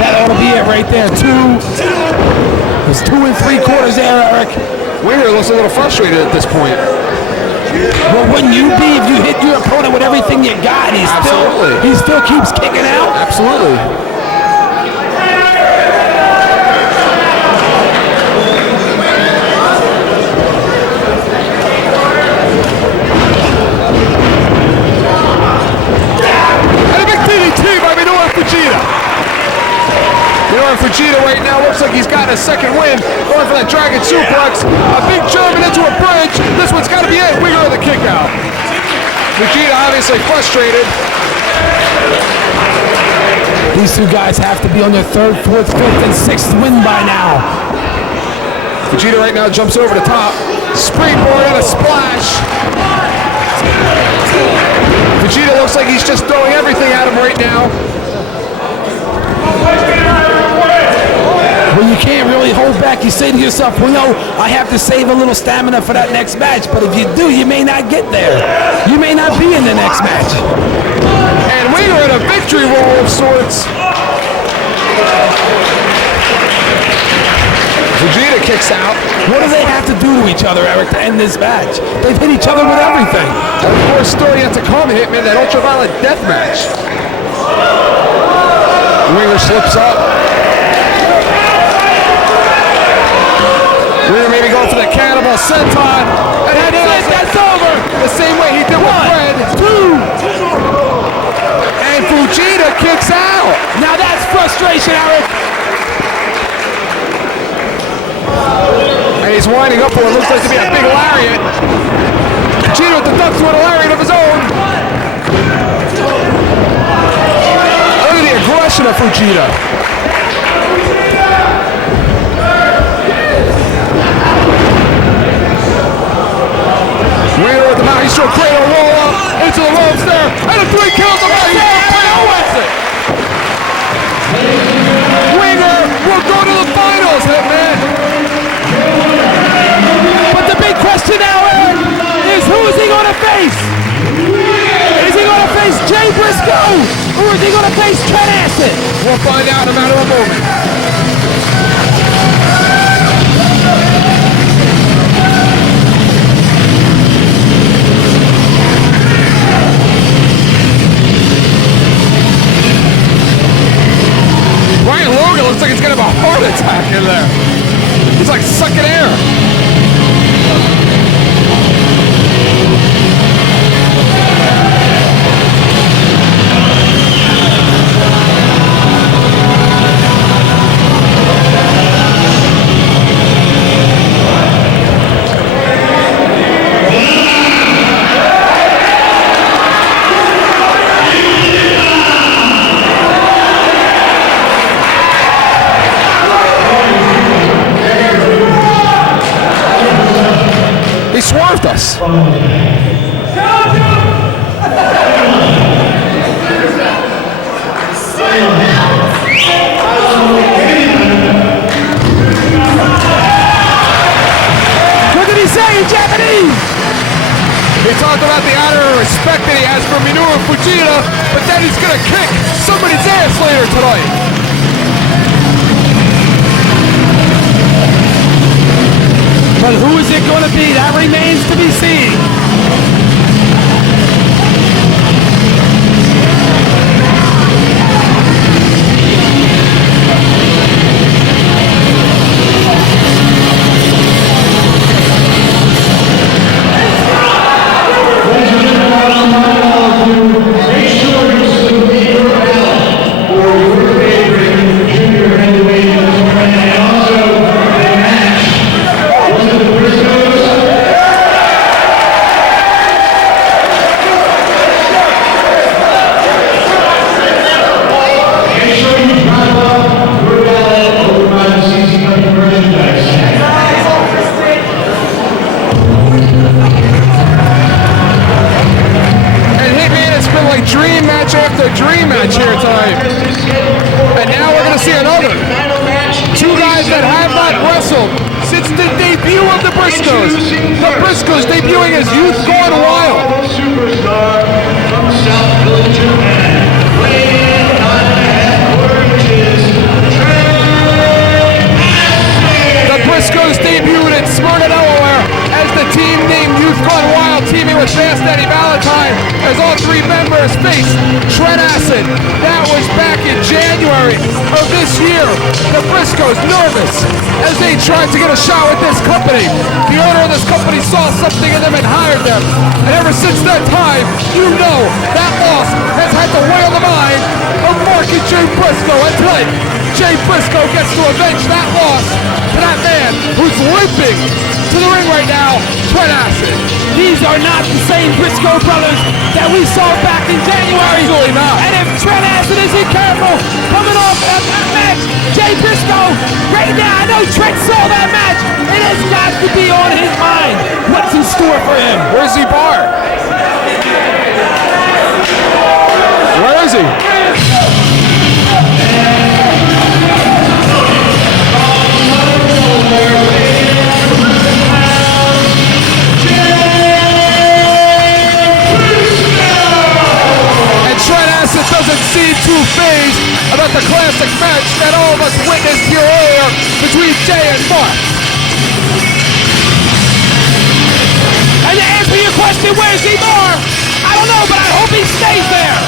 That ought to be it right there. 2. It's 2 3/4 there, Eric. Winger looks a little frustrated at this point. Well, wouldn't you be if you hit your opponent with everything you got? He still keeps kicking out. Absolutely. Fujita right now looks like he's got a second win, going for that dragon suplex. A big German into a bridge. This one's got to be it. Winger of the kick out. Fujita obviously frustrated. These two guys have to be on their third, fourth, fifth, and sixth win by now. Fujita right now jumps over the top. Springboard and a splash. Fujita looks like he's just throwing everything at him right now. When you can't really hold back, you say to yourself, well, no, I have to save a little stamina for that next match. But if you do, you may not get there. You may not be in the next match. And we are in a victory roll of sorts. Fujita kicks out. What do they have to do to each other, Eric, to end this match? They've hit each other with everything. Of course, still yet to come, Hitman, that ultraviolet death match. Winger slips up. Winger maybe going for the cannibal senton. And that's over. The same way he did with Fred. 2. And Fujita kicks out. Now that's frustration, Eric. And he's winding up for what looks like to be a big lariat. Fujita with the ducks with a lariat of his own. Look at the aggression of Fujita. Winger with the mount, he's trying to cradle roll up into the ropes there. And a 3 kills him out. Wins it. Winger will go to the finals, Hitman. But the big question now, Eric, is who is he going to face? Is he going to face Jay Briscoe, or is he going to face Trent Acid? We'll find out in a matter of a moment. Ryan Logan looks like he's gonna have a heart attack in there. He's like sucking air. He swerved us. What did he say in Japanese? He talked about the honor and respect that he has for Minoru Fujita, but then he's gonna kick somebody's ass later tonight. But who is it going to be? That remains to be seen. Make sure you salute your ballot for your favorite junior heavyweight tournament and also the match. Was it the Briscoes? Make sure you drop off your ballot over by the CCW merchandise. Been like dream match after dream match here tonight. And now we're going to see another. 2 guys that have not wrestled since the debut of the Briscoes. The Briscoes debuting as Youth Gone Wild. Superstar from South Village, Japan. Weighing in on the headquarters, which is Trent. The Briscoes debuted in Smyrna, Delaware as the team named Youth Gone Wild, teaming with Fast Eddie Valentine as all 3 members faced Trent Acid. That was back in January of this year. The Briscoes nervous as they tried to get a shot with this company. The owner of this company saw something in them and hired them. And ever since that time, you know that loss has had to weigh on the mind of Mark and Jay Briscoe. And tonight, Jay Briscoe gets to avenge that loss to that man who's limping into the ring right now, Trent Acid. These are not the same Briscoe brothers that we saw back in January. Absolutely not. And if Trent Acid isn't careful, coming off that match, Jay Briscoe, right now, I know Trent saw that match. It has got to be on his mind. What's in store for him? Where's he bar? Where is he? And Trent Acid doesn't seem too phased about the classic match that all of us witnessed here earlier between Jay and Mark. And to answer your question, where's he more? I don't know, but I hope he stays there.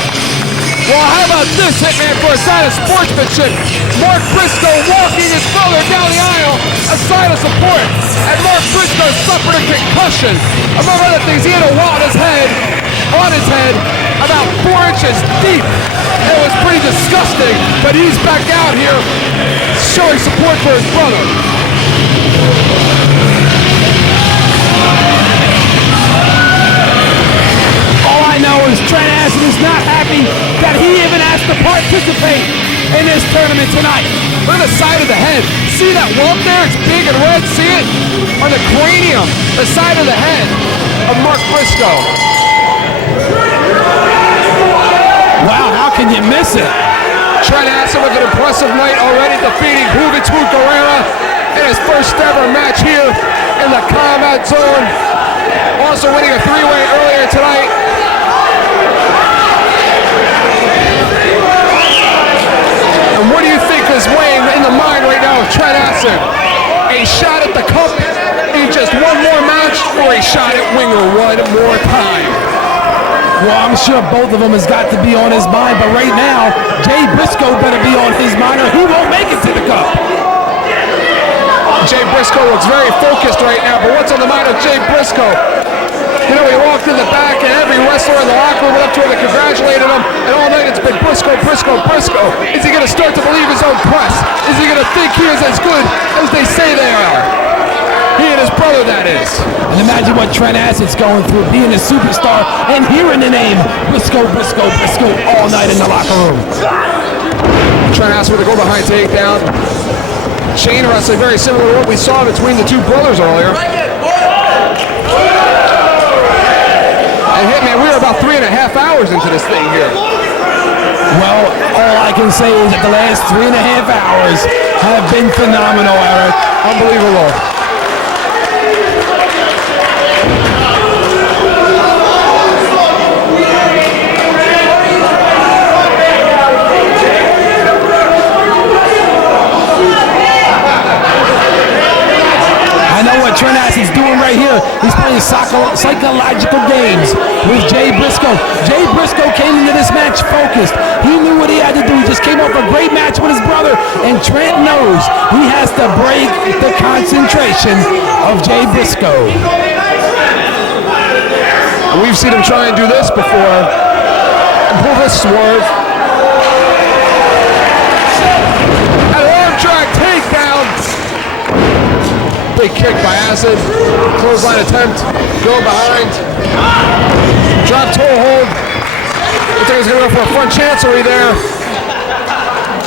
Well, how about this, Hitman, for a sign of sportsmanship? Mark Briscoe walking his brother down the aisle, a sign of support. And Mark Briscoe suffered a concussion. Among other things, he had a welt on his head, about 4 inches deep. It was pretty disgusting, but he's back out here showing support for his brother. All I know is Trent Acid is not happy that he even has to participate in this tournament tonight. Look at the side of the head. See that welt there? It's big and red. See it? On the cranium, the side of the head of Mark Briscoe. Wow, how can you miss it? Trent Acid with an impressive night already, defeating Juventud Guerrera in his first ever match here in the Combat Zone. Also winning a 3-way earlier tonight. And what do you think is weighing in the mind right now of Trent Acid? A shot at the cup in just one more match, or a shot at Winger one more time? Well, I'm sure both of them has got to be on his mind, but right now, Jay Briscoe better be on his mind or he won't make it to the cup. Jay Briscoe looks very focused right now, but what's on the mind of Jay Briscoe? You know, he walked in the back and every wrestler in the locker room went up to him and congratulated him, and all night it's been Briscoe, Briscoe, Briscoe. Is he going to start to believe his own press? Is he going to think he is as good as they say they are? He and his brother, that is. And imagine what Trent Acid's going through, being a superstar and hearing the name Briscoe, Briscoe, Briscoe all night in the locker room. Trent Acid with a go-behind takedown. Chain wrestling, very similar to what we saw between the two brothers earlier. And Hitman, we are about 3.5 hours into this thing here. Well, all I can say is that the last 3.5 hours have been phenomenal, Eric. Unbelievable. I know what Trent Acid's doing right here. He's playing psychological games with Jay Briscoe. Jay Briscoe came into this match focused. He knew what he had to do. He just came off a great match with his brother, and Trent knows he has to break the concentration of Jay Briscoe. And we've seen him try and do this before. And pull this swerve. An arm drag takedown. Big kick by Acid. Clothesline attempt. Go behind. Drop toe hold. I think he's going to go for a front chancery there.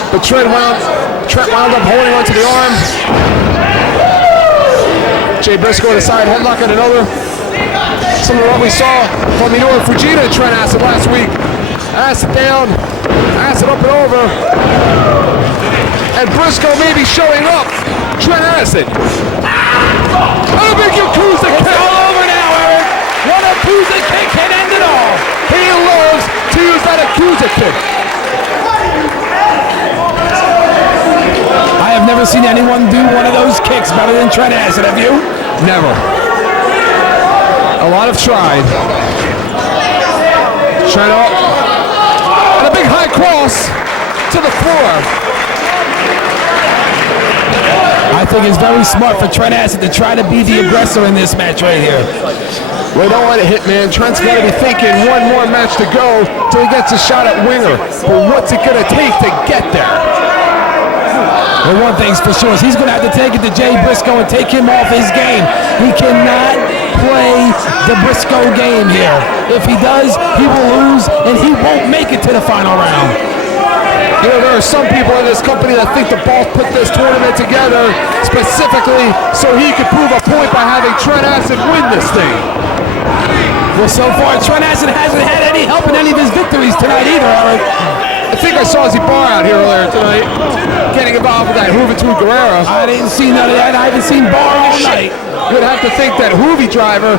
But Trent wound up holding onto the arm. Jay Briscoe to side headlock and another. Similar to what we saw from Minoru Fujita and Trent Acid last week. Acid down. Acid up and over. And Briscoe may be showing up. Trent Acid. A big Yakuza kick. It's all over now, Eric. One Yakuza kick can end it all. He loves to use that Yakuza kick. I have never seen anyone do one of those kicks better than Trent Acid, have you? Never. A lot have tried. Trent up. And a big high cross to the floor. I think it's very smart for Trent Acid to try to be the aggressor in this match right here. Well, don't let it hit, man. Trent's got to be thinking one more match to go till he gets a shot at Winger. But what's it going to take to get there? Well, one thing's for sure is he's going to have to take it to Jay Briscoe and take him off his game. He cannot play the Briscoe game here. If he does, he will lose, and he won't make it to the final round. You know, there are some people in this company that think the boss put this tournament together specifically so he could prove a point by having Trent Acid win this thing. Well, so far, Trent Acid hasn't had any help in any of his victories tonight either, Eric. I think I saw Ozzy Bar out here earlier tonight, getting involved with that Juventud Guerrera. I didn't see none of that. I haven't seen Bar all night. You'd have to think that Hoovy driver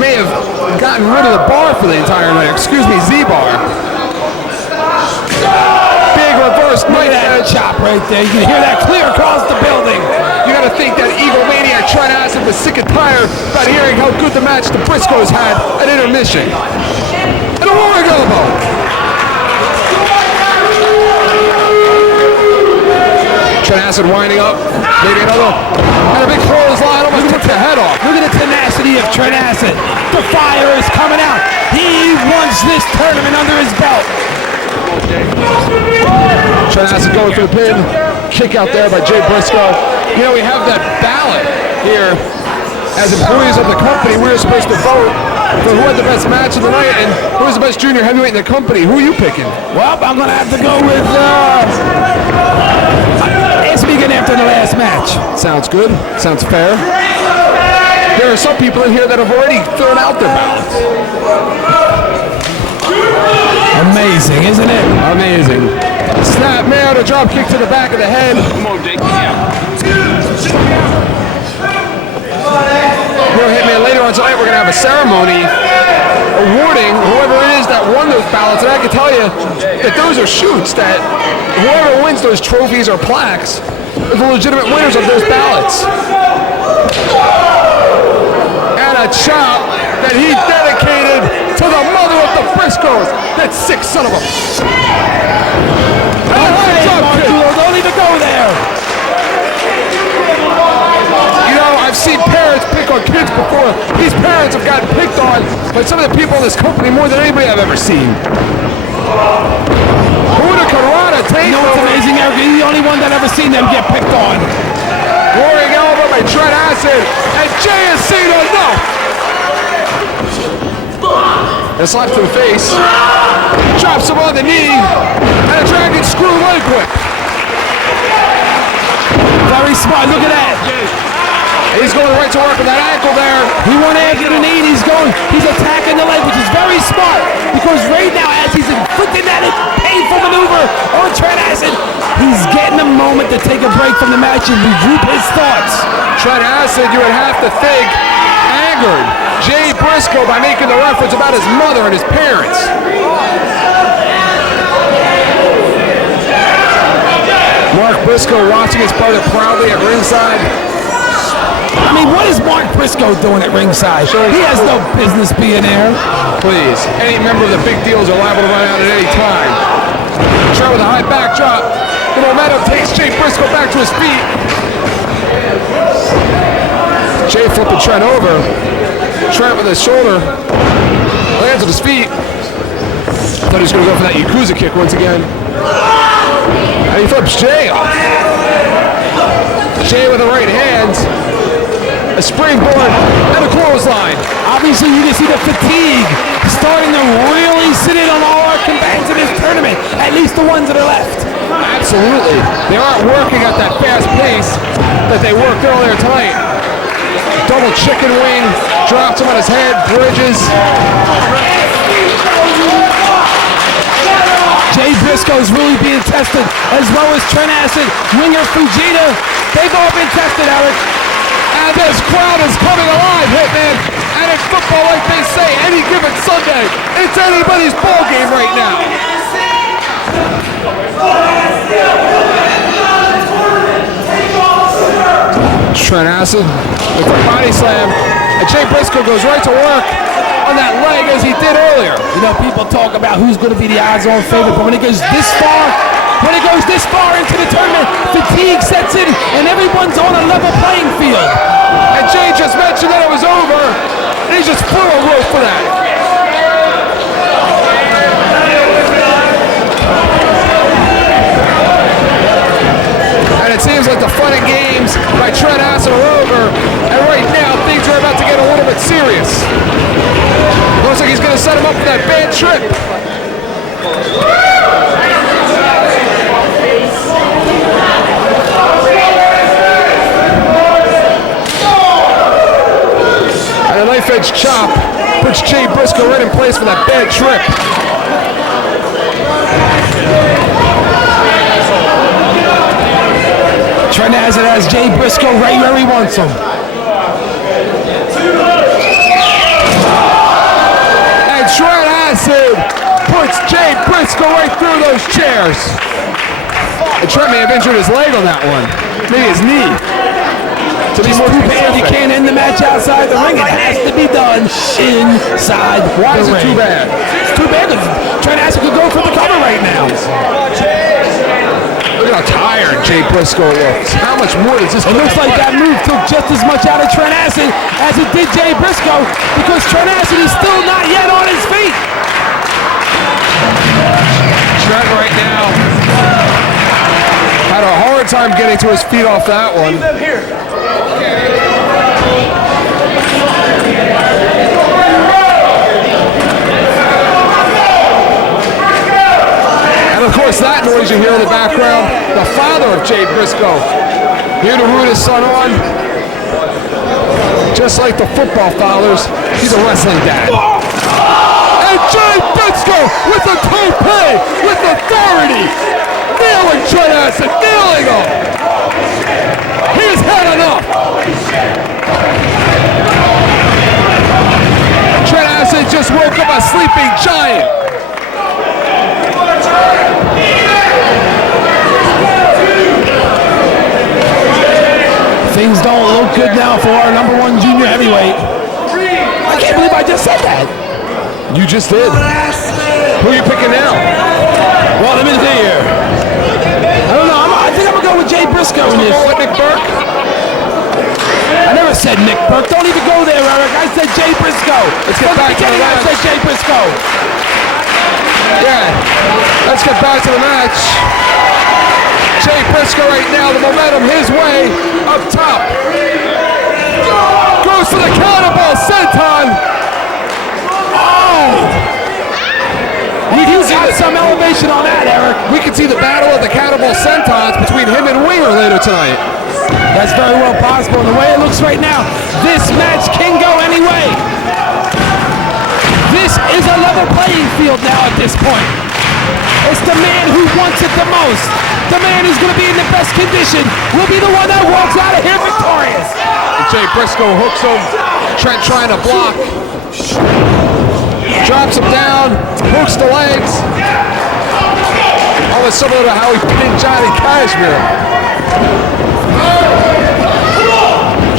may have gotten rid of the bar for the entire night. Excuse me, Z-Bar. Big reverse Look at that chop right there. You can hear that clear across the building. You gotta think that Eagle Maniac Trent Acid was sick and tired about hearing how good the match the Briscoes had at intermission. And a rolling elbow. Trent Acid winding up, maybe another, and a big clothesline almost took the head off. Look at the tenacity of Trent Acid. The fire is coming out. He wants this tournament under his belt. Trent Acid going for the pin. Kick out there by Jay Briscoe. You know, we have that ballot here. As employees of the company, we were supposed to vote for who had the best match of the night and who was the best junior heavyweight in the company. Who are you picking? Well, I'm going to have to go with Speaking after the last match. Sounds good. Sounds fair. There are some people in here that have already filled out their ballots. Amazing, isn't it? Amazing. Snap man, a drop kick to the back of the head. We'll hit me later on tonight. We're gonna have a ceremony awarding whoever it is that won those ballots, and I can tell you that those are shoots. That whoever wins those trophies or plaques are the legitimate winners of those ballots. And a chop that he dedicated to the mother of the Briscoes. That sick son of a. Don't even go there. You know, I've seen parents pick on kids before. These parents have gotten picked on by some of the people in this company more than anybody I've ever seen. Hurricanrana takeover. You know what's amazing, Eric? You're the only one that ever seen them get picked on. Roaring elbow by Trent Acid. And Jay Acino, no! And a slap to the face. Drops him on the knee. And a dragon screw leg whip. Very smart. Look at that. He's going right to work with that ankle there. He went after the knee. He's attacking the leg, which is very smart. Because right now, as he's inflicting that painful maneuver on Trent Acid, he's getting a moment to take a break from the match and regroup his thoughts. Trent Acid, you would have to think, angered Jay Briscoe by making the reference about his mother and his parents. Mark Briscoe watching his brother proudly at ringside. I mean, what is Mark Briscoe doing at ringside? He has no business being there. Please, any member of the big deals are liable to run out at any time. Trent with a high backdrop. The momentum takes Jay Briscoe back to his feet. Jay flipping Trent over. Trent with his shoulder. Lands on his feet. Thought he was going to go for that Yakuza kick once again. And he flips Jay off. Jay with the right hand. A springboard and a clothesline. Obviously, you can see the fatigue starting to really sit in on all our combatants in this tournament, at least the ones that are left. Absolutely. They aren't working at that fast pace that they worked earlier tonight. Double chicken wing, drops him on his head, bridges. Jay Briscoe's really being tested, as well as Trent Acid, winger Fujita. They've all been tested, Eric. And this crowd is coming alive, Hitman. And in football, like they say, any given Sunday, it's anybody's ball game right now. Trent Acid with a body slam. And Jay Briscoe goes right to work on that leg as he did earlier. You know, people talk about who's going to be the odds-on favorite, but when it goes this far into the tournament, fatigue sets in, and everyone's on a level playing field. And Jay just mentioned that it was over, and he just flew a rope for that. And a to set him up for that bad trip. And a knife edge chop puts Jay Briscoe right in place for that bad trip. Trent has Jay Briscoe right where he wants him. And Trent Acid puts Jay Briscoe right through those chairs. And Trent may have injured his leg on that one. Maybe his knee. To be more bad you can't end the match outside the ring. It has to be done inside the ring. Why is it too bad? It's too bad because Trent Acid could go for the cover right now. Look at how tired Jay Briscoe looks. How much more does this? It looks like that move took just as much out of Trent Acid as it did Jay Briscoe because Trent Acid is still not yet on his feet. Trent right now had a hard time getting to his feet off that one. Leave them here. And of course, that noise you hear in the background, the father of Jay Briscoe, here to root his son on. Just like the football fathers, he's a wrestling dad. And Jay Briscoe with the tope, with authority, nailing Trent Acid, nailing him. He's had enough. Trent Acid just woke up a sleeping giant. Things don't look good now for our number one junior heavyweight. I can't believe I just said that. You just did. Who are you picking now? Well, let me see here. I don't know. I think I'm going to go with Jay Briscoe in this. What, Nick Berk? I never said Nick Berk. Don't even go there, Eric. I said Jay Briscoe. Let's get back to the match. I said Jay Briscoe. Yeah. Let's get back to the match. Jay Briscoe right now, the momentum his way, up top. Goes to the cannonball senton. Oh! You got some elevation on that, Eric. We can see the battle of the cannonball sentons between him and Winger later tonight. That's very well possible. And the way it looks right now, this match can go any way. This is a level playing field now at this point. It's the man who wants it the most. The man who's going to be in the best condition will be the one that walks out of here victorious. And Jay Briscoe hooks him. Trent trying to block. Drops him down. Hooks the legs. Almost similar to how he pinned Johnny Cashmere.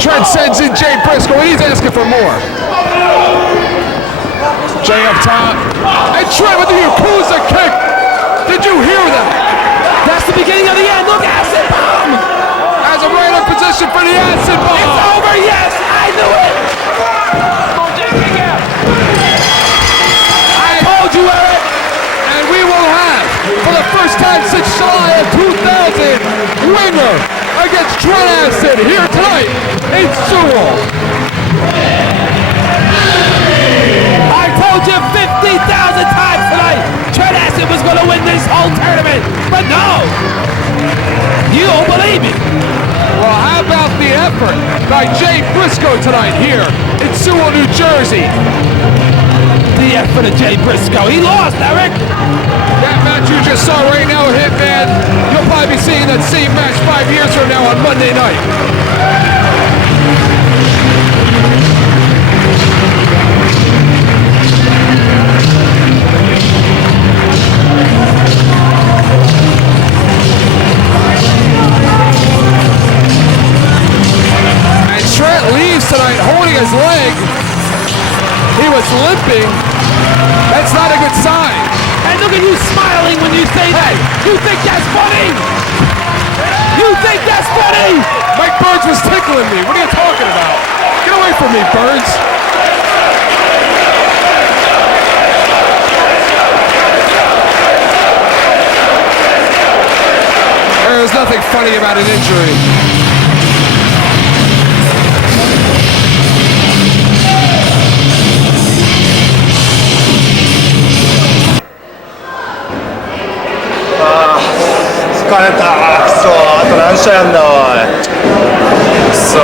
Trent sends in Jay Briscoe. He's asking for more. Jay up top. And Trent with the Yakuza kick. Did you hear that? That's the beginning of the end. Look, acid bomb. Has him right in position for the acid bomb. It's over. Yes, I knew it. I told you, Eric. And we will have, for the first time since July of 2000, Winger against Trent Acid here tonight in Sewell. I told you 50,000 times tonight Trent Acid was going to win this whole tournament, but no, you don't believe me. Well, how about the effort by Jay Briscoe tonight here in Sewell, New Jersey? The effort of Jay Briscoe. He lost, Eric. That match you just saw right now, Hitman, you'll probably be seeing that same match 5 years from now on Monday night. And Trent leaves tonight holding his leg. He was limping. That's not a good sign. And look at you smiling when you say that. You think that's funny? You think that's funny? Mike Burns was tickling me. What are you talking about? Get away from me, Burns. There's nothing funny about an injury. れた。くそ、あと何試合やんだおい。くそ。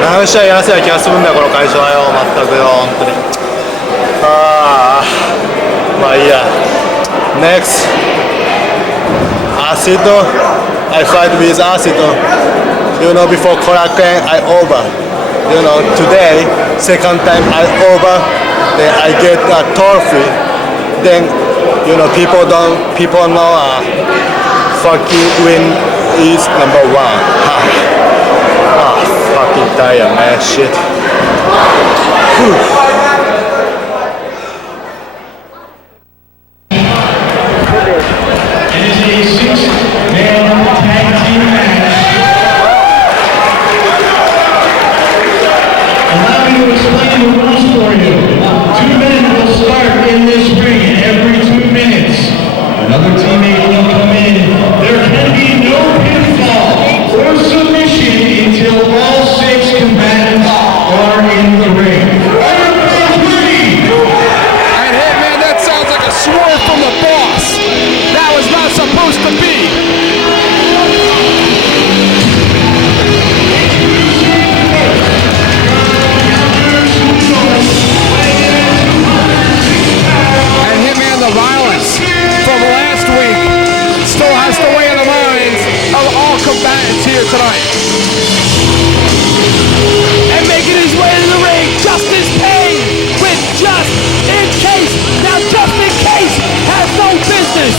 何試合やらせない気がするんだよこの会社はよ、全くよ、本当に。まあいいや。Next. Acido. I fight with Acido. You know, before Korakuen, I over. You know, today, second time I over, then I get a trophy. Then, you know, people know fucking win is number one. Fucking tired, man. Shit. Whew. Another teammate will come in. There can be no pinfall or submission until all 6 combatants are in the ring. Everybody's ready! And hey man, that sounds like a swerve from the boss. That was not supposed to be. And Hitman, the violence from last week still has to weigh in the minds of all combatants here tonight. And making his way to the ring, Justice Payne with Just In Case. Now Just In Case has no business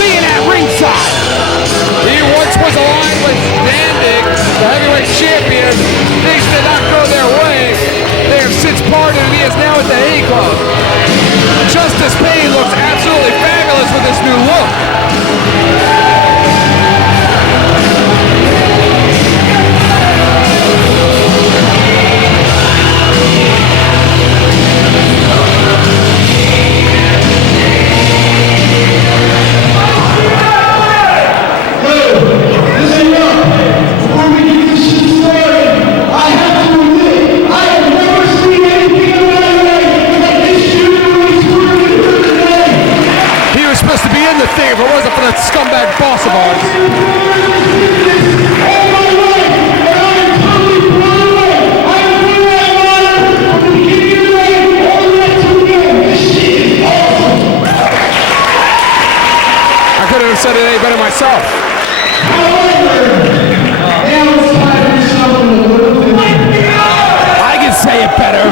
being at ringside. He once was aligned with Dandig, the heavyweight champion. Things did not go their way. They have since parted and he is now at the A Club. Justice Payne looks absolutely fabulous with this new look. To be in the thing if it wasn't for that scumbag boss of ours. I couldn't have said it any better myself. I can say it better.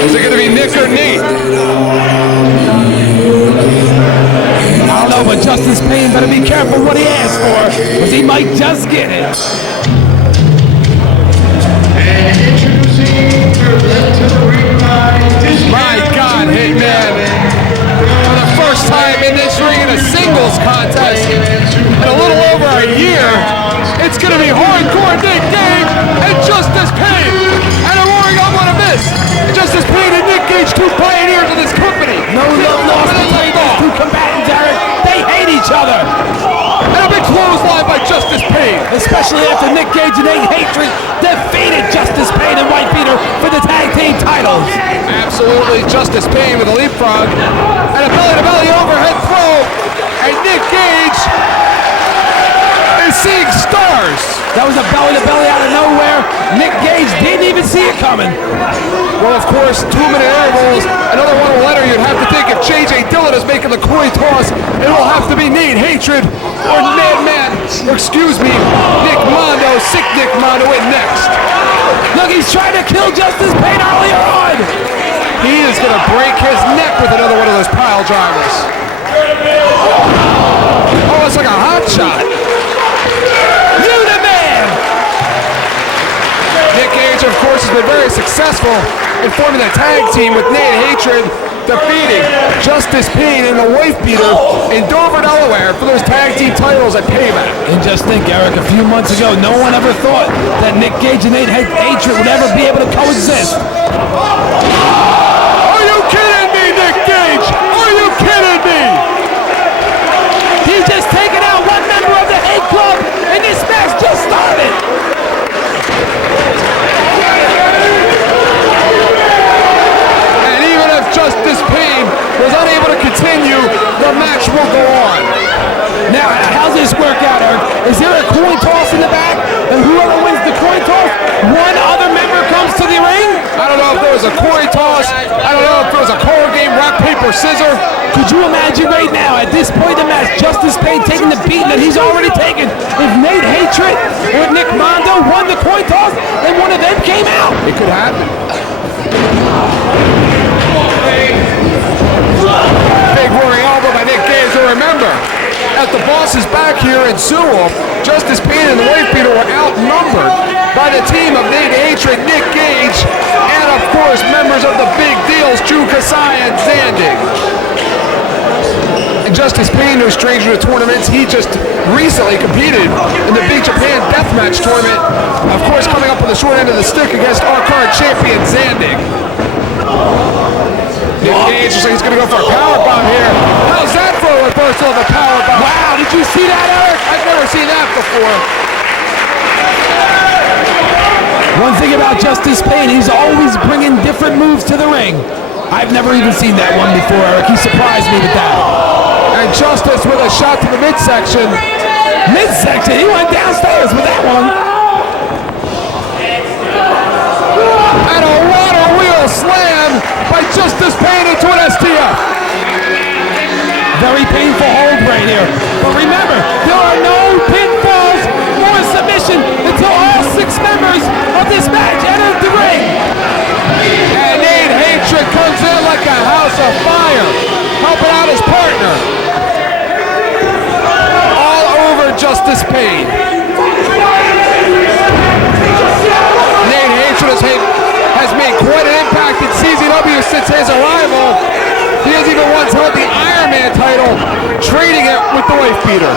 Is it going to be Nick or Nate? I don't know, but Justice Payne better be careful what he asks for, because he might just get it. And introducing to the ring My God, Hitman. For the first time in this ring in a singles contest in a little over a year, it's going to be hardcore Nick Gage and Justice Payne. And I'm worrying I'm going to miss. Justice Payne and Nick Gage, 2 pioneers of this company. No love lost between those 2 combatants, Eric. They hate each other. And a big clothesline by Justice Payne. Especially after Nick Gage and Nate Hatred defeated Justice Payne and Wifebeater for the tag team titles. Absolutely, Justice Payne with a leapfrog and a belly-to-belly overhead throw, and Nick Gage is seeing stars. That was a belly-to-belly out of nowhere. Nick Gage didn't even see it coming. Well, of course, 2-minute intervals, another one letter. You'd have to think if J.J. Dillon is making the coin toss, it will have to be Nate Hatred or Nick Mondo, Sick Nick Mondo in next. Look, he's trying to kill Justice Payne earlier on. He is going to break his neck with another one of those pile drivers. Oh, it's like a hot shot. You the man. Nick Gage, of course, has been very successful in forming that tag team with Nate Hatred defeating Justice Pain and the Wifebeater in Dover, Delaware for those tag team titles at Payback. And just think, Eric, a few months ago, no one ever thought that Nick Gage and Nate Hatred would ever be able to coexist. Are you kidding me, Nick Gage? Are you kidding me? He's just taken out one member of the Hate Club, and this match just started. And even if Justice Pain was unable to continue, the match will go on. Now, how's this work out, Eric? Is there a coin toss in the back? And whoever wins the coin toss, one other member comes to the ring? I don't know if there was a coin toss. I don't know if there was a card game, rock, paper, scissors. Could you imagine right now, at this point in the match, Justice Pain taking the beating that he's already taken? If Nate Hatred or Nick Mondo won the coin toss and one of them came out? It could happen. Big roaring elbow by Nick Gage. So remember, at the boss's back here in Sewell, Justice Pain and the Wifebeater were outnumbered by the team of Nate Hatred, Nick Gage, and of course members of the Big Deals, Drew Kasai and Zandig. And Justice Pain, no stranger to tournaments, he just recently competed in the Big Japan Deathmatch tournament, of course coming up on the short end of the stick against our current champion Zandig. Nick Gage looks like he's going to go for a powerbomb here. How's that for a reversal of a powerbomb? Wow, did you see that, Eric? I've never seen that before. One thing about Justice Pain, he's always bringing different moves to the ring. I've never even seen that one before, Eric. He surprised me with that. And Justice with a shot to the midsection. Midsection? He went downstairs with that one. And a water wheel slam by Justice Pain into an STF. Very painful hold right here. But remember, there are no pinfalls or submission until all 6 members of this match enter the ring. And Nate Hatred comes in like a house of fire, helping out his partner. All over Justice Pain. Nate Hatred has made quite an impact in CZW since his arrival. He has even once held the Iron Man title, trading it with the Wifebeater.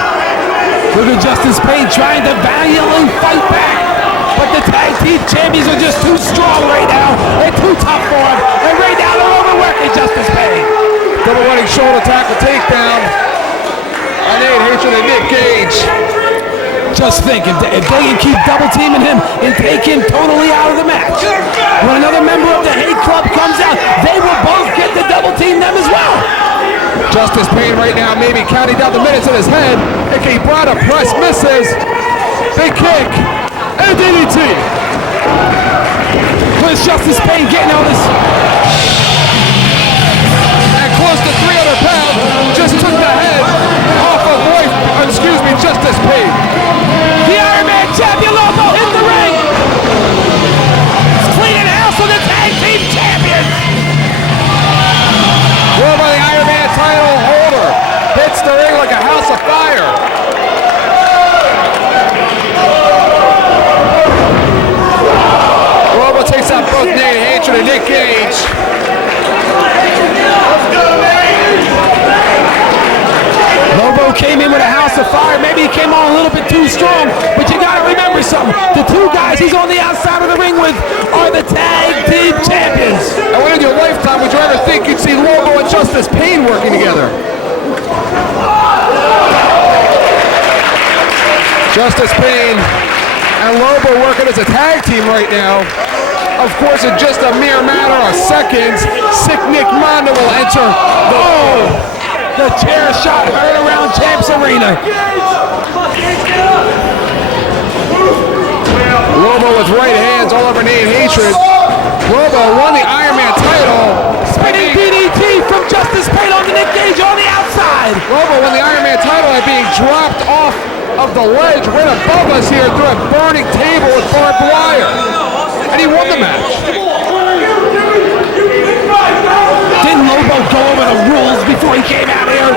Look at Justice Pain trying to valiantly fight back. But the tag team champions are just too strong right now. They're too tough for him. And right now they're overworking Justice Pain. Double running shoulder tackle takedown. And Nate Hatred and Nick Gage. Just think, if they can keep double teaming him and take him totally out of the match, when another member of the Hate Club comes out, they will both get to double team them as well. Justice Pain right now maybe counting down the minutes in his head. A Brada press misses. Big kick. And DDT. Where's Justice Pain getting all this? And close to 300 pounds. Just took the head off of Justice Pain. The Iron Man champion Lobo in the ring. It's cleaning house with the tag team champions. Lobo, the Iron Man title holder, hits the ring like a house of fire. Lobo takes out both Nate Hatred and Nick Gage. Lobo came in with a house of fire. Maybe he came on a little bit too strong, but you gotta remember something. The two guys he's on the outside of the ring with are the tag team champions. And when in your lifetime would you ever think you'd see Lobo and Justice Pain working together? Justice Pain and Lobo working as a tag team right now. Of course, in just a mere matter of seconds, Sick Nick Mondo will enter the chair shot heard around Champs Arena. Lobo with right hands all over Nate Hatred. Lobo won the Iron Man title. Spinning DDT from Justice Pain on the Nick Gage on the outside. Lobo won the Iron Man title by being dropped off of the ledge right above us here through a burning table with barbed wire. And he won the match. Didn't Lobo go over the rules before he came out here?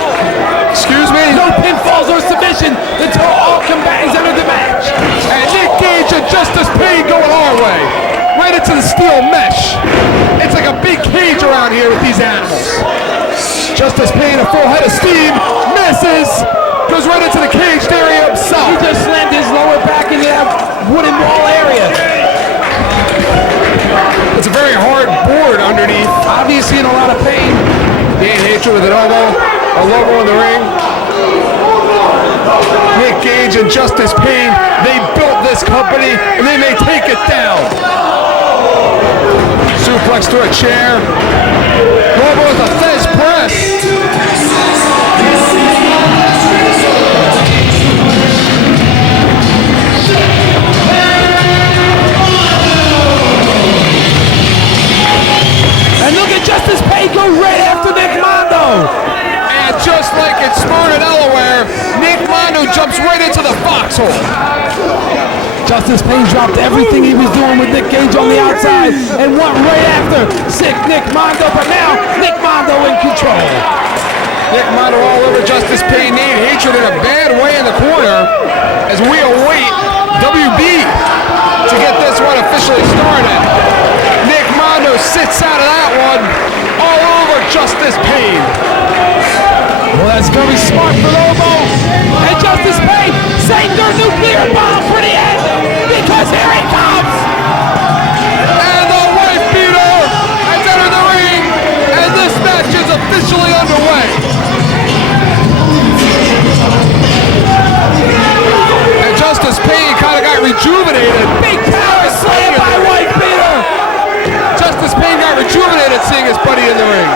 Excuse me? No pinfalls or submission until all combatants entered the match. And Nick Gage and Justice Pain going our way. Right into the steel mesh. It's like a big cage around on here with these animals. Justice Pain, a full head of steam, misses, goes right into the caged area himself. He just slammed his lower back into that wooden wall area. It's a very hard board underneath. Obviously in a lot of pain. Gain hatred with an elbow, a Lobo in the ring. Nick Gage and Justice Pain, they built this company and they may take it down. Suplex to a chair. Lobo with a Fez press. And look at Justice Pain go right after Nick Mondo. And just like in Smyrna, Delaware, Nick Mondo jumps right into the foxhole. Justice Pain dropped everything he was doing with Nick Gage on the outside and went right after sick Nick Mondo, but now Nick Mondo in control. Nick Mondo all over Justice Pain, Nate Hatred in a bad way in the corner as we await WB to get this one officially started. Nick Mondo sits out of that one all over Justice Pain. Well, that's very smart for Lobo. And Justice Pain setting their nuclear bomb for the end because here he comes. And the Wifebeater has entered the ring and this match is officially underway. And Justice Pain kind of got rejuvenated. Big power slam by Wifebeater. Justice Pain got rejuvenated seeing his buddy in the ring.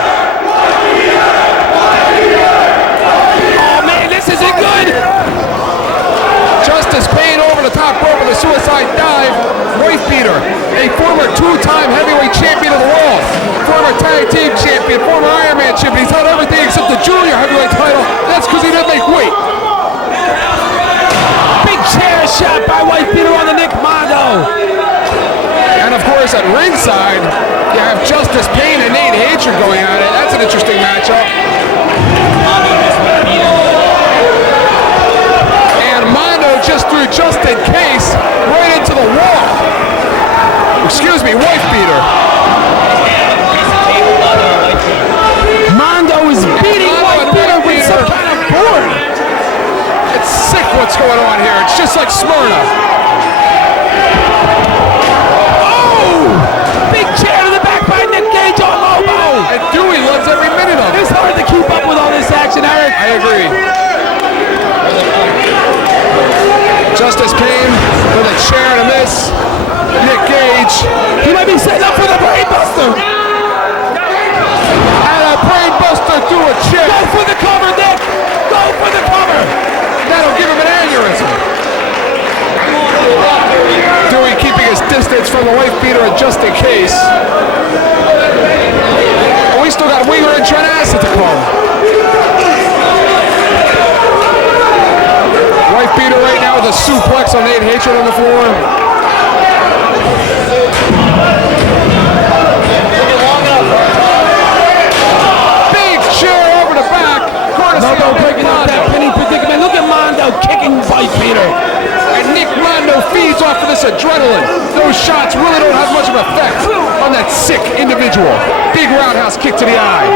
Oh man, this isn't good. Justice Pain over the top rope with a suicide dive. Wifebeater, a former two-time heavyweight champion of the world, former tag team champion, former Iron Man champion. He's held everything except the junior heavyweight title. That's because he didn't make weight. Big chair shot by Wifebeater on the Nick Mondo. And of course at ringside, you have Justice Pain and Nate Hatred going at it. That's an interesting matchup. And Mondo just threw just in case right into the wall. Excuse me, Wifebeater. Mondo is beating Wifebeater with some kind of board. It's sick what's going on here. It's just like Smyrna. Big chair to the back by Nick Gage on Lobo. And Dewey loves every minute of it. It's hard to keep up with all this action, Eric. I agree. Justice Pain with a chair and a miss. Nick Gage. He might be setting up for the brainbuster. And a brainbuster through a chair. Go for the cover, Nick. Go for the cover. That'll give him an aneurysm. Dewey keeping his distance from the Wifebeater just in case. And we still got Winger and Trent Acid to come. Wifebeater right now with a suplex on Nate Hatred on the floor. Big chair over the back. Lobo breaking up that pinning predicament. Look at Mondo kicking Wifebeater. And Nick Mondo feeds off of this adrenaline. Those shots really don't have much of an effect on that sick individual. Big roundhouse kick to the eye.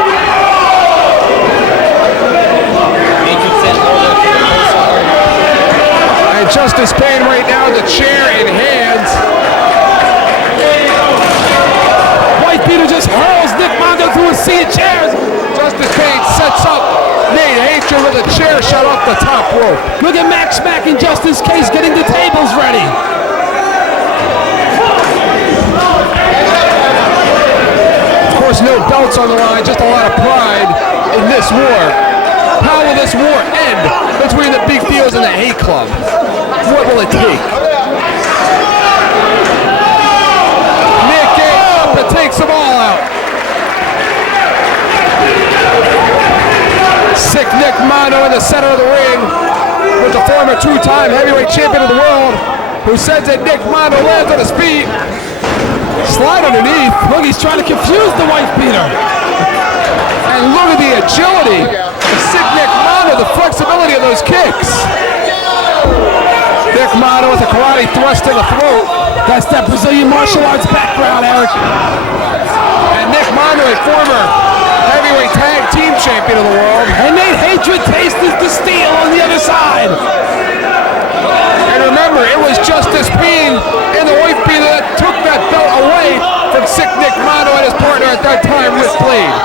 And Justice Pain right now, the chair in hands. Wifebeater just hurls Nick Mondo through a sea of chairs. Justice Pain sets up Nate Hatred with a chair shot off the top rope. Look at Mack smacking Justice Case getting the tables ready. Of course, no belts on the line, just a lot of pride in this war. How will this war end between the Big Theos and the Hate Club? What will it take? Nick Gage up and takes them all out. Sick Nick Mondo in the center of the ring with the former two-time heavyweight champion of the world who sends that Nick Mondo lands on his feet. Slide underneath. Look, he's trying to confuse the Wifebeater. And look at the agility of sick Nick Mondo, the flexibility of those kicks. Nick Mondo with a karate thrust to the throat. That's that Brazilian martial arts background, Eric. And and Nick Mondo, a former heavyweight tag team champion of the world. And Nate Hatred tasted the steel on the other side. And remember, it was Justice Bean and the Wifebeater that took that belt away from sick Nick Mondo and his partner at that time, Ric Blade.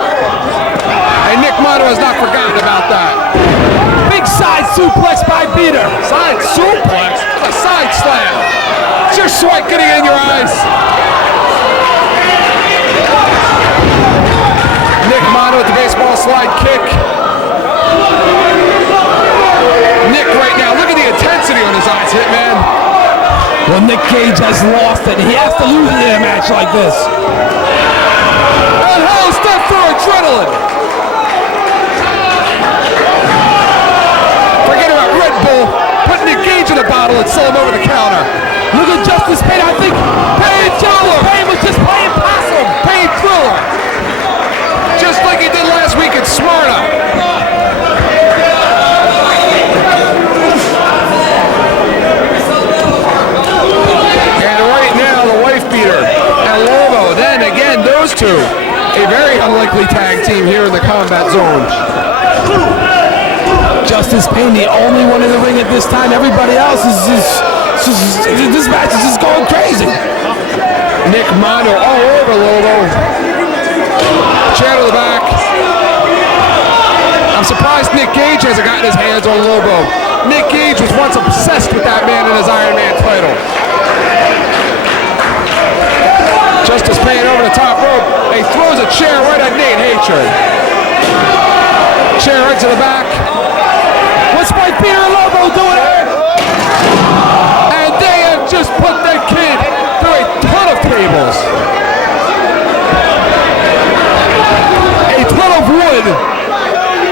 And Nick Mondo has not forgotten about that. Big side suplex by Beater. Side suplex? A side slam. It's your sweat getting in your eyes. Nick Mondo with the baseball slide kick. Nick right now, look at the intensity on his eyes, Hitman. Well, Nick Gage has lost it. He has to lose in a match like this. And how step for adrenaline. Forget about Red Bull. Put Nick Gage in a bottle and sell him over the counter. Look at Justice Payne. I think Justice Payne was just playing possum. Pain thriller. Just like he did last week in Smyrna. And right now, the Wifebeater and Lobo. Then again, those two. A very unlikely tag team here in the combat zone. Justice Payne, the only one in the ring at this time. Everybody else is this match is just going crazy. Nick Mondo all over Lobo. Chair to the back. I'm surprised Nick Gage hasn't gotten his hands on Lobo. Nick Gage was once obsessed with that man in his Iron Man title. Justice Payne over the top rope. He throws a chair right at Nate Hatred. Chair right to the back. What's Wifebeater and Lobo doing here? And they have just put their kid through a ton of tables. A ton of wood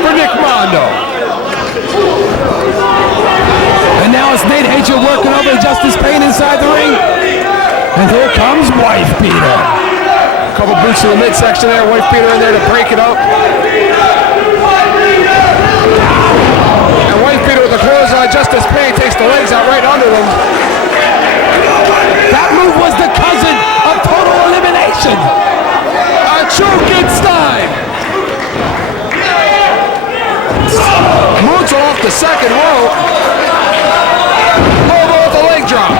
for Nick Mondo. And now it's Nate Hatred working over Justice Payne inside the ring. And here comes Wifebeater. A couple boots to the midsection there. Wifebeater in there to break it up. And Wifebeater with the clothesline. Justice Payne takes the legs out right under them. That move was the cousin of total elimination. A Chokenstein. Moves off the second rope. Lobo with the leg drop.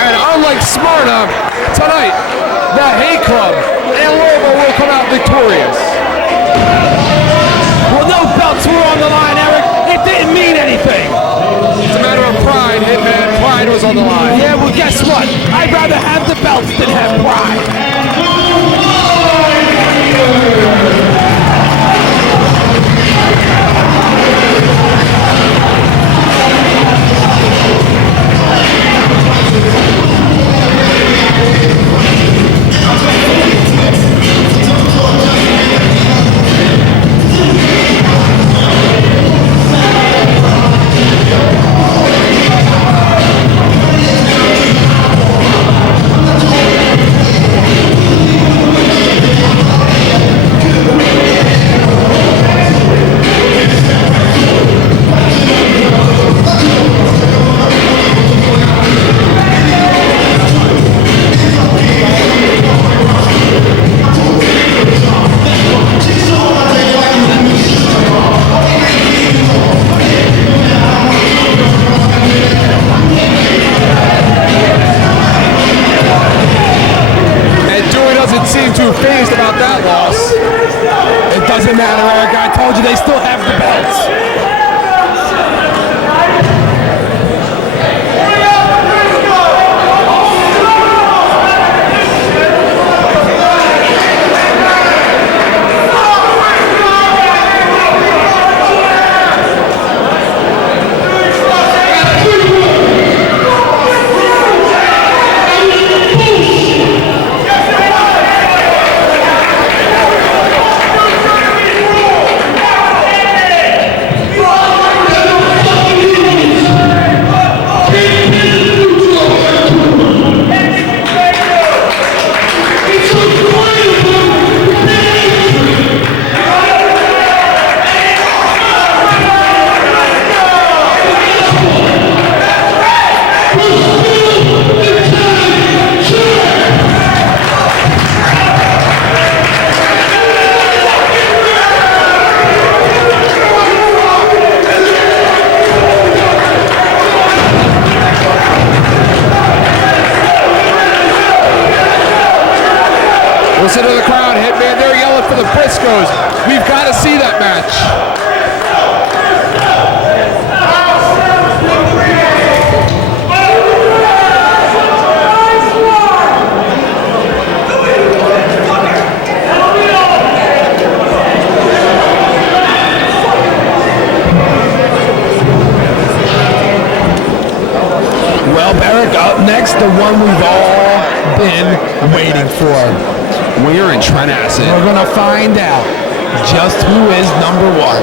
And unlike Smyrna, tonight, the Hay Club and Lobo will come out victorious. Well, no belts were on the line, Eric. It didn't mean anything. It's a matter of pride, Hitman. Pride was on the line. Yeah, well, guess what? I'd rather have the belts than have pride. Doesn't matter, Eric. I told you they still have the belts. Briscoes. We've got to see that match. Well, Berk, up next, the one we've all been waiting for. Winger and Trent Acid. We're going to find out just who is number one.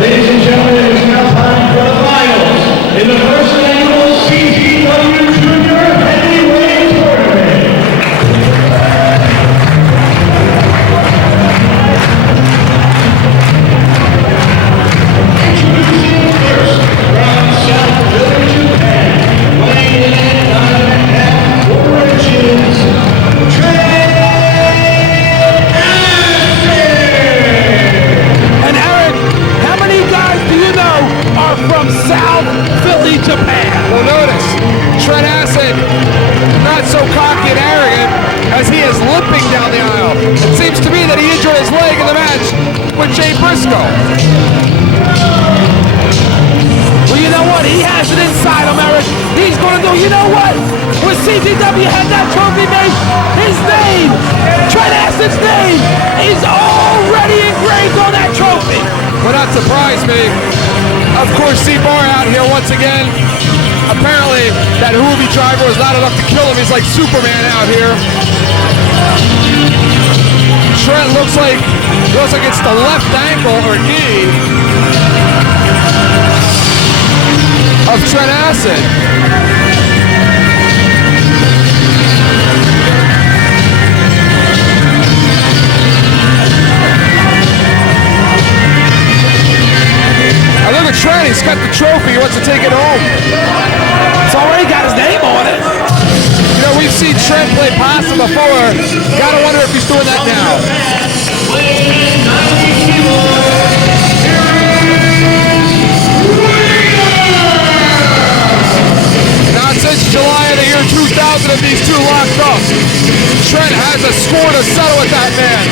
Ladies and gentlemen, it is now time for the finals in the first annual CZW Junior Heavyweight Tournament. Introducing first from South Village, Japan, weighing in at 9.5 origins, Trent. And Eric, how many guys do you know are from South Philly, Japan? Well, notice, Trent Acid, not so cocky and arrogant as he is limping down the aisle. It seems to me that he injured his leg in the match with Jay Briscoe. Well, you know what? He has it inside him, Eric. He's going to do, you know what? When CZW had that trophy made, his name, Trent Acid's name, is already engraved on that trophy. Would not surprise me. Of course, C-Bar out here once again. Apparently, that Hoovy driver was not enough to kill him. He's like Superman out here. Trent looks like it's the left ankle or knee of Trent Acid. I look at Trent, he's got the trophy, he wants to take it home. It's already got his name on it. You know, we've seen Trent play possum before. Gotta wonder if he's doing that now. Now since July of the year 2000 of these two locked up, Trent has a score to settle with that man.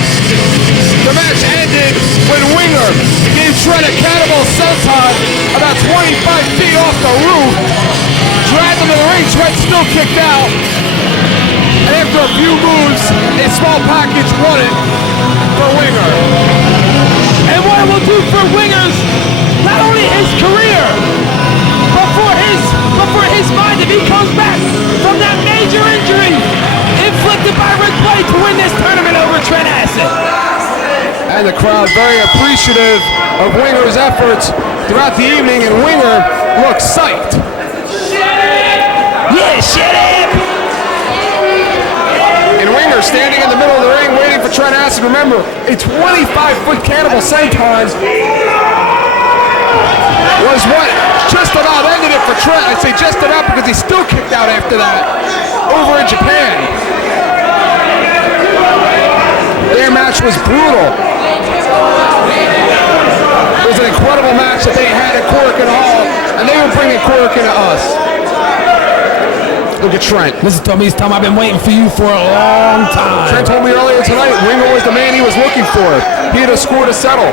The match ended when Winger gave Trent a cannibal senton about 25 feet off the roof, dragged him to the ring. Trent still kicked out, and after a few moves, a small package won it for Winger. And what it will do for Winger's, not only his career, but for his mind, if he comes back from that major injury inflicted by Ric Blade to win this tournament over Trent Acid. And the crowd very appreciative of Winger's efforts throughout the evening, and Winger looks psyched. Yeah, shut up! And Winger standing in the middle of the ring waiting for Trent Acid. Remember, a 25-foot cannibal senton was what just about ended it for Trent. I'd say just about because he still kicked out after that over in Japan. Their match was brutal. It was an incredible match that they had at Korakuen Hall, and they were bringing Korakuen to us. Look at Trent. Listen to me, this time I've been waiting for you for a long time. Trent told me earlier tonight Winger was the man he was looking for. He had a score to settle.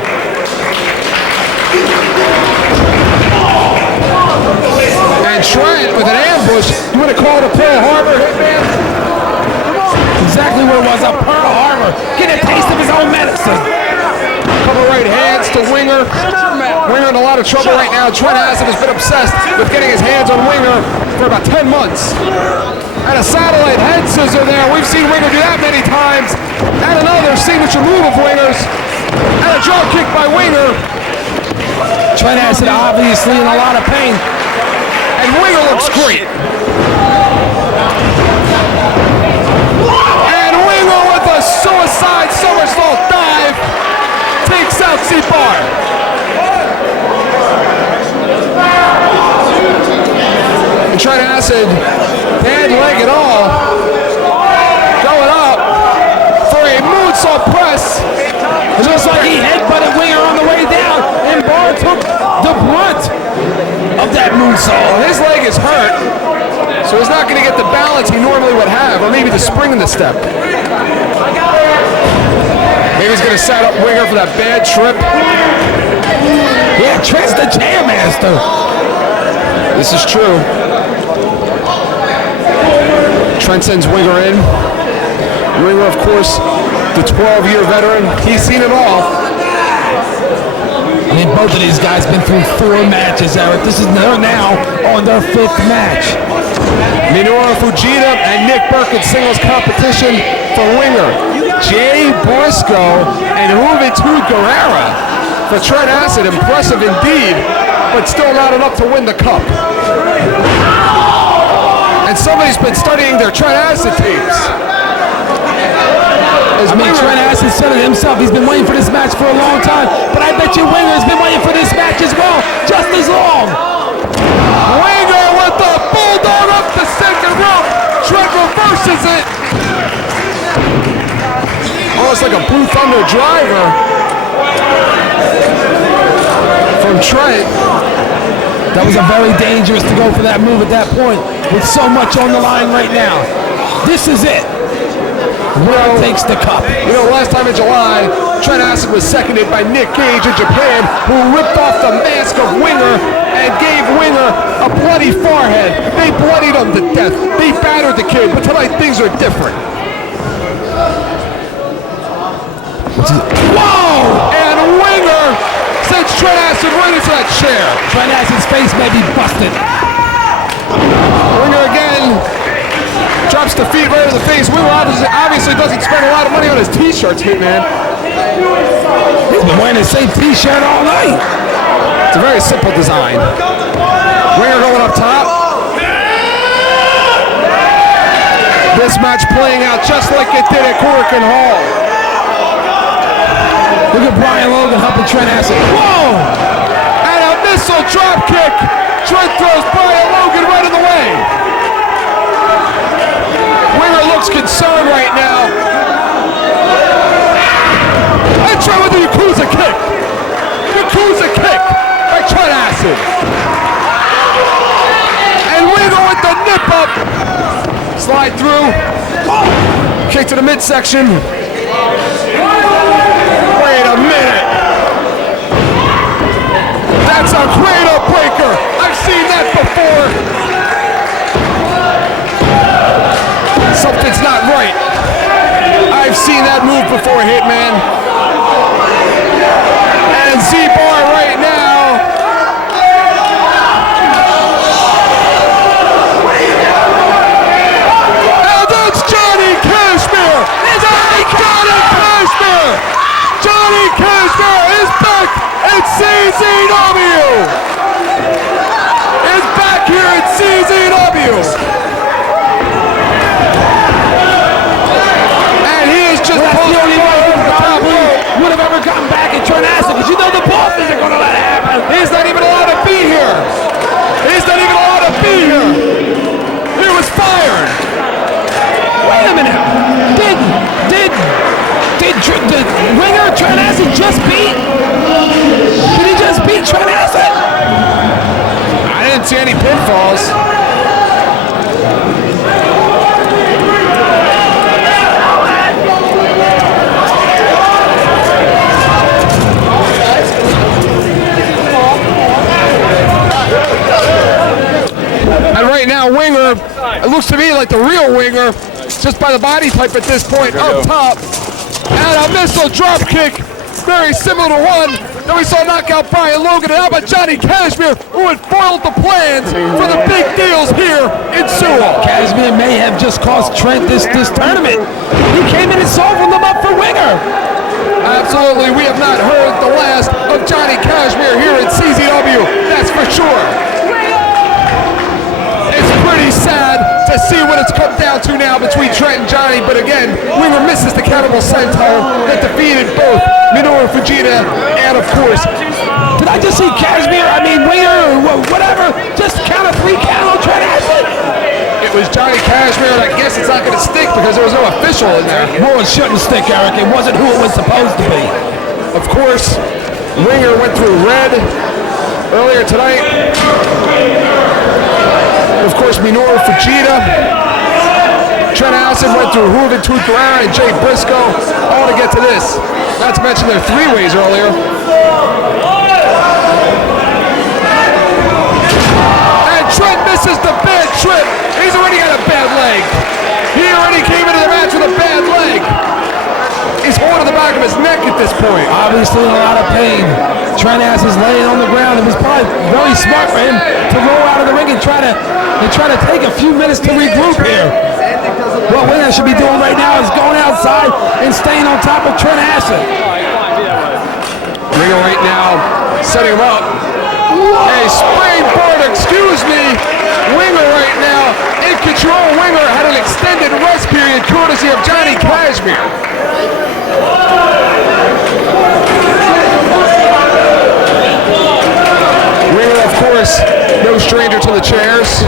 And Trent with an ambush. You want to call it a Pearl Harbor hitman? Exactly what it was, a Pearl Harbor. Get a taste of his own medicine. Couple right hands to Winger. Winger in a lot of trouble right now. Trent Acid has been obsessed with getting his hands on Winger for about 10 months. And a satellite head scissor there. We've seen Winger do that many times. And another signature move of Winger's. And a drop kick by Winger. Trent Acid obviously in a lot of pain. And Winger looks great. And Winger with a suicide somersault dive takes out C-Bar. And Trent Acid, bad leg at all, going up for a moonsault press. It looks like he headbutted Winger on the way down, and Bar took the brunt of that moonsault. His leg is hurt, so he's not going to get the balance he normally would have, or maybe the spring in the step. Maybe he's going to set up Winger for that bad trip. Yeah, Trent's the Jam Master. This is true. Trent sends Winger in. Winger, of course, the 12-year veteran. He's seen it all. I mean, both of these guys been through 4 matches, Eric. They're now on their 5th match. Minoru Fujita and Nick Berk in singles competition for Winger. Jay Briscoe and Juventud Guerrera for Trent Acid. Impressive indeed, but still not enough to win the cup. And somebody's been studying their Trent Acid tapes. I mean, Trent Acid said it himself. He's been waiting for this match for a long time, but I bet you Winger's been waiting for this match as well, just as long. Winger with the bulldog up the second rope. Trent reverses it. Almost like a Blue Thunder driver from Trent. That was a very dangerous to go for that move at that point with so much on the line right now. This is it. Winner takes the cup. You know, last time in July, Trent Acid was seconded by Nick Gage of Japan, who ripped off the mask of Winger and gave Winger a bloody forehead. They bloodied him to death. They battered the kid, but tonight things are different. Whoa! And Winger sends Trent Acid right into that chair. Trent Acid's face may be busted. Winger again drops the feet right in the face. Winger obviously doesn't spend a lot of money on his t-shirts, Hitman. He's been wearing the same t-shirt all night. It's a very simple design. Winger going up top. This match playing out just like it did at Corrigan Hall. Look at Brian Logan helping Trent Acid. Whoa! And a missile drop kick. Trent throws Brian Logan right in the way. Winger looks concerned right now. And Trent with the Yakuza kick. Yakuza kick by Trent Acid. And Winger with the nip up. Slide through. Kick to the midsection. Wait a minute. That's a cradle breaker. I've seen that before. Something's not right. I've seen that move before, Hitman. And Z-Bar right now. And that's Johnny Kashmir. Johnny Kashmir is back at CZW. Is back here at CZW. And he is just That's the only way the top rope. would have ever gotten back at Trent Acid, because you know the boss isn't going to let it happen. He's not even allowed to be here. He's not even allowed to be here. He was fired. Wait a minute. Did Winger Trent Acid just beat? Did he just beat Trent Acid? I didn't see any pinfalls. And right now, Winger, it looks to me like the real Winger, just by the body type at this point, up top. And a missile drop kick, very similar to one that we saw knock out Brian Logan. And how about Johnny Kashmir, who had foiled the plans for the big deals here in Sewell. Kashmir may have just cost Trent this tournament. He came in and softened them up for Winger. Absolutely, we have not heard the last of Johnny Kashmir here at CZW, that's for sure. It's pretty sad to see what it's come down to now between Trent and Johnny, but again, Winger misses the countable senton that defeated both Minoru, Fujita, and of course, did I just see Cashmere? I mean, Winger, whatever. Just count a 3 count on Trent Acid. it was Johnny Cashmere, and I guess it's not going to stick because there was no official in there. Well, it shouldn't stick, Eric. It wasn't who it was supposed to be. Of course, Winger went through red earlier tonight. Of course, Minoru, Fujita. Trent Acid went through Ruben Tutarara and Jay Briscoe, all to get to this. Not to mention their 3-ways earlier. And Trent misses the bad trip. He's already got a bad leg. He already came into the match with a bad leg. He's holding the back of his neck at this point. Obviously in a lot of pain. Trent Acid's laying on the ground. It was probably very smart for him to roll out of the ring and try to take a few minutes to regroup here. What Winger should be doing right now is going outside and staying on top of Trent Acid. Winger right now setting him up. A springboard, excuse me. Winger right now in control. Winger had an extended rest period courtesy of Johnny Cashmere. Winger, of course, no stranger to the chairs.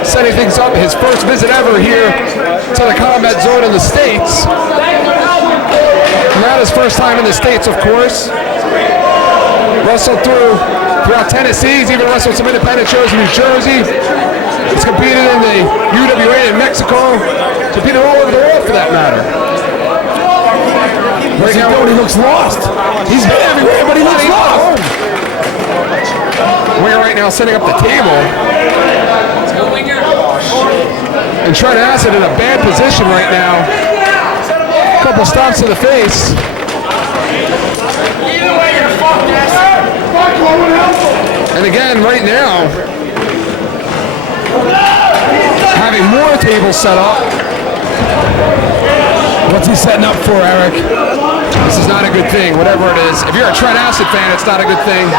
Setting things up, his first visit ever here to the Combat Zone in the States. Not his first time in the States, of course. Wrestled throughout Tennessee. He's even wrestled some independent shows in New Jersey. He's competed in the UWA in Mexico. Competed all over the world for that matter. Right now, he looks lost. He's been everywhere, but he looks lost. Winger right now setting up the table. And Trent Acid in a bad position right now. A couple stomps to the face. And again, right now, having more tables set up. What's he setting up for, Eric? This is not a good thing, whatever it is. If you're a Trent Acid fan, it's not a good thing.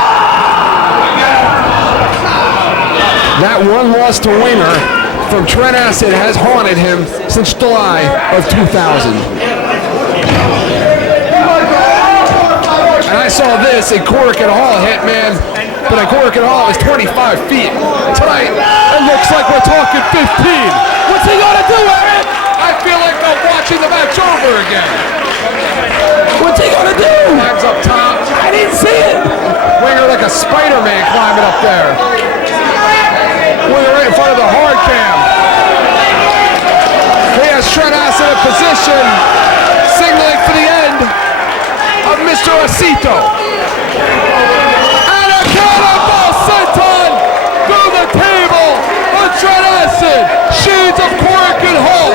That one loss to Winger from Trent Acid has haunted him since July of 2000. And I saw this in Corrigan Hall hit, man. But in Corrigan Hall is 25 feet. Tonight, it looks like we're talking 15. What's he gonna do, Eric? I feel like I'm watching the match over again. What's he gonna do? Climbs up top. I didn't see it. Winger like a Spider-Man climbing up there. Winger right in front of the hard cam. He has Trent Acid in position, signaling for the end of Mr. Acito. And a cannonball senton through the table of Trent Acid. Shades of Corrigan Hall.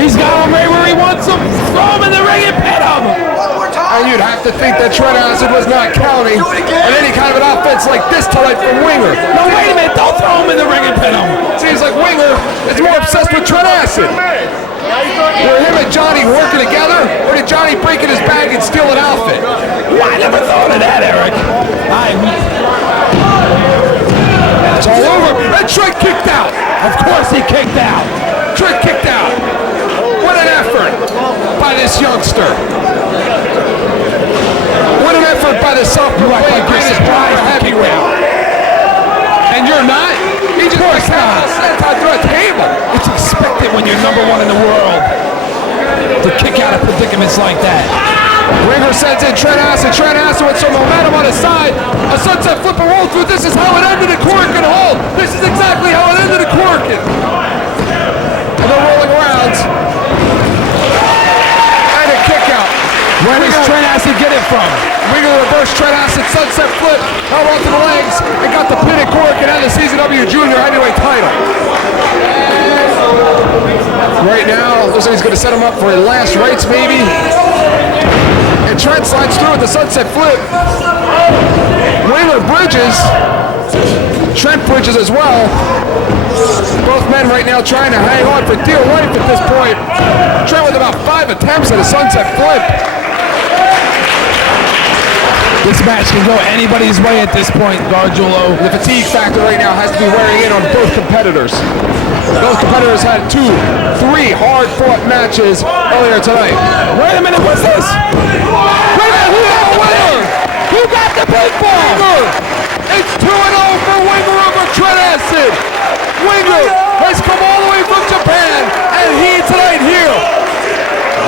He's got him right where he wants him. Throw him in the ring and pin him. And you'd have to think that Trent Acid was not counting on any kind of an offense like this tonight from Winger. No, wait a minute. Don't throw him in the ring and pin him. Seems like Winger is more obsessed with Trent Acid. Were him and Johnny working together, or did Johnny break in his bag and steal an outfit? I never thought of that, Eric. It's all over, and Trent kicked out. Of course he kicked out. Trent kicked out. What an effort by this youngster. What an effort by the self-proclaimed greatest driver heavyweight. And you're not? He just went through a table. It's expected when you're number one in the world to kick out of predicaments like that. Winger sends in Trent Acid. Trent Acid with some momentum on his side. A sunset flipper roll through. This is how it ended at Corrigan Hall. This is exactly how it ended at Corrigan. And they're rolling around. And a kick out. Where does Trent Acid get it from? Winger reverse Trent Acid sunset flip. Held onto the legs and got the pin at Corrigan and the CZW Junior Heavyweight title. Right now, looks like he's going to set him up for a last rites maybe. And Trent slides through with the sunset flip. Winger bridges. Trent bridges as well. Both men right now trying to hang on for dear life at this point. Trent with about 5 attempts at a sunset flip. This match can go anybody's way at this point, Gargiulo. The fatigue factor right now has to be wearing in on both competitors. Both competitors had 2, 3 hard-fought matches earlier tonight. Wait a minute, what's this? Wait a minute, who got the winner? Who got the big ball? It's 2-0 for Winger over Trent Acid. Winger has come all the way from Japan, and he tonight here,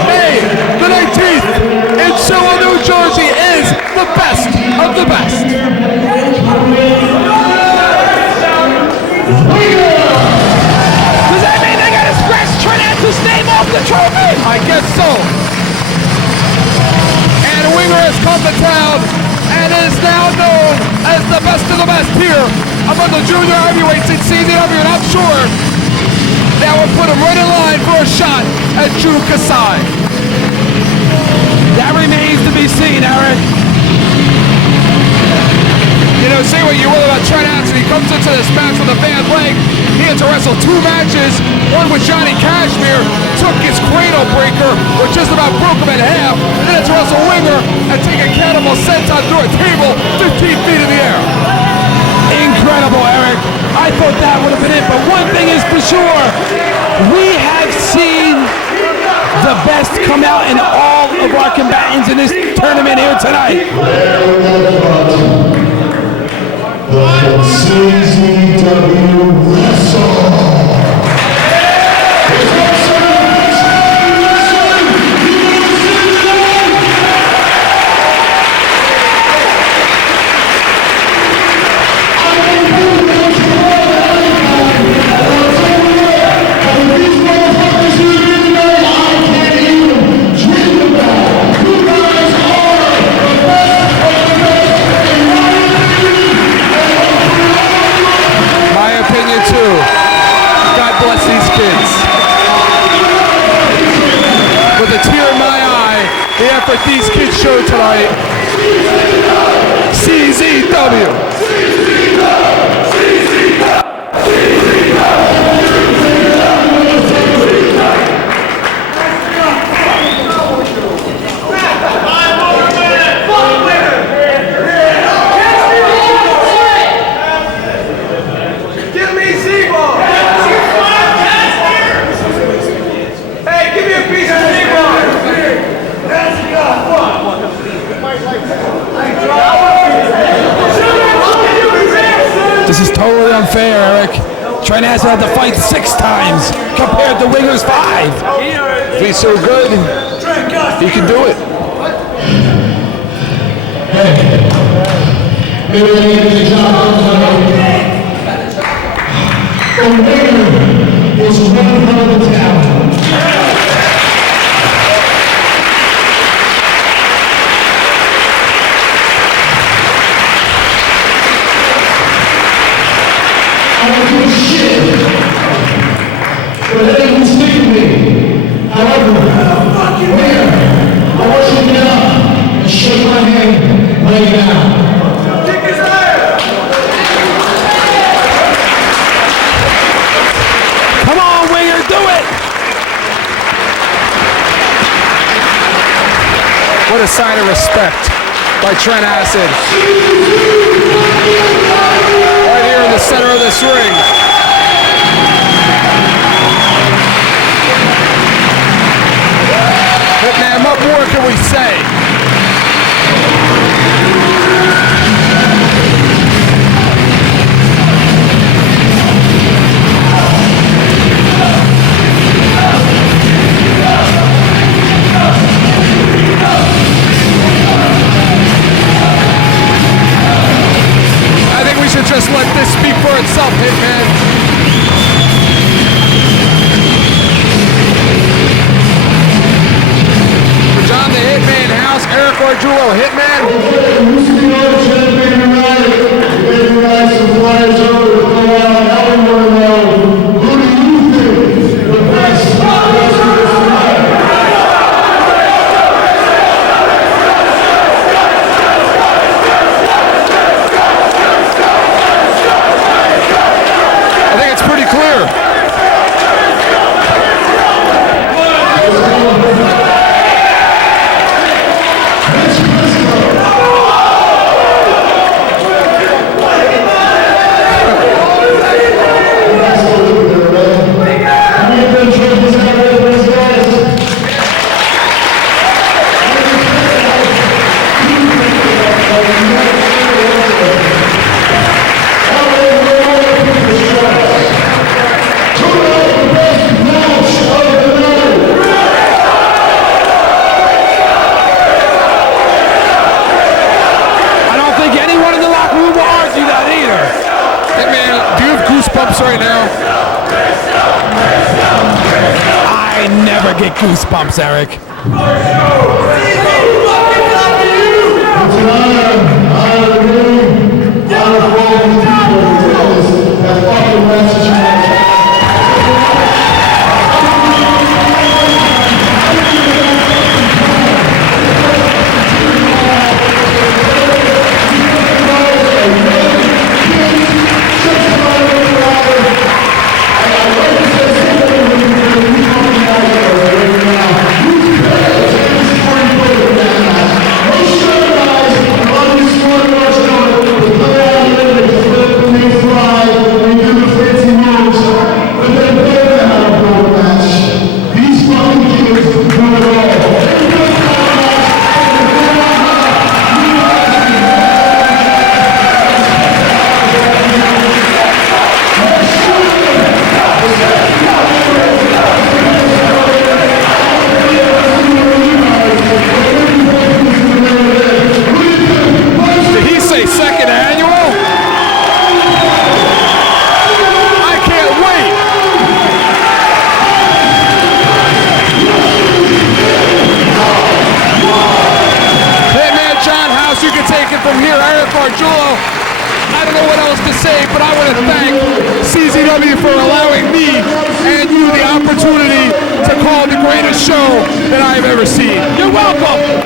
May the 19th, in Sewell, New Jersey, is the best of the best. Does that mean they gotta scratch Trent Acid's name off the trophy? I guess so. And Winger has come to town and is now known as the best of the best here among the junior heavyweights in CZW, and I'm sure that will put him right in line for a shot at Drew Kasai. That remains to be seen, Eric. You know, say what you will about Trent Acid, he comes into this match with a bad leg. He had to wrestle 2 matches, one with Johnny Kashmere, took his cradle breaker, which just about broke him in half, and then had to wrestle Winger and take a cannibal senton through a table 15 feet in the air. Incredible, Eric. I thought that would have been it, but one thing is for sure, we have seen the best come out in all of our combatants in this tournament here tonight. CZW Wrestle. The effort these kids showed tonight. CZW. Give me Z-Ball! Hey, give me a piece of Z-Ball! This is totally unfair, Eric. Trent Acid had to fight 6 times compared to Winger's 5. If he's so good, he can do it. The winner is one hell of a talent. I don't give a shit for letting you stick with me. However, winner, I want you to get up and shake my hand right now. Kick his ass! Come on, Winger, do it! What a sign of respect by Trent Acid. Right here in the center of this ring. Hitman, what more can we say? Just let this speak for itself, Hitman. For John the Hitman House, Eric Gargiulo, Hitman. Goosebumps, Eric. I don't know what else to say, but I want to thank CZW for allowing me and you the opportunity to call the greatest show that I've ever seen. You're welcome.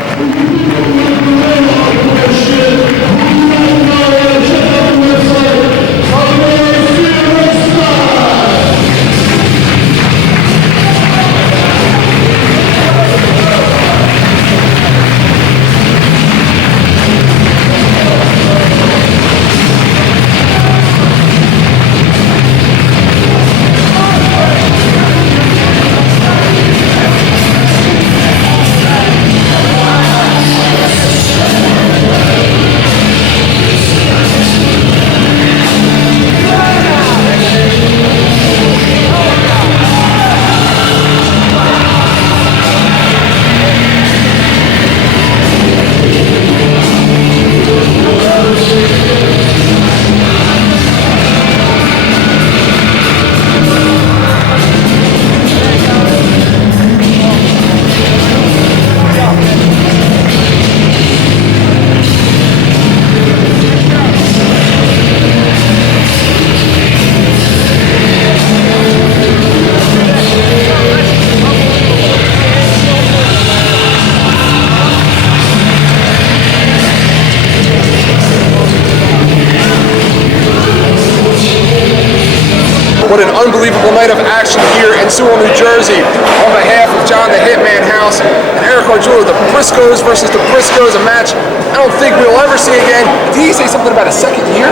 What an unbelievable night of action here in Sewell, New Jersey. On behalf of John the Hitman House and Eric Arjula, the Briscoes versus the Briscoes, a match I don't think we'll ever see again. Did he say something about a second year?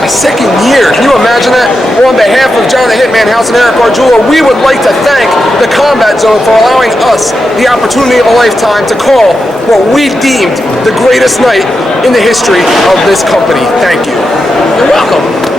A second year, can you imagine that? On behalf of John the Hitman House and Eric Arjula, we would like to thank the Combat Zone for allowing us the opportunity of a lifetime to call what we deemed the greatest night in the history of this company. Thank you. You're welcome.